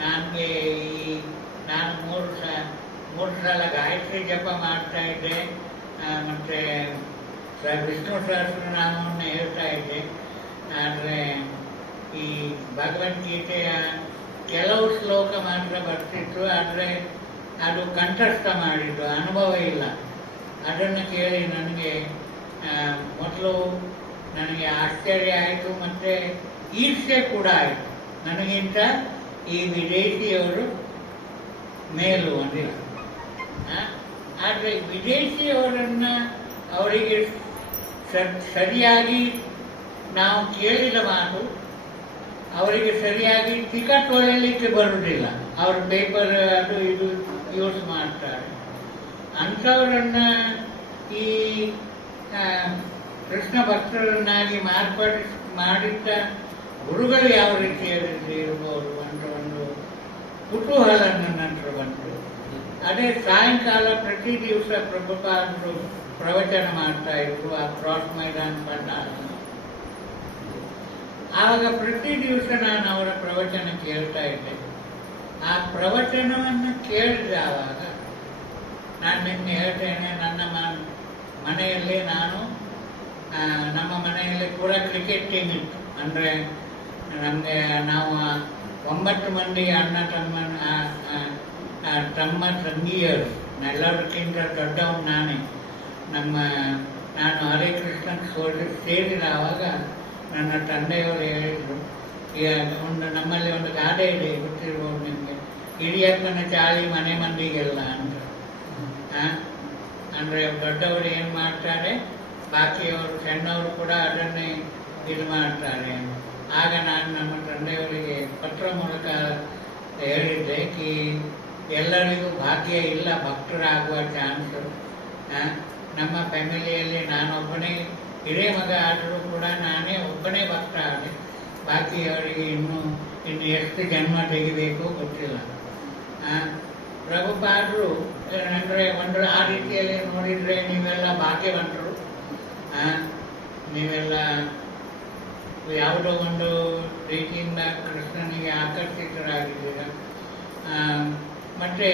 ನನಗೆ ನಾನು ಮೂರು ಸಲ ಗಾಯತ್ರಿ ಜಪ ಮಾಡ್ತಾ ಇದ್ದೆ, ಮತ್ತು ವಿಷ್ಣು ಸಹಸ್ರನಾಮವನ್ನು ಹೇಳ್ತಾ ಇದ್ದೆ. ಆದರೆ ಈ ಭಗವದ್ಗೀತೆಯ ಕೆಲವು ಶ್ಲೋಕ ಮಾತ್ರ ಬರ್ತಿತ್ತು, ಆದರೆ ಅದು ಕಂಠಸ್ಥ ಮಾಡಿದ್ದು, ಅನುಭವ ಇಲ್ಲ. ಅದನ್ನು ಕೇಳಿ ನನಗೆ ಮೊದಲು ನನಗೆ ಆಶ್ಚರ್ಯ ಆಯಿತು, ಮತ್ತು ಈರ್ಷ್ಯೆ ಕೂಡ ಆಯಿತು. ನನಗಿಂತ ಈ ವಿದೇಶಿಯವರು ಮೇಲು ಅಂದಿಲ್ಲ. ಆದರೆ ವಿದೇಶಿಯವರನ್ನು ಅವರಿಗೆ ಸರಿಯಾಗಿ ನಾವು ಕೇಳಿದ ಮಾತು ಅವರಿಗೆ ಸರಿಯಾಗಿ ಟಿಕೆಟ್ ಹೊಳೆಯಲಿಕ್ಕೆ ಬರುವುದಿಲ್ಲ. ಅವರು ಪೇಪರ್ ಅದು ಇದು ಯೂಸ್ ಮಾಡ್ತಾರೆ. ಅಂಥವರನ್ನು ಈ ಆ, ಕೃಷ್ಣ ಭಕ್ತರನ್ನಾಗಿ ಮಾಡಿದ್ದ ಗುರುಗಳು ಯಾವ ರೀತಿಯಲ್ಲಿ ಇರ್ಬೋದು ಅಂತ ಒಂದು ಕುತೂಹಲ ನನ್ನ ಹತ್ರ ಬಂತು. ಅದೇ ಸಾಯಂಕಾಲ ಪ್ರತಿ ದಿವಸ ಪ್ರಭುಪಾದರು ಪ್ರವಚನ ಮಾಡ್ತಾ ಇದ್ರು ಆ ಕ್ರಾಸ್ ಮೈದಾನ ಪಂಡಾಲ. ಆವಾಗ ಪ್ರತಿ ದಿವಸ ನಾನು ಅವರ ಪ್ರವಚನ ಕೇಳ್ತಾ ಇದ್ದೆ. ಆ ಪ್ರವಚನವನ್ನು ಕೇಳಿದೆ. ಆವಾಗ ನಾನು ನಿನ್ನೆ ಹೇಳ್ತೇನೆ, ನನ್ನ ಮನೆಯಲ್ಲಿ ನಮ್ಮ ಮನೆಯಲ್ಲಿ ಪೂರ ಕ್ರಿಕೆಟ್ ಟೀಮ್ ಇತ್ತು. ಅಂದರೆ ನಮಗೆ ನಾವು 9 ಮಂದಿ ಅಣ್ಣ ತಮ್ಮ ತಂಗಿಯರು, ಎಲ್ಲರಿಗಿಂತ ದೊಡ್ಡವನು ನಾನೇ. ನಾನು ಹರೇ ಕೃಷ್ಣ ಸೇರಿದವಾಗ ನನ್ನ ತಂದೆಯವರು ಹೇಳಿದರು, ನಮ್ಮಲ್ಲಿ ಒಂದು ಗಾದೆ ಇದೆ, ಗೊತ್ತಿರ್ಬೋದು ನಿಮಗೆ, ಹಿರಿಯಪ್ಪನ ಚಾಳಿ ಮನೆ ಮಂದಿಗೆಲ್ಲ ಅಂತ. ಅಂದರೆ ದೊಡ್ಡವರು ಏನು ಮಾಡ್ತಾರೆ, ಬಾಕಿಯವರು ಸಣ್ಣವರು ಕೂಡ ಅದನ್ನೇ ಇದು ಮಾಡ್ತಾರೆ. ಆಗ ನಾನು ನಮ್ಮ ತಂದೆಯವರಿಗೆ ಪತ್ರ ಮೂಲಕ ಹೇಳಿದ್ದೆ ಕಿ ಎಲ್ಲರಿಗೂ ಭಾಗ್ಯ ಇಲ್ಲ ಭಕ್ತರಾಗುವ ಚಾನ್ಸು. ನಮ್ಮ ಫ್ಯಾಮಿಲಿಯಲ್ಲಿ ನಾನೊಬ್ಬನೇ ಹಿರೇ ಮಗ ಆದರೂ ಕೂಡ ನಾನೇ ಒಬ್ಬನೇ ಭಕ್ತ ಆದೆ. ಬಾಕಿಯವರಿಗೆ ಇನ್ನು ಎಷ್ಟು ಜನ್ಮ ತೆಗಿಬೇಕು ಗೊತ್ತಿಲ್ಲ. ಪ್ರಭುಪಾದರು ಅಂದರೆ ಆ ರೀತಿಯಲ್ಲಿ ನೋಡಿದರೆ ನೀವೆಲ್ಲ ಭಾಗ್ಯವಂತರು. ನೀವೆಲ್ಲ ಯಾವುದೋ ಒಂದು ರೀತಿಯಿಂದ ಕೃಷ್ಣನಿಗೆ ಆಕರ್ಷಿತರಾಗಿದ್ದೀರ. ಮತ್ತು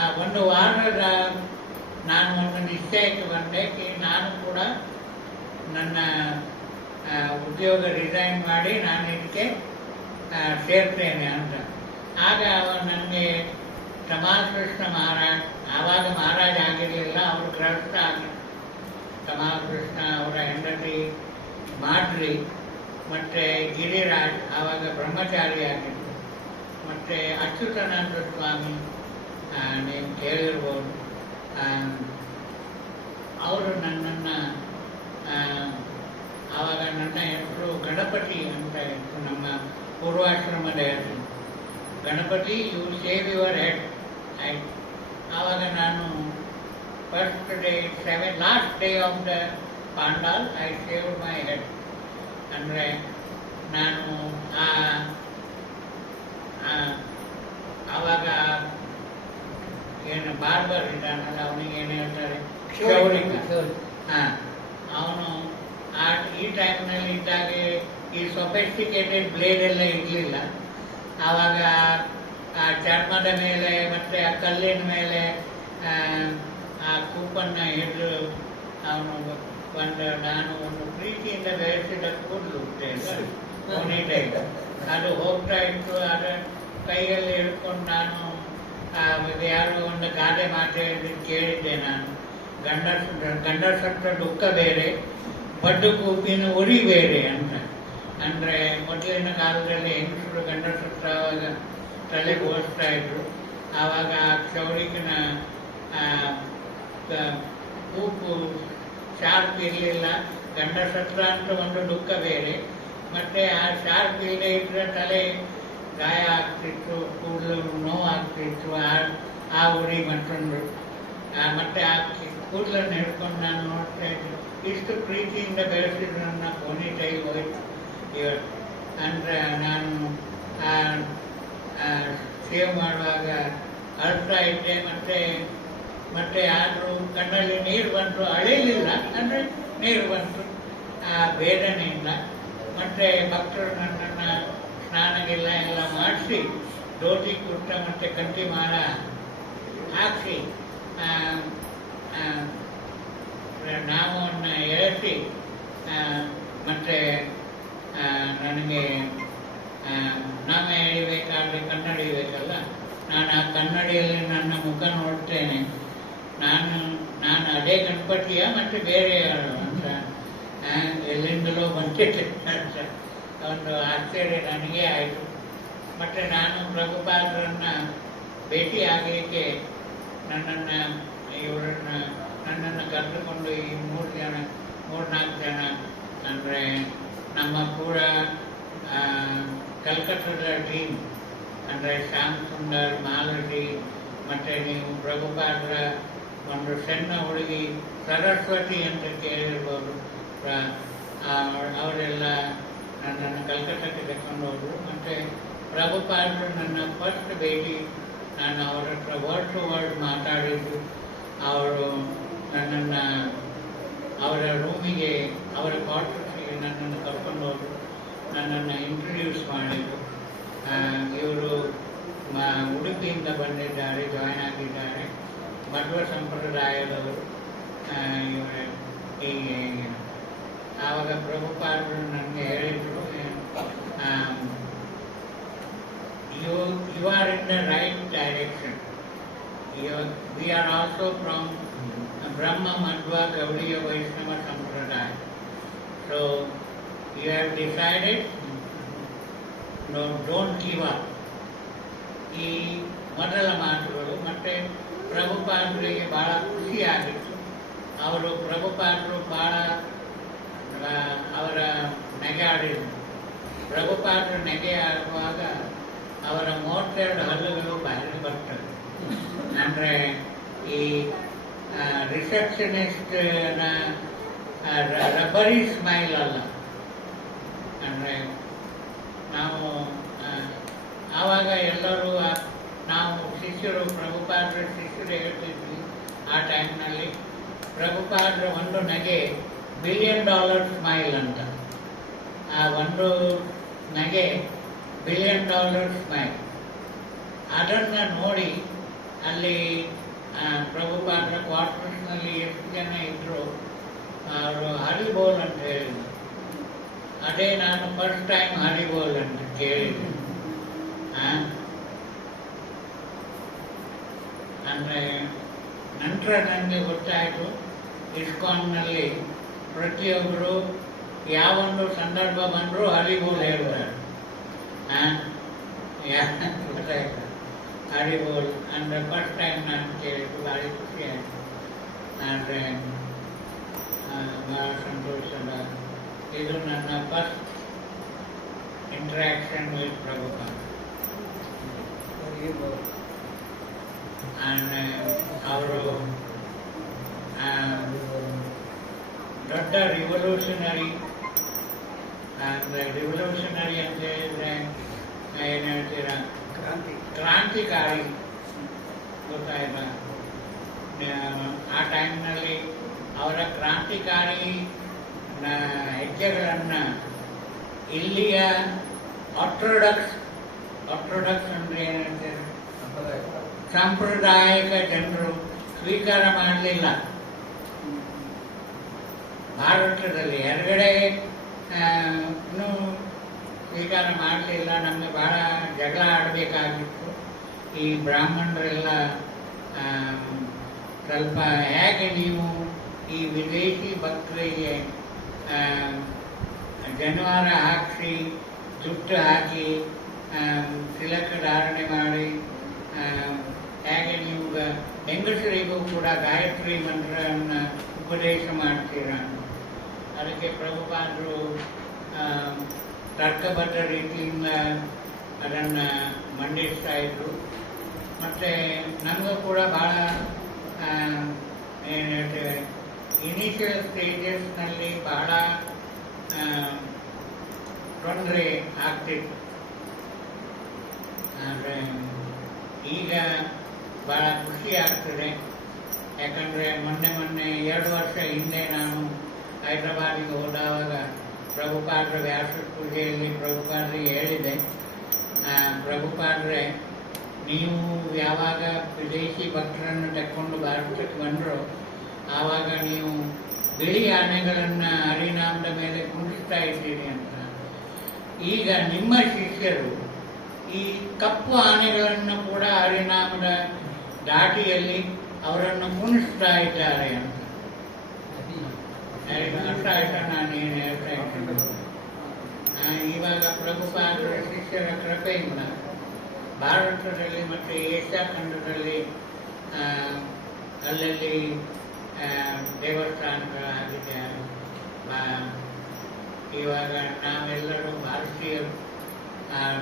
ಆ ಒಂದು ವಾರದ ನಾನು ಒಂದು ನಿಶ್ಚಯಕ್ಕೆ ಬಂದೆ ನಾನು ಕೂಡ ನನ್ನ ಉದ್ಯೋಗ ರಿಸೈನ್ ಮಾಡಿ ನಾನು ಇದಕ್ಕೆ ಸೇರ್ತೇನೆ ಅಂತ. ಆಗ ನನಗೆ ಕೃಷ್ಣ ಮಹಾರಾಜ್, ಆವಾಗ ಮಹಾರಾಜ್ ಆಗಿರಲಿಲ್ಲ, ಅವರು ಗೃಹಸ್ಥ ಆಗಿದ್ರು. ಕೃಷ್ಣ ಅವರ ಹೆಂಡತಿ ಮಾದ್ರಿ ಮತ್ತು ಗಿರಿರಾಜ್ ಆವಾಗ ಬ್ರಹ್ಮಚಾರಿ ಆಗಿದ್ರು. ಮತ್ತು ಅಚ್ಯುತಾನಂದ ಸ್ವಾಮಿ ನೀವು ಕೇಳಿರ್ಬೋದು. ಅವರು ನನ್ನನ್ನು ಆವಾಗ ನನ್ನ ಹೆಸರು ಗಣಪತಿ ಅಂತ ಇತ್ತು, ನಮ್ಮ ಪೂರ್ವಾಶ್ರಮದ ಹೆಸರು Ganapati. You save your head. ಆವಾಗ ನಾನು first day last day of the pandal I save my head. ಅಂದರೆ ನಾನು ಆವಾಗ ಏನು ಬಾರ್ಬರ್ ಇದ್ದಾನಲ್ಲ, ಅವನಿಗೆ ಏನು ಹೇಳ್ತಾರೆ, ಕ್ಷೌರಿಕ. ಅವನು ಈ ಟೈಮ್ನಲ್ಲಿ ಇದ್ದಾಗ ಈ ಸೊಫೆಸ್ಟಿಕೇಟೆಡ್ ಬ್ಲೇಡ್ ಎಲ್ಲ ಇರಲಿಲ್ಲ. ಆವಾಗ ಆ ಚರ್ಮದ ಮೇಲೆ ಮತ್ತು ಆ ಕಲ್ಲಿನ ಮೇಲೆ ಆ ಕೂಪನ್ನು ಹಿಡಿದು ಅವನು ನಾನು ಒಂದು ಪ್ರೀತಿಯಿಂದ ಬೆಳೆಸಿದ ಕೂದಲು ಅದು ಹೋಗ್ತಾ ಇತ್ತು. ಅದರ ಕೈಯಲ್ಲಿ ಹಿಡ್ಕೊಂಡು ನಾನು ಯಾರೋ ಒಂದು ಗಾದೆ ಮಾತು ಕೇಳಿದ್ದೆ ನಾನು, ಗಂಡಸತ್ರ ದುಃಖ ಬೇರೆ, ಬಡ್ಡು ಕೂಪಿನ ಉರಿ ಬೇರೆ ಅಂತ. ಅಂದರೆ ಮೊದಲಿನ ಕಾಲದಲ್ಲಿ ಹೆಂಗಸರು ಗಂಡಸತ್ರ ಆವಾಗ ತಲೆಗೆ ಓದಿಸ್ತಾ ಇದ್ರು. ಆವಾಗ ಆ ಕ್ಷೌರಿಕನ ಕೂಪು ಶಾರ್ಪ್ ಇರಲಿಲ್ಲ. ಗಂಡಸತ್ರ ಅಂತ ಒಂದು ದುಃಖ ಬೇರೆ, ಮತ್ತು ಆ ಶಾರ್ಪ್ ಇಲ್ಲದೆ ಇದ್ರೆ ತಲೆ ಗಾಯ ಆಗ್ತಿತ್ತು, ಕೂದಲು ನೋವು ಆಗ್ತಿತ್ತು. ಆ ಉರಿ ಮತ್ತೊಂದು ಮತ್ತು ಆ ಕೂದಲನ್ನು ಹಿಡ್ಕೊಂಡು ನಾನು ನೋಡ್ತಾ ಇದ್ದೆ. ಇಷ್ಟು ಪ್ರೀತಿಯಿಂದ ಬೆಳೆಸಿದ್ರು ನನ್ನ ಕೊನೆ ಟೈಲ್ ಹೋಯ್ತು ಇವತ್ತು. ಅಂದರೆ ನಾನು ಸೇವ್ ಮಾಡುವಾಗ ಅಳ್ತಾ ಇದ್ದೆ. ಮತ್ತೆ ಆದರೂ ಕಣ್ಣಲ್ಲಿ ನೀರು ಬಂತು, ಅಳೆಯಲಿಲ್ಲ, ಅಂದರೆ ನೀರು ಬಂತು ಬೇದನೆಯಿಂದ. ಮತ್ತು ಭಕ್ತರು ನನ್ನನ್ನು ಸ್ನಾನಗೆಲ್ಲ ಎಲ್ಲ ಮಾಡಿಸಿ ಧೋತಿ ಕುರ್ತ ಮತ್ತು ಕಂಠಿ ಮಾಲ ಹಾಕಿಸಿ ನಾಮವನ್ನು ಎಳೆಸಿ ಮತ್ತು ನನಗೆ ನಾಮ ಎಳಿಬೇಕಾದ್ರೆ ಕನ್ನಡಿ ಬೇಕಲ್ಲ, ನಾನು ಆ ಕನ್ನಡಿಯಲ್ಲಿ ನನ್ನ ಮುಖ ನೋಡ್ತೇನೆ. ನಾನು ಅದೇ ಗಣಪತಿಯ ಮತ್ತು ಬೇರೆ ಯಾರು ಅಂತ ಎಲ್ಲಿಂದಲೋ ಬಂದಿದ್ದೆ ಅಂತ ಒಂದು ಆಶ್ಚರ್ಯ ನನಗೆ ಆಯಿತು. ಮತ್ತು ನಾನು ಪ್ರಭುಪಾದರನ್ನು ಭೇಟಿ ಆಗಲಿಕ್ಕೆ ನನ್ನನ್ನು ಕರೆದುಕೊಂಡು ಈ 3-4 ಜನ ಅಂದರೆ ನಮ್ಮ ಪೂರ ಕಲ್ಕತ್ತಾದ ಟೀಮ್, ಅಂದರೆ ಶ್ಯಾಮ್ ಸುಂದರ್, ಮಾಲತಿ, ಮತ್ತು ನೀವು ಪ್ರಭುಪಾದರ ಒಂದು ಸಣ್ಣ ಹುಡುಗಿ ಸರಸ್ವತಿ ಅಂತ ಕೇಳಿರ್ಬೋದು. ಅವರೆಲ್ಲ ನನ್ನನ್ನು ಕಲ್ಕತ್ತಕ್ಕೆ ಕರ್ಕೊಂಡು ಹೋದರು. ಮತ್ತು ಪ್ರಭುಪಾದರು ನನ್ನ ಫಸ್ಟ್ ಭೇಟಿ, ನಾನು ಅವರ ಹತ್ರ ವರ್ಡ್ ಟು ವರ್ಡ್ ಮಾತಾಡಿದ್ದು. ಅವರು ನನ್ನನ್ನು ಅವರ ರೂಮಿಗೆ, ಅವರ ಕ್ವಾರ್ಟರ್ಸ್ಗೆ ನನ್ನನ್ನು ಕರ್ಕೊಂಡು ಹೋದರು, ನನ್ನನ್ನು ಇಂಟ್ರೊಡ್ಯೂಸ್ ಮಾಡಿದರು. ಇವರು ಉಡುಪಿಯಿಂದ ಬಂದಿದ್ದಾರೆ, ಜಾಯ್ನ್ ಆಗಿದ್ದಾರೆ, ಮಧ್ವ ಸಂಪ್ರದಾಯದವರು. ಹೀಗೆ ಆವಾಗ ಪ್ರಭುಪಾದರು ನನಗೆ ಹೇಳಿದರು, you are in the right direction. We are also from Brahma Madhva Gaudiya Vaishnava Sampradaya. So you have decided, no, don't give up. ಈ ಮೊದಲ ಮಾತುಗಳು. ಮತ್ತು ಪ್ರಭುಪಾದರಿಗೆ ಭಾಳ ಖುಷಿಯಾಗಿತ್ತು. ಅವರು ಪ್ರಭುಪಾದರು ಭಾಳ ಅವರ ನೆಗೆ ಆಡಿದರು. ಪ್ರಭುಪಾದರು ನೆಗೆ ಆಡುವಾಗ ಅವರ 32 ಹಲ್ಲುಗಳು ಬಾಯಿಗೆ ಬರ್ತವೆ. ಅಂದರೆ ಈ ರಿಸೆಪ್ಷನಿಸ್ಟ್ನ ರಬ್ಬರಿ ಸ್ಮೈಲ್ ಅಲ್ಲ. ಅಂದರೆ ನಾವು ಆವಾಗ ಎಲ್ಲರೂ ನಾವು ಶಿಷ್ಯರು, ಪ್ರಭುಪಾದರ ಶಿಷ್ಯರು ಹೇಳ್ತಿದ್ವಿ ಆ ಟೈಮ್ನಲ್ಲಿ. ಪ್ರಭುಪಾದರ ಒಂದು ನಗೆ $1 ಬಿಲಿಯನ್ ಸ್ಮೈಲ್ ಅಂತ. ಆ ಒಂದು ನಗೆ $1 ಬಿಲಿಯನ್ ಸ್ಮೈಲ್. ಅದನ್ನು ನೋಡಿ ಅಲ್ಲಿ ಪ್ರಭುಪಾದರ ಕ್ವಾರ್ಟರ್ಸ್ನಲ್ಲಿ ಎಷ್ಟು ಜನ ಇದ್ದರು, ಅವರು ಹರಿಬೋಲ್ ಅಂತ ಹೇಳಿದರು. ಅದೇ ನಾನು ಫಸ್ಟ್ ಟೈಮ್ ಹರಿಬೋಲ್ ಅಂತ ಕೇಳಿದ್ದೆ. ಅಂದರೆ ನಂತರ ನನಗೆ ಗೊತ್ತಾಯಿತು, ಇಸ್ಕಾನ್ನಲ್ಲಿ ಪ್ರತಿಯೊಬ್ಬರು ಯಾವೊಂದು ಸಂದರ್ಭ ಬಂದರೂ ಹರಿಬೋಲ್ ಹೇಳ್ತಾರೆ. ಗೊತ್ತಾಯ್ತು ಹರಿಬೋಲ್ ಅಂದರೆ ಫಸ್ಟ್ ಟೈಮ್ ನಾನು ಕೇಳಿದ್ದು, ಭಾರಿ ಖುಷಿ ಆಯಿತು. ಆದರೆ ಭಾಳ ಸಂತೋಷದ. ಇದು ನನ್ನ ಫಸ್ಟ್ ಇಂಟ್ರಾಕ್ಷನ್ ವಿತ್ ಪ್ರಭುಪಾದ. ಅವರು ದೊಡ್ಡ ರಿವಲ್ಯೂಷನರಿ. ಅಂದರೆ ರಿವಲ್ಯೂಷನರಿ ಅಂತ ಹೇಳಿದ್ರೆ ಏನು ಹೇಳ್ತೀರ, ಕ್ರಾಂತಿಕಾರಿ. ಗೊತ್ತಾಯ್ತಾ? ಆ ಟೈಮ್ನಲ್ಲಿ ಅವರ ಕ್ರಾಂತಿಕಾರಿ ಹೆಜ್ಜೆಗಳನ್ನು ಇಲ್ಲಿಯ ಆರ್ಥೋಡಾಕ್ಸ್ ಅಂದರೆ ಏನು ಹೇಳ್ತೀರ, ಸಾಂಪ್ರದಾಯಿಕ ಜನರು ಸ್ವೀಕಾರ ಮಾಡಲಿಲ್ಲ. ಭಾರತದಲ್ಲಿ ಹೊರಗಡೆ ಇನ್ನೂ ಸ್ವೀಕಾರ ಮಾಡಲಿಲ್ಲ. ನಮಗೆ ಬಹಳ ಜಗಳ ಆಡಬೇಕಾಗಿತ್ತು. ಈ ಬ್ರಾಹ್ಮಣರೆಲ್ಲ ಸ್ವಲ್ಪ ಹೇಗೆ ನೀವು ಈ ವಿದೇಶಿ ಭಕ್ತರಿಗೆ ಜನಿವಾರ ಹಾಕಿಸಿ, ಜುಟ್ಟು ಹಾಕಿ, ತಿಲಕ ಧಾರಣೆ ಮಾಡಿ, ಹೇಗೆ ನೀವು ಹೆಂಗಸರಿಗೂ ಕೂಡ ಗಾಯತ್ರಿ ಮಂತ್ರವನ್ನು ಉಪದೇಶ ಮಾಡ್ತೀರ. ಅದಕ್ಕೆ ಪ್ರಭುಪಾದರು ತರ್ಕಬದ್ಧ ರೀತಿಯಿಂದ ಅದನ್ನು ಮಂಡಿಸ್ತಾ ಇದ್ರು. ಮತ್ತು ನನಗೂ ಕೂಡ ಭಾಳ ಏನು ಹೇಳ್ತೇವೆ, ಇನಿಷಿಯಲ್ ಸ್ಟೇಜಸ್ನಲ್ಲಿ ಬಹಳ ತೊಂದರೆ ಆಗ್ತಿತ್ತು. ಆದರೆ ಈಗ ಭಾಳ ಖುಷಿ ಆಗ್ತದೆ. ಯಾಕಂದರೆ ಮೊನ್ನೆ 2 ವರ್ಷ ಹಿಂದೆ ನಾನು ಹೈದರಾಬಾದಿಗೆ ಹೋದಾಗ ಪ್ರಭುಪಾದರ ವ್ಯಾಸ ಪೂಜೆಯಲ್ಲಿ ಪ್ರಭುಪಾದರಿಗೆ ಹೇಳಿದೆ, ಪ್ರಭುಪಾದರೆ ನೀವು ಯಾವಾಗ ವಿದೇಶಿ ಭಕ್ತರನ್ನು ತೆಕ್ಕೊಂಡು ಭಾರತಕ್ಕೆ ಬಂದರೂ ಆವಾಗ ನೀವು ಬಿಳಿ ಆನೆಗಳನ್ನು ಹರಿನಾಮದ ಮೇಲೆ ಕುಂಡಿಸ್ತಾ ಇದ್ದೀರಿ ಅಂತ. ಈಗ ನಿಮ್ಮ ಶಿಷ್ಯರು ಈ ಕಪ್ಪು ಆನೆಗಳನ್ನು ಕೂಡ ಹರಿನಾಮದ ದಾಟಿಯಲ್ಲಿ ಅವರನ್ನು ಕುಣಿಸ್ತಾ ಇದ್ದಾರೆ ಅಂತ. ಅರ್ಥ ಆಯ್ತಾ ನಾನು ಏನು ಹೇಳ್ತಾ ಇದ್ದೀನಿ? ಇವಾಗ ಪ್ರಭುಪಾದರ ಶಿಷ್ಯರ ಕೃಪೆಯಿಂದ ಭಾರತದಲ್ಲಿ ಮತ್ತು ಏಷ್ಯಾ ಖಂಡದಲ್ಲಿ ಅಲ್ಲಲ್ಲಿ ದೇವಸ್ಥಾನಗಳಾಗಿದ್ದಾರೆ. ಇವಾಗ ನಾವೆಲ್ಲರೂ ಭಾರತೀಯರು.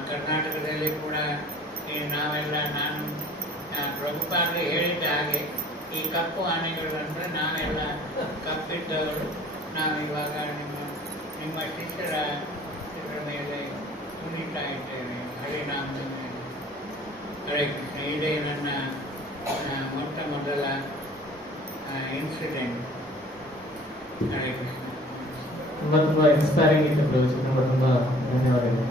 ಕರ್ನಾಟಕದಲ್ಲಿ ಕೂಡ ನಾವೆಲ್ಲ, ನಾನು ಪ್ರಭುಪಾದರು ಹೇಳಿದ ಹಾಗೆ ಈ ಕಪ್ಪು ಆನೆಗಳು ಅಂದರೆ ನಾವೆಲ್ಲ ಕಪ್ಪಿದ್ದವರು. ನಾವು ಇವಾಗ ನಿಮ್ಮ ಶಿಷ್ಯರ ಇದರ ಮೇಲೆ ಕುಣಿತಾ ಇದ್ದೇವೆ ಹರಿನಾಮದಲ್ಲಿ. ಹರೇ ಕೃಷ್ಣ. ಇದೇ ನನ್ನ ಮೊಟ್ಟ ಮೊದಲ ಇನ್ಸಿಡೆಂಟ್. ಹರೇ ಕೃಷ್ಣ. ತುಂಬಾ ಇನ್ಸ್ಪೈರಿಂಗ್ ಇತ್ತು ಪ್ರಭುಜಿ. ತುಂಬಾ ಧನ್ಯವಾದಗಳು.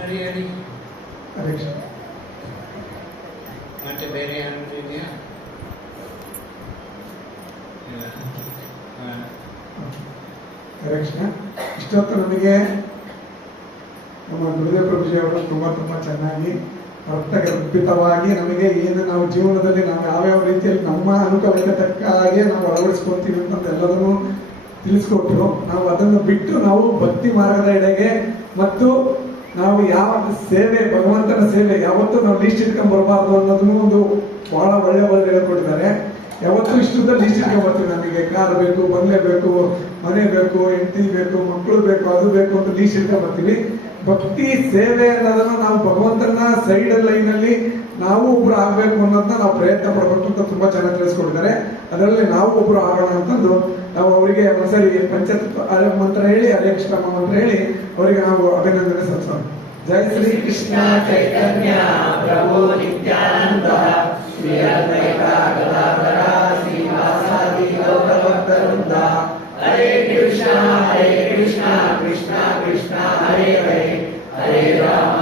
ಹರಿ ಹರಿ. ಹರೇ ಕೃಷ್ಣ. ಮತ್ತೆ ಬೇರೆ ಯಾರು ಇದೆಯಾ? ಇಲ್ಲ. ಹರೇ ಕೃಷ್ಣ. ಇಷ್ಟೊತ್ತು ನಮಗೆ ನಮ್ಮ ಗುರುದೇವ ಪ್ರಭುಜಿ ಅವರು ತುಂಬಾ ಚೆನ್ನಾಗಿ ಅರ್ಥಗರ್ಭಿತವಾಗಿ ನಮಗೆ ಏನು ನಾವು ಜೀವನದಲ್ಲಿ ನಾವು ಯಾವ್ಯಾವ ರೀತಿಯಲ್ಲಿ ನಮ್ಮ ಅನುಕೂಲಕ್ಕೆ ತಕ್ಕ ಹಾಗೆ ನಾವು ಅಳವಡಿಸ್ಕೊಳ್ತೀವಿ ಅಂತ ಎಲ್ಲದನ್ನು ತಿಳಿಸ್ಕೊಟ್ರು. ನಾವು ಅದನ್ನು ಬಿಟ್ಟು ನಾವು ಭಕ್ತಿ ಮಾರ್ಗದ ಎಡೆಗೆ ಮತ್ತು ನಾವು ಯಾವ ಸೇವೆ, ಭಗವಂತನ ಸೇವೆ ಯಾವತ್ತೂ ನಾವು ಲೀಸ್ಟ್ ಇಟ್ಕೊಂಡ್ ಬರಬಾರ್ದು ಅನ್ನೋದನ್ನು ಒಂದು ಬಹಳ ಒಳ್ಳೆ ಹೇಳ್ಕೊಟ್ಟಿದ್ದಾರೆ. ಯಾವತ್ತೂ ಇಷ್ಟದ ಲೀಸ್ಟ್ ಇಟ್ಕೊಂಡ್ ಬರ್ತೀವಿ. ನಮಗೆ ಕಾರ್ ಬೇಕು, ಬಂಗ್ಲೆ ಬೇಕು, ಮನೆ ಬೇಕು, ಹೆಂಡತಿ ಬೇಕು, ಮಕ್ಕಳು ಬೇಕು, ಅದು ಬೇಕು ಅಂತ ಲೀಸ್ಟ್ ಇಟ್ಕೊಂಡ್ ಬರ್ತೀವಿ. ಭಕ್ತಿ ಸೇವೆ ಅನ್ನೋದನ್ನ ನಾವು ಭಗವಂತನ ಸೈಡ್ ಲೈನ್ ಅಲ್ಲಿ ನಾವು ಒಬ್ರು ಆಗ್ಬೇಕು ಅನ್ನೋದನ್ನ ನಾವು ಪ್ರಯತ್ನ ಪಡಬೇಕು ಅಂತ ತುಂಬಾ ಚೆನ್ನಾಗಿ ತಿಳಿಸ್ಕೊಟ್ಟಿದ್ದಾರೆ. ಅದರಲ್ಲಿ ನಾವು ಒಬ್ರು ಆಗೋಣ ಅಂತಂದು ನಾವು ಅವರಿಗೆ ಒಂದ್ಸರಿ ಪಂಚಾಯತ್ ಮಂತ್ರ ಹೇಳಿ, ಹರೇ ಕೃಷ್ಣ ಮಂತ್ರ ಹೇಳಿ ಅವರಿಗೆ ನಾವು ಅಭಿನಂದನೆ ಸಲ್ಲಿಸೋಣ. ಜೈ ಶ್ರೀ ಕೃಷ್ಣ ಚೈತನ್ಯ ಪ್ರಭು ನಿತ್ಯಾನಂದ ಶ್ರೀ ಅದ್ವೈತ ಗದಾಧರ ಶ್ರೀವಾಸಾದಿ ಗೌರಭಕ್ತವೃಂದ. ಹರೇ ಕೃಷ್ಣ ಕೃಷ್ಣ ಕೃಷ್ಣ ಹರೇ ಹರೇ, ಹರೇ ರಾಮ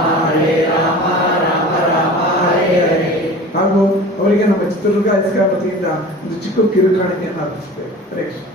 ರಾಮ ರಾಮ ಹರೇ ಹರೇ. ಹಾಗೂ ಅವರಿಗೆ ನಮ್ಮ ಚಿತ್ರದುರ್ಗ ಐಸ್ಕಾರ್ ವತಿಯಿಂದ ಒಂದು ಚಿಕ್ಕ ಕಿರುಕಾಣಿಕೆಯನ್ನು ಅರ್ಪಿಸುತ್ತೇವೆ. ಹರೇ ಕೃಷ್ಣ.